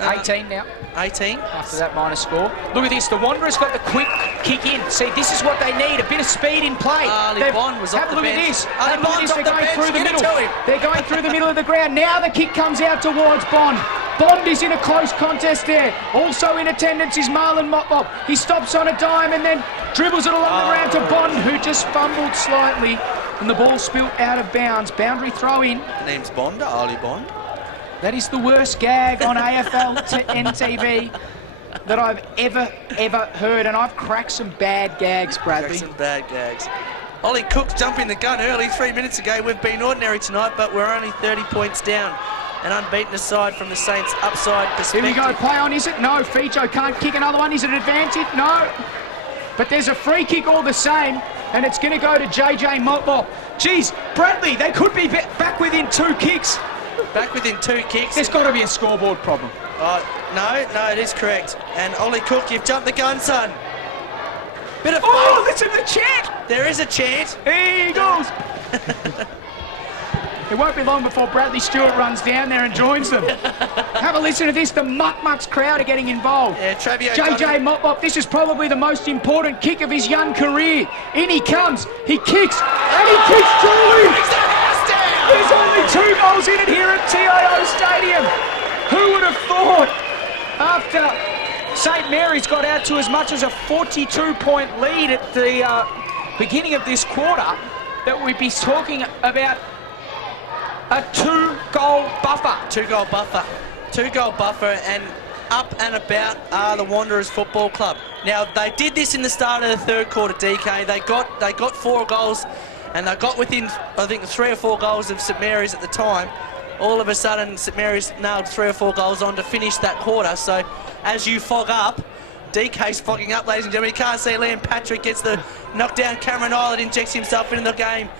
18 now. 18. After that minor score. Look at this, the Wanderers got the quick kick in. See, this is what they need, a bit of speed in play. Ali Bond was off the bench. Have a look at this. Ali Have a look at Bond's this, off they're the going bench. through the Get it middle. to him. They're going through the middle of the ground. Now the kick comes out towards Bond. Bond is in a close contest there. Also in attendance is Marlon Motlop. He stops on a dime and then dribbles it along the ground to Bond, who just fumbled slightly. And the ball spilt out of bounds. Boundary throw in. The name's Bond, Ali Bond. That is the worst gag on AFL NTV that I've ever heard, and I've cracked some bad gags, Bradley. Some bad gags. Ollie Cook's jumping the gun early 3 minutes ago. We've been ordinary tonight, but we're only 30 points down. An unbeaten aside from the Saints' upside perspective. Here we go, play on, is it? No, Fijo can't kick another one. Is it an advantage? No. But there's a free kick all the same, and it's going to go to JJ Motlop. Geez, Bradley, they could be back within 2 kicks. Back within 2 kicks. There's got to be a scoreboard problem. No, it is correct. And Ollie Cook, you've jumped the gun, son. Bit of Oh, faith. listen to the chant. There is a chant. Eagles. It won't be long before Bradley Stewart runs down there and joins them. Have a listen to this. The Muck crowd are getting involved. Yeah, Travio. JJ Motlop, this is probably the most important kick of his young career. In he comes, he kicks, and he kicks truly. There's only 2 goals in it here at TIO Stadium. Who would have thought, after St Mary's got out to as much as a 42-point lead at the beginning of this quarter, that we'd be talking about a 2-goal buffer. 2-goal buffer. 2-goal buffer, and up and about are the Wanderers Football Club. Now, they did this in the start of the third quarter, DK. They got 4 goals, and they got within, I think, 3 or 4 goals of St Mary's at the time. All of a sudden, St Mary's nailed 3 or 4 goals on to finish that quarter. So, as you fog up, DK's fogging up, ladies and gentlemen. You can't see Liam Patrick gets the knockdown. Cameron Island injects himself into the game.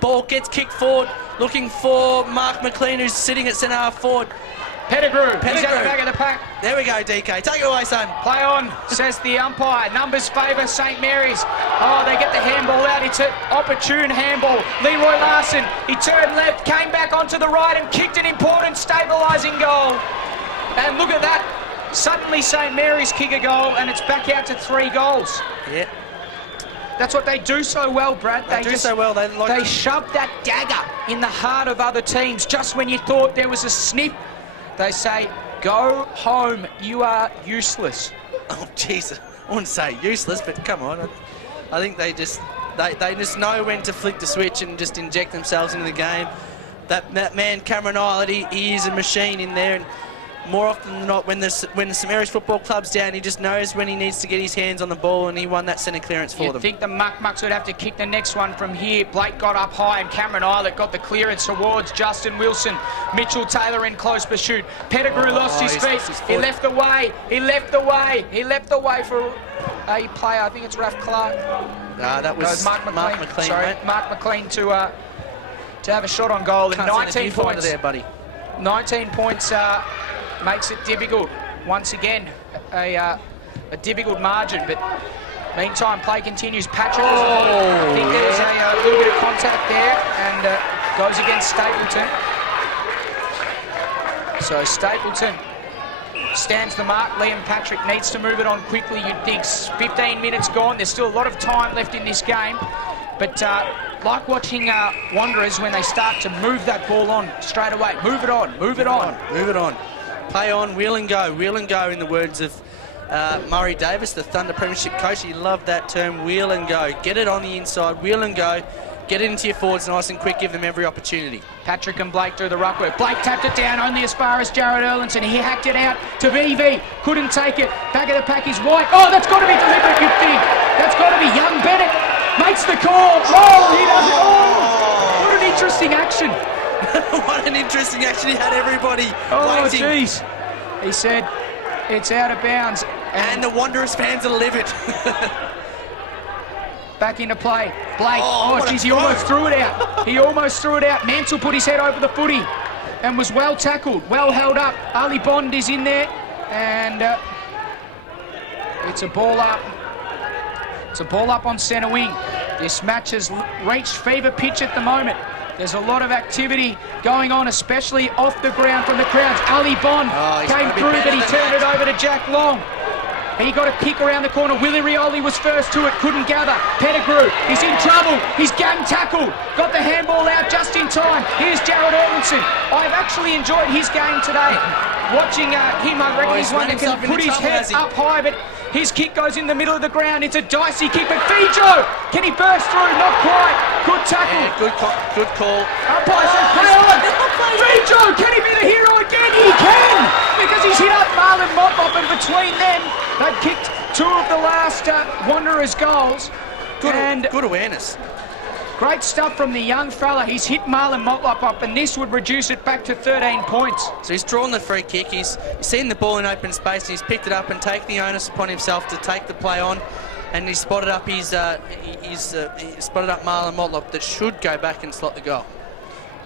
Ball gets kicked forward, looking for Mark McLean, who's sitting at centre half forward. Pettigrew, he's at the back of the pack. There we go, DK. Take it away, son. Play on, says the umpire. Numbers favour St Mary's. Oh, they get the handball out. It's an opportune handball. Leroy Larson, he turned left, came back onto the right and kicked an important stabilising goal. And look at that. Suddenly St Mary's kick a goal and it's back out to 3 goals. Yeah. That's what they do so well, Brad. They do so well. They shove that dagger in the heart of other teams. Just when you thought there was a snip, they say, go home, you are useless. Oh, jeez. I wouldn't say useless, but come on. I think they just know when to flick the switch and just inject themselves into the game. That man, Cameron Island, he is a machine in there. And more often than not, when the St Mary's Football Club's down, he just knows when he needs to get his hands on the ball, and he won that centre clearance for them. You'd think the Mucks would have to kick the next one from here. Blake got up high, and Cameron Islet got the clearance towards Justin Wilson. Mitchell Taylor in close pursuit. Pettigrew lost his feet. He left the way. He left the way for a player. I think it's Raf Clark. That was Mark McLean. Sorry, mate. Mark McLean to have a shot on goal. And 19 points there, buddy. 19 points makes it difficult. Once again, a difficult margin, but meantime, play continues. Patrick, I think there's a little bit of contact there, and goes against Stapleton. So Stapleton stands the mark. Liam Patrick needs to move it on quickly. You'd think 15 minutes gone. There's still a lot of time left in this game, but like watching Wanderers when they start to move that ball on straight away. Move it on, move it on. Move it on. Play on, wheel and go in the words of Murray Davis, the Thunder Premiership coach. He loved that term, wheel and go. Get it on the inside, wheel and go. Get it into your forwards nice and quick, give them every opportunity. Patrick and Blake do the ruck work. Blake tapped it down only as far as Jared Erlinson. He hacked it out to VV. Couldn't take it. Back of the pack is White. Oh, that's got to be deliberate, you think. That's got to be Young Bennett. Makes the call. Oh, he does it. Oh, what an interesting action. What an interesting action. He had everybody waiting. Oh, jeez. He said it's out of bounds. And the Wanderers fans are livid. Back into play. Blake. Oh, jeez, he almost threw it out. He almost threw it out. Mansell put his head over the footy and was well tackled, well held up. Ali Bond is in there, and it's a ball up. It's a ball up on centre wing. This match has reached fever pitch at the moment. There's a lot of activity going on, especially off the ground from the crowds. Ali Bond came through, but he turned it over to Jack Long. He got a kick around the corner. Willie Rioli was first to it, couldn't gather. Pettigrew, he's in trouble. He's gang tackled. Got the handball out just in time. Here's Jared Erlinson. I've actually enjoyed his game today. Watching him, I reckon he's one that can put his head up high, but his kick goes in the middle of the ground. It's a dicey kick, but Fijo, can he burst through? Not quite. Good tackle. Yeah, good call. Umpire says play on. Fijo, can he be the hero again? He can, because he's hit up Marlon Motlop, and between them, they've kicked two of the last Wanderers goals. Good awareness. Great stuff from the young fella. He's hit Marlon Motlop up, and this would reduce it back to 13 points. So he's drawn the free kick. He's seen the ball in open space, and he's picked it up and taken the onus upon himself to take the play on. And he spotted up he spotted up Marlon Motlop that should go back and slot the goal.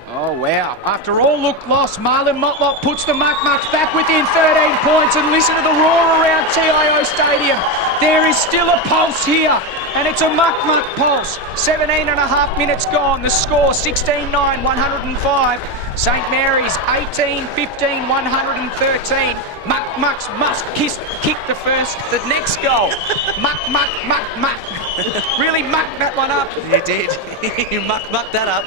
Oh, wow. After all look lost, Marlon Motlop puts the Muck Mucks back within 13 points, and listen to the roar around TIO Stadium. There is still a pulse here, and it's a Muck Muck pulse. 17 and a half minutes gone. The score 16-9, 105. St Mary's 18-15, 113. Muck Mucks must kick the next goal. Muck. Really mucked that one up. You did. You mucked that up.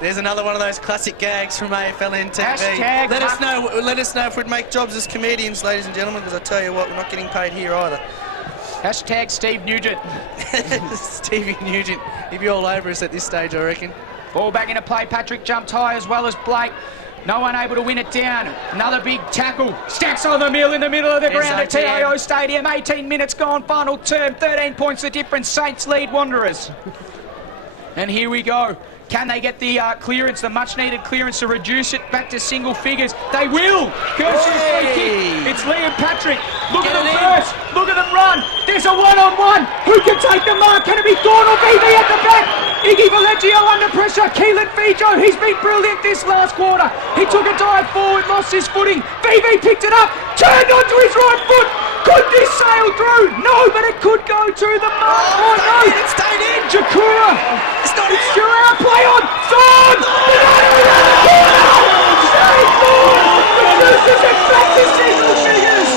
There's another one of those classic gags from AFLN TV. Hashtag Let us know if we'd make jobs as comedians, ladies and gentlemen, because I tell you what, we're not getting paid here either. Hashtag Steve Nugent. Stevie Nugent. He'd be all over us at this stage, I reckon. Ball back into play. Patrick jumped high as well as Blake. No one able to win it down. Another big tackle. Stacks on the mill in the middle of the ground at TIO Stadium. 18 minutes gone. Final term. 13 points the difference. Saints lead Wanderers. And here we go. Can they get the clearance, the much-needed clearance to reduce it back to single figures? They will! Curse free kick. It's Liam Patrick. Look at them burst. Look at them run. There's a one-on-one. Who can take the mark? Can it be Dawn or VV at the back? Iggy Valeggio under pressure. Keelan Fijo, he's been brilliant this last quarter. He took a dive forward, lost his footing. VV picked it up, turned onto his right foot. Could this sail through? No, but it could go to the mark. Oh no! It stayed in. Jakura. It's not It's Jura. Play on. Thorn. Save Thorn. Reduces it back to single figures.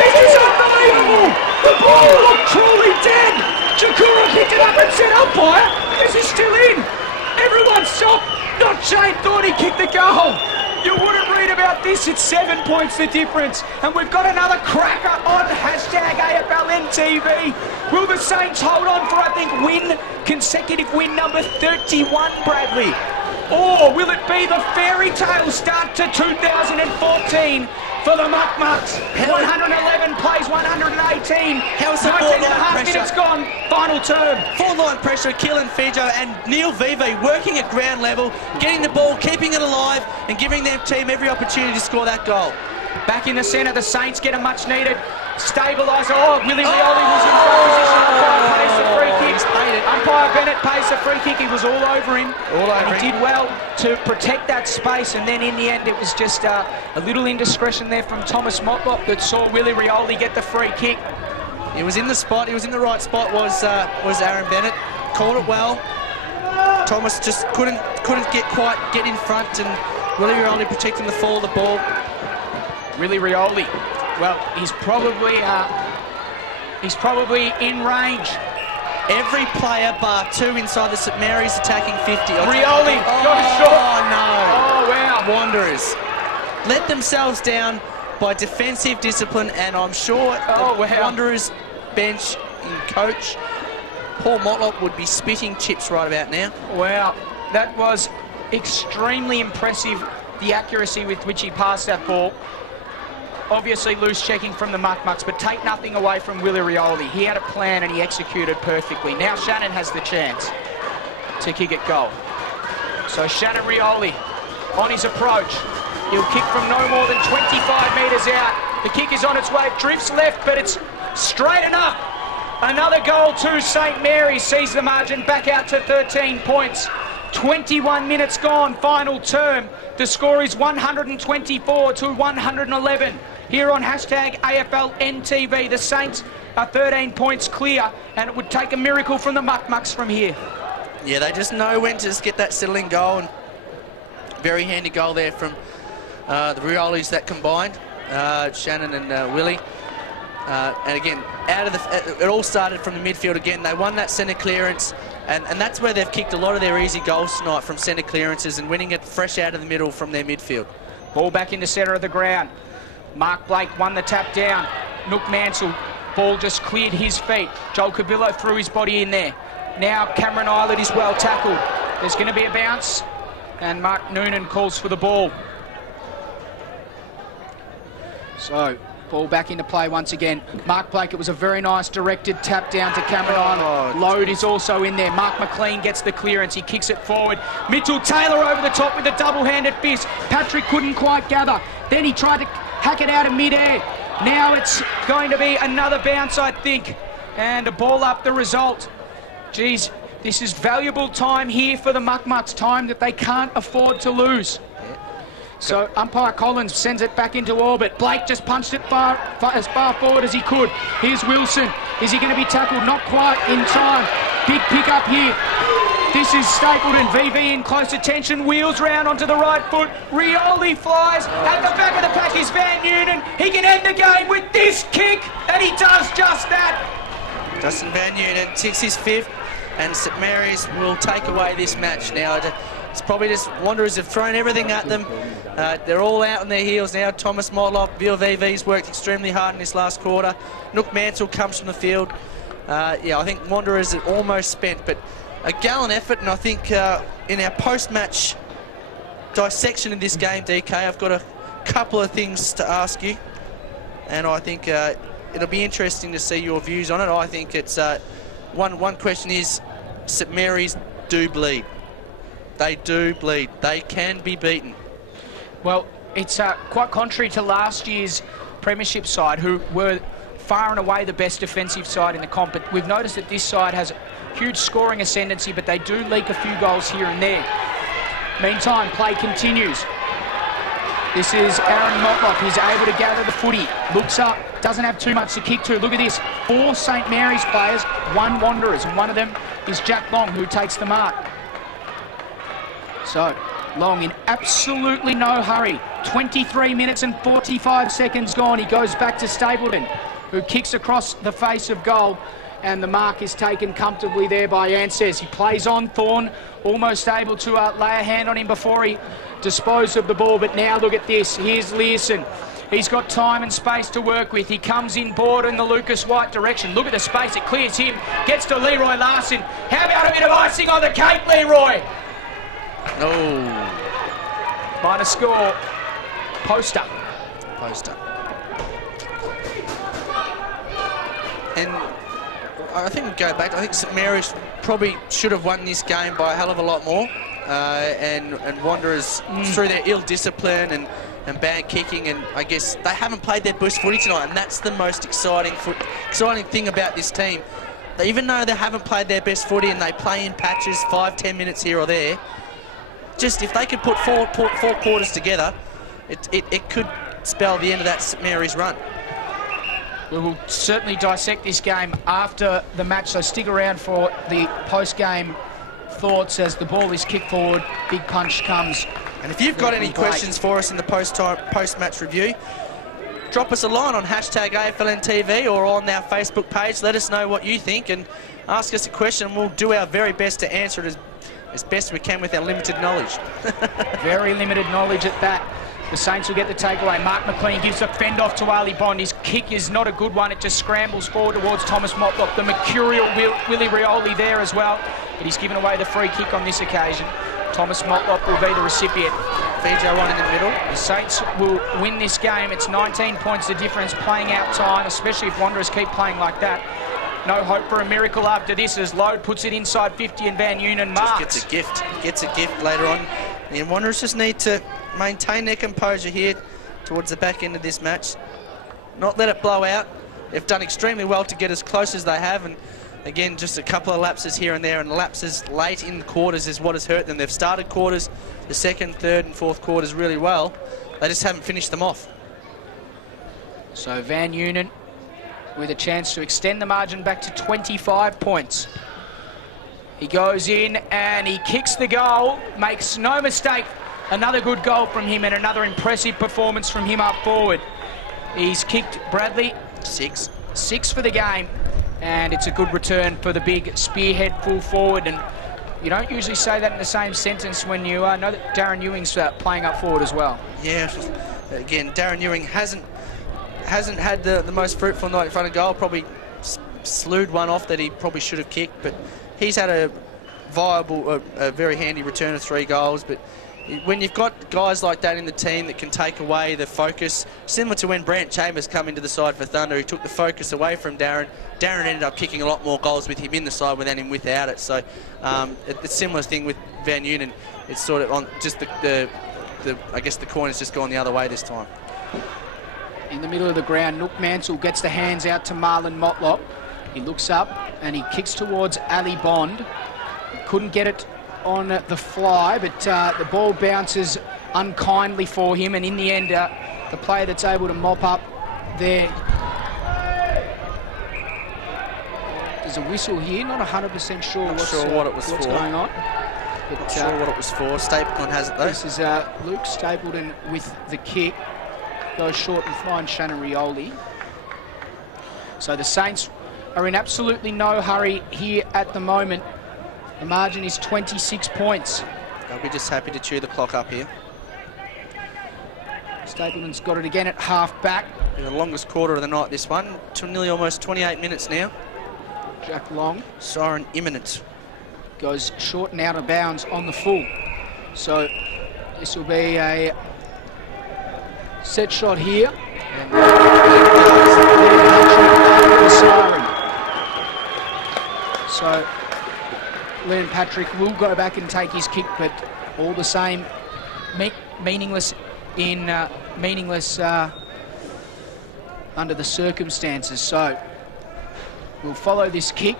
This is unbelievable. The ball looked truly dead. Jakura picked it up and said, umpire, this is still in. Everyone stop. Not Shane thought he kicked the goal. You wouldn't read about this. It's 7 points the difference. And we've got another cracker on hashtag AFLNTV. Will the Saints hold on for, I think, consecutive win number 31, Bradley? Or will it be the fairy tale start to 2014 for the Muck Mucks? 111 plays 118. How's the 19 and a forward half pressure? minutes gone. Final term. Four-line pressure, Keelan Fijo and Neil Vive working at ground level, getting the ball, keeping it alive, and giving their team every opportunity to score that goal. Back in the centre, the Saints get a much-needed stabiliser. Oh, Willie Rioli was in front position. Umpire pays the free kick. Umpire Bennett pays the free kick. He was all over him. And he did well to protect that space. And then in the end, it was just a little indiscretion there from Thomas Motlop that saw Willie Rioli get the free kick. He was in the spot. He was in the right spot. Was Aaron Bennett. Called it well. Thomas just couldn't get in front, and Willie Rioli protecting the fall of the ball. Willie Rioli, well, he's probably in range. Every player bar two inside the St Mary's attacking 50. Rioli got a shot. Oh no! Oh wow! Wanderers let themselves down by defensive discipline, and I'm sure the Wanderers bench and coach Paul Motlop would be spitting chips right about now. Wow, that was extremely impressive, the accuracy with which he passed that ball. Obviously loose checking from the Muck Mucks, but take nothing away from Willie Rioli. He had a plan and he executed perfectly. Now Shannon has the chance to kick it goal. So Shannon Rioli on his approach. He'll kick from no more than 25 metres out. The kick is on its way, it drifts left, but it's straight enough. Another goal to St Mary's, sees the margin back out to 13 points. 21 minutes gone, final term. The score is 124 to 111. Here on hashtag AFLNTV, the Saints 13 points clear, and it would take a miracle from the Muck-Mucks from here. Yeah, they just know when to just get that settling goal, and very handy goal there from the Riolis that combined, Shannon and Willie. And again, it all started from the midfield again. They won that centre clearance, and that's where they've kicked a lot of their easy goals tonight, from centre clearances and winning it fresh out of the middle from their midfield. Ball back in the centre of the ground. Mark Blake won the tap down. Nook Mansell, ball just cleared his feet. Joel Cabillo threw his body in there. Now Cameron Islet is well tackled. There's going to be a bounce, and Mark Noonan calls for the ball. So, ball back into play once again. Mark Blake, it was a very nice directed tap down to Cameron Islet. Load is also in there. Mark McLean gets the clearance. He kicks it forward. Mitchell Taylor over the top with a double-handed fist. Patrick couldn't quite gather. Then he tried to hack it out of mid-air. Now it's going to be another bounce, I think. And a ball up the result. Geez, this is valuable time here for the Muck-Mucks, time that they can't afford to lose. So umpire Collins sends it back into orbit. Blake just punched it as far forward as he could. Here's Wilson. Is he going to be tackled? Not quite in time. Big pick up here. This is Stapleton. VV in close attention. Wheels round onto the right foot. Rioli flies. At the back of the pack is Van Noonan. He can end the game with this kick, and he does just that. Dustin Van Noonan ticks his 5th, and St Mary's will take away this match now. It's probably just Wanderers have thrown everything at them. They're all out on their heels now. Thomas Motlop, Bill VV's worked extremely hard in this last quarter. Nook Mansell comes from the field. Yeah, I think Wanderers are almost spent, but a gallant effort, and I think in our post-match dissection of this game, DK, I've got a couple of things to ask you, and I think it'll be interesting to see your views on it. I think it's one question is, St Mary's do bleed. They do bleed. They can be beaten. Well, it's quite contrary to last year's premiership side, who were far and away the best defensive side in the comp. But we've noticed that this side has huge scoring ascendancy, but they do leak a few goals here and there. Meantime, play continues. This is Aaron Motlop. He's able to gather the footy. Looks up. Doesn't have too much to kick to. Look at this. 4 St Mary's players, 1 Wanderers, and one of them is Jack Long, who takes the mark. So, Long in absolutely no hurry. 23 minutes and 45 seconds gone. He goes back to Stapleton, who kicks across the face of goal, and the mark is taken comfortably there by Anses. He plays on. Thorne almost able to lay a hand on him before he disposed of the ball, but now look at this. Here's Learson. He's got time and space to work with. He comes in board in the Lucas White direction. Look at the space. It clears him. Gets to Leroy Larson. How about a bit of icing on the cake, Leroy? No. Minor score. Poster. And I think we go back. I think St Mary's probably should have won this game by a hell of a lot more. And Wanderers, through their ill discipline and bad kicking, and I guess they haven't played their best footy tonight, and that's the most exciting thing about this team. Even though they haven't played their best footy and they play in patches, 5-10 minutes here or there, just if they could put four quarters together, it could spell the end of that St Mary's run. We will certainly dissect this game after the match, so stick around for the post-game thoughts as the ball is kicked forward, big punch comes. And if you've got any questions for us in the post-match review, drop us a line on #AFLNTV or on our Facebook page. Let us know what you think and ask us a question, and we'll do our very best to answer it as best we can with our limited knowledge. Very limited knowledge at that. The Saints will get the takeaway. Mark McLean gives a fend off to Ali Bond. His kick is not a good one. It just scrambles forward towards Thomas Motlop. The mercurial Willie Rioli there as well. But he's given away the free kick on this occasion. Thomas Motlop will be the recipient. VJ one in the middle. The Saints will win this game. It's 19 points the difference, playing out time, especially if Wanderers keep playing like that. No hope for a miracle after this as Load puts it inside 50 and Van Noonan marks. Just gets a gift later on. And Wanderers just need to maintain their composure here towards the back end of this match. Not let it blow out. They've done extremely well to get as close as they have, and again, just a couple of lapses here and there, and lapses late in the quarters is what has hurt them. They've started quarters, the second, third and fourth quarters really well. They just haven't finished them off. So Van Noonan with a chance to extend the margin back to 25 points. He goes in and he kicks the goal, makes no mistake. Another good goal from him and another impressive performance from him up forward. He's kicked Bradley 6 for the game, and it's a good return for the big spearhead full forward. And you don't usually say that in the same sentence when you know that Darren Ewing's playing up forward as well. Yeah, again, Darren Ewing hasn't had the most fruitful night in front of goal. Probably slewed one off that he probably should have kicked, but he's had a viable, a very handy return of 3 goals. But when you've got guys like that in the team that can take away the focus, similar to when Brant Chambers come into the side for Thunder, who took the focus away from Darren. Darren ended up kicking a lot more goals with him in the side than him without it. So it's a similar thing with Van Unen. It's sort of on just I guess the coin has just gone the other way this time. In the middle of the ground, Nook Mansell gets the hands out to Marlon Motlop. He looks up and he kicks towards Ali Bond. He couldn't get it on the fly, but the ball bounces unkindly for him, and in the end, the player that's able to mop up there. There's a whistle here, not 100% sure what's going on. But, not sure what it was for. Stapleton has it though. This is Luke Stapleton with the kick. Goes short and finds Shannon Rioli. So the Saints are in absolutely no hurry here at the moment. The margin is 26 points. They'll be just happy to chew the clock up here. Stapleton's got it again at half back. The longest quarter of the night, this one. To nearly almost 28 minutes now. Jack Long. Siren imminent. Goes short and out of bounds on the full. So this will be a set shot here. And the siren. So Leon Patrick will go back and take his kick, but all the same, meaningless under the circumstances. So we'll follow this kick,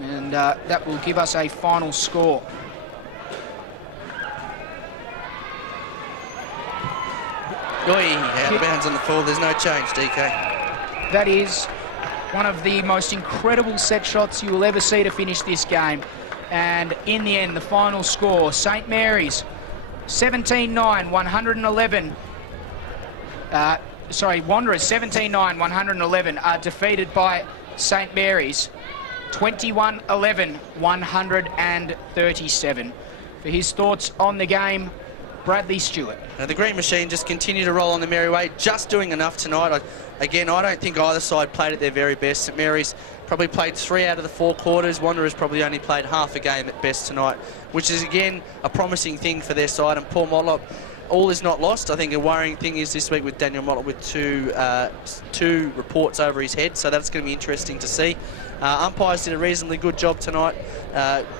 and that will give us a final score. Out of bounds on the full. There's no change, DK. That is one of the most incredible set shots you will ever see to finish this game. And in the end, the final score, St Mary's 17-9, 111. Wanderers 17-9, 111 are defeated by St Mary's 21-11, 137. For his thoughts on the game, Bradley Stewart. Now the Green Machine just continue to roll on the merry way, just doing enough tonight. I don't think either side played at their very best. St Mary's probably played 3 out of the 4 quarters. Wanderers probably only played half a game at best tonight, which is again a promising thing for their side. And Paul Motlop, all is not lost. I think a worrying thing is this week with Daniel Motlop with two reports over his head, so that's going to be interesting to see. Umpires did a reasonably good job tonight.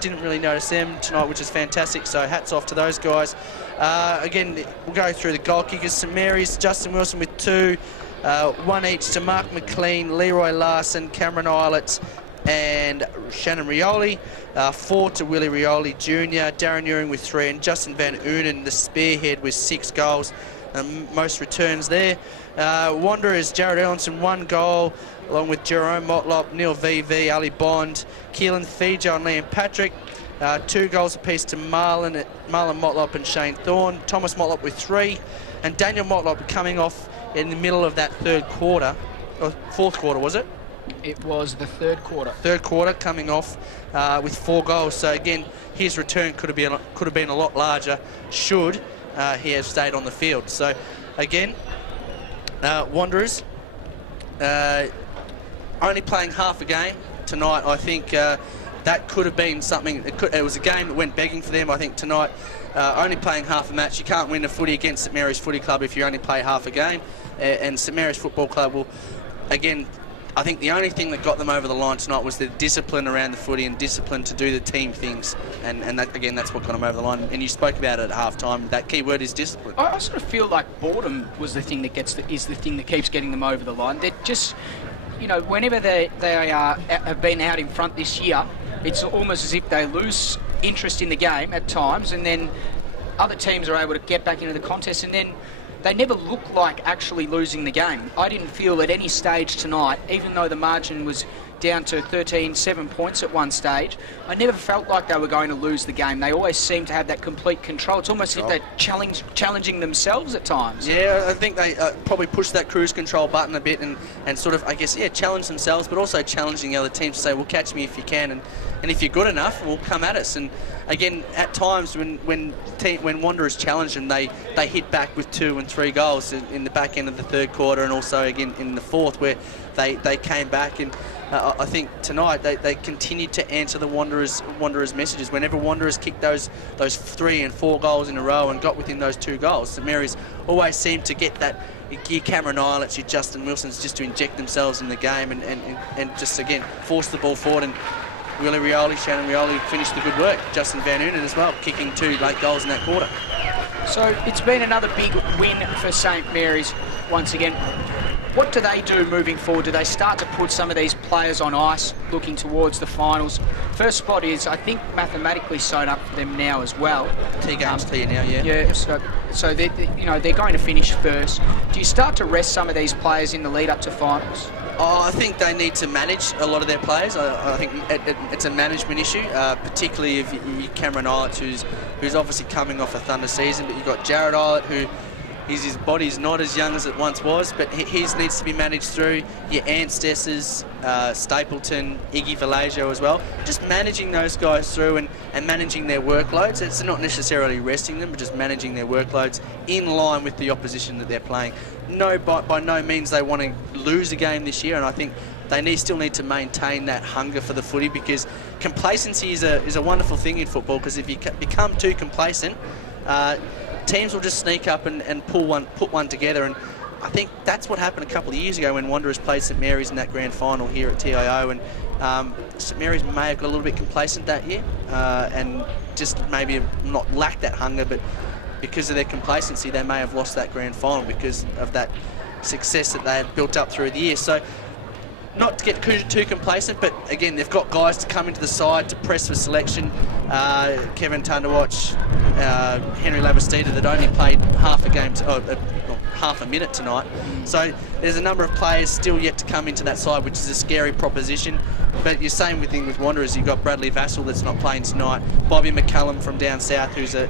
Didn't really notice them tonight, which is fantastic, so hats off to those guys. Again, we'll go through the goal kickers. St Mary's, Justin Wilson with 2, 1 each to Mark McLean, Leroy Larson, Cameron Eilets and Shannon Rioli, 4 to Willie Rioli Jr., Darren Ewing with 3, and Justin Van Unen, the spearhead, with 6 goals. Most returns there. Wanderers, Jared Ellenson, 1 goal, along with Jerome Motlop, Neil VV, Ali Bond, Keelan Fijo and Liam Patrick. 2 goals apiece to Marlon Motlop and Shane Thorne. Thomas Motlop with 3, and Daniel Motlop coming off in the middle of that third quarter, or fourth quarter, was it? It was the third quarter. Third quarter, coming off with 4 goals. So again, his return could have been a lot larger should he have stayed on the field. So again, Wanderers only playing half a game tonight. I think that could have been something. It was a game that went begging for them. I think tonight, only playing half a match, you can't win a footy against St Mary's Footy Club if you only play half a game. And St Mary's Football Club will, again, I think the only thing that got them over the line tonight was the discipline around the footy and discipline to do the team things. And that, again, that's what got them over the line. And you spoke about it at half-time. That key word is discipline. I sort of feel like boredom was the thing that is the thing that keeps getting them over the line. They're just, you know, whenever they have been out in front this year, it's almost as if they lose interest in the game at times, and then other teams are able to get back into the contest, and then they never looked like actually losing the game. I didn't feel at any stage tonight, even though the margin was down to 7 points at one stage, I never felt like they were going to lose the game. They always seemed to have that complete control. It's almost as if they're challenging themselves at times. Yeah, I think they probably pushed that cruise control button a bit and sort of, I guess, challenge themselves, but also challenging the other teams to say, well, catch me if you can, and if you're good enough, well, come at us. And again, at times when Wanderers challenged them, they hit back with 2 and 3 goals in the back end of the third quarter, and also again in the fourth, where they came back. And I think tonight they continued to answer the Wanderers messages. Whenever Wanderers kicked those 3 and 4 goals in a row and got within those 2 goals, St Mary's always seemed to get that. Your Cameron Islets, your Justin Wilsons, just to inject themselves in the game and just again force the ball forward. And Shannon Rioli finished the good work. Justin Van Noonen as well, kicking 2 late goals in that quarter. So it's been another big win for St Mary's once again. What do they do moving forward? Do they start to put some of these players on ice looking towards the finals? First spot is, I think, mathematically sewn up for them now as well. T games to you now, yeah. Yeah, so they're going to finish first. Do you start to rest some of these players in the lead up to finals? Oh, I think they need to manage a lot of their players. I think it's a management issue, particularly if you Cameron Islett, who's obviously coming off a Thunder season, but you've got Jared Islett, who his body's not as young as it once was, but his needs to be managed through your Ant Stessers, Stapleton, Iggy Vallejo as well. Just managing those guys through and managing their workloads. It's not necessarily resting them, but just managing their workloads in line with the opposition that they're playing. No, by no means they want to lose a game this year, and I think they still need to maintain that hunger for the footy, because complacency is a wonderful thing in football, because if you become too complacent, teams will just sneak up and put one together. And I think that's what happened a couple of years ago when Wanderers played St Mary's in that grand final here at TIO, and St Mary's may have got a little bit complacent that year and just maybe not lacked that hunger, but because of their complacency they may have lost that grand final because of that success that they had built up through the year. So not to get too complacent, but again, they've got guys to come into the side to press for selection. Kevin Tunderwatch, Henry Lavastida, that only played half a minute tonight. So there's a number of players still yet to come into that side, which is a scary proposition. But you're same thing with Wanderers. You've got Bradley Vassell that's not playing tonight. Bobby McCallum from down south, who's a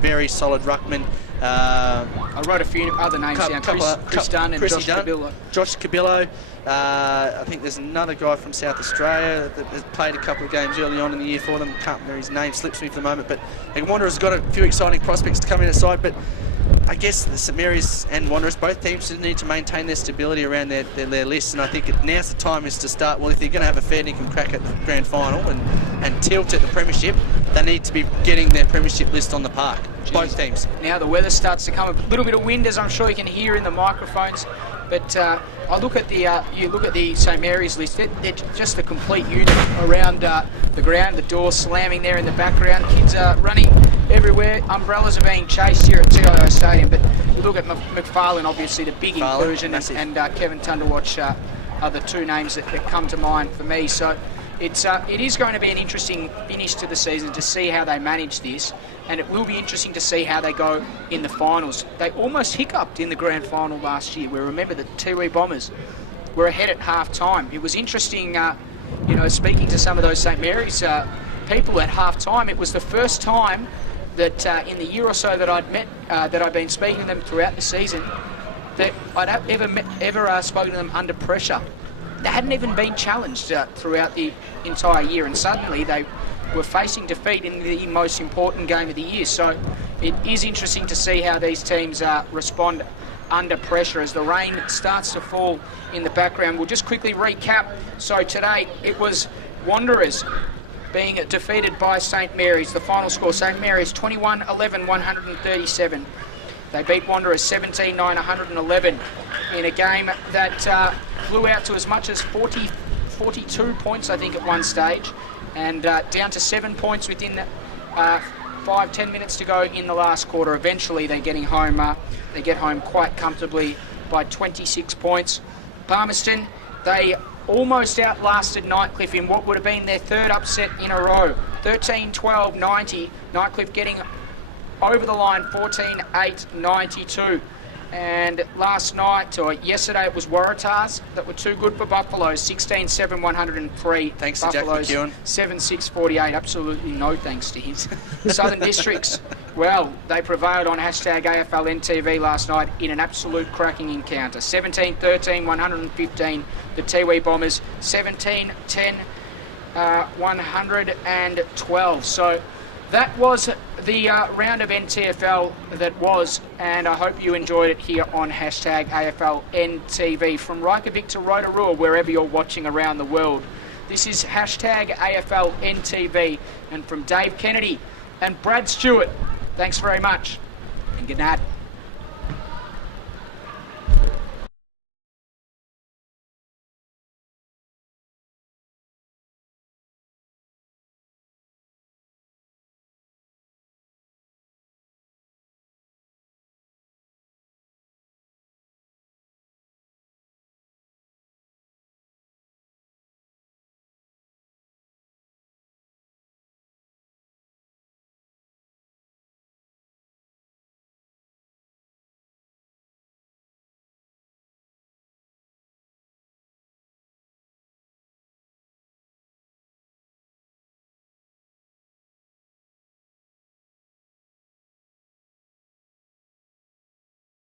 very solid ruckman. I wrote a few other names down. Chris Dunn and Josh Cabillo. Josh Cabillo. I think there's another guy from South Australia that has played a couple of games early on in the year for them. Can't remember his name, slips me for the moment. But Wanderers got a few exciting prospects to come in the side. But I guess the St Mary's and Wanderers, both teams need to maintain their stability around their lists. And I think now's the time is to start. Well, if they're going to have a fair dinkum crack at the grand final and tilt at the premiership, they need to be getting their premiership list on the park. Jeez. Both teams. Now the weather starts to come. A little bit of wind, as I'm sure you can hear in the microphones. But I look at the St Mary's list. They're just a complete unit around the ground. The door slamming there in the background. Kids are running everywhere. Umbrellas are being chased here at TIO Stadium. But you look at McFarlane, obviously the big inclusion, and Kevin Tunderwatch are the two names that come to mind for me. So it is going to be an interesting finish to the season to see how they manage this. And it will be interesting to see how they go in the finals. They almost hiccuped in the grand final last year. We remember the Tiwi Bombers were ahead at half-time. It was interesting, speaking to some of those St Mary's people at half-time. It was the first time that in the year or so that I'd been speaking to them throughout the season, that I'd ever spoken to them under pressure. They hadn't even been challenged throughout the entire year, and suddenly they were facing defeat in the most important game of the year. So it is interesting to see how these teams respond under pressure as the rain starts to fall in the background. We'll just quickly recap. So today it was Wanderers being defeated by St Mary's. The final score, St Mary's 21-11-137. They beat Wanderers 17-9-111 in a game that blew out to as much as 42 points, I think, at one stage. And down to 7 points within 5-10 minutes to go in the last quarter. Eventually they get home quite comfortably by 26 points. Palmerston, they almost outlasted Nightcliff in what would have been their third upset in a row. 13-12-90, Nightcliff getting over the line 14-8-92. And last night, or yesterday, it was Waratahs that were too good for Buffaloes. 16-7, 103. Thanks to Jack Buffaloes, McEwen. 7-6, 48. Absolutely no thanks to his. Southern Districts, well, they prevailed on hashtag AFL NTV last night in an absolute cracking encounter. 17-13, 115. The Tiwi Bombers, 17-10, 112. So that was the round of NTFL that was, and I hope you enjoyed it here on hashtag AFL NTV. From Reykjavik to Rotorua, wherever you're watching around the world. This is hashtag AFL NTV, and from Dave Kennedy and Brad Stewart, thanks very much, and good night.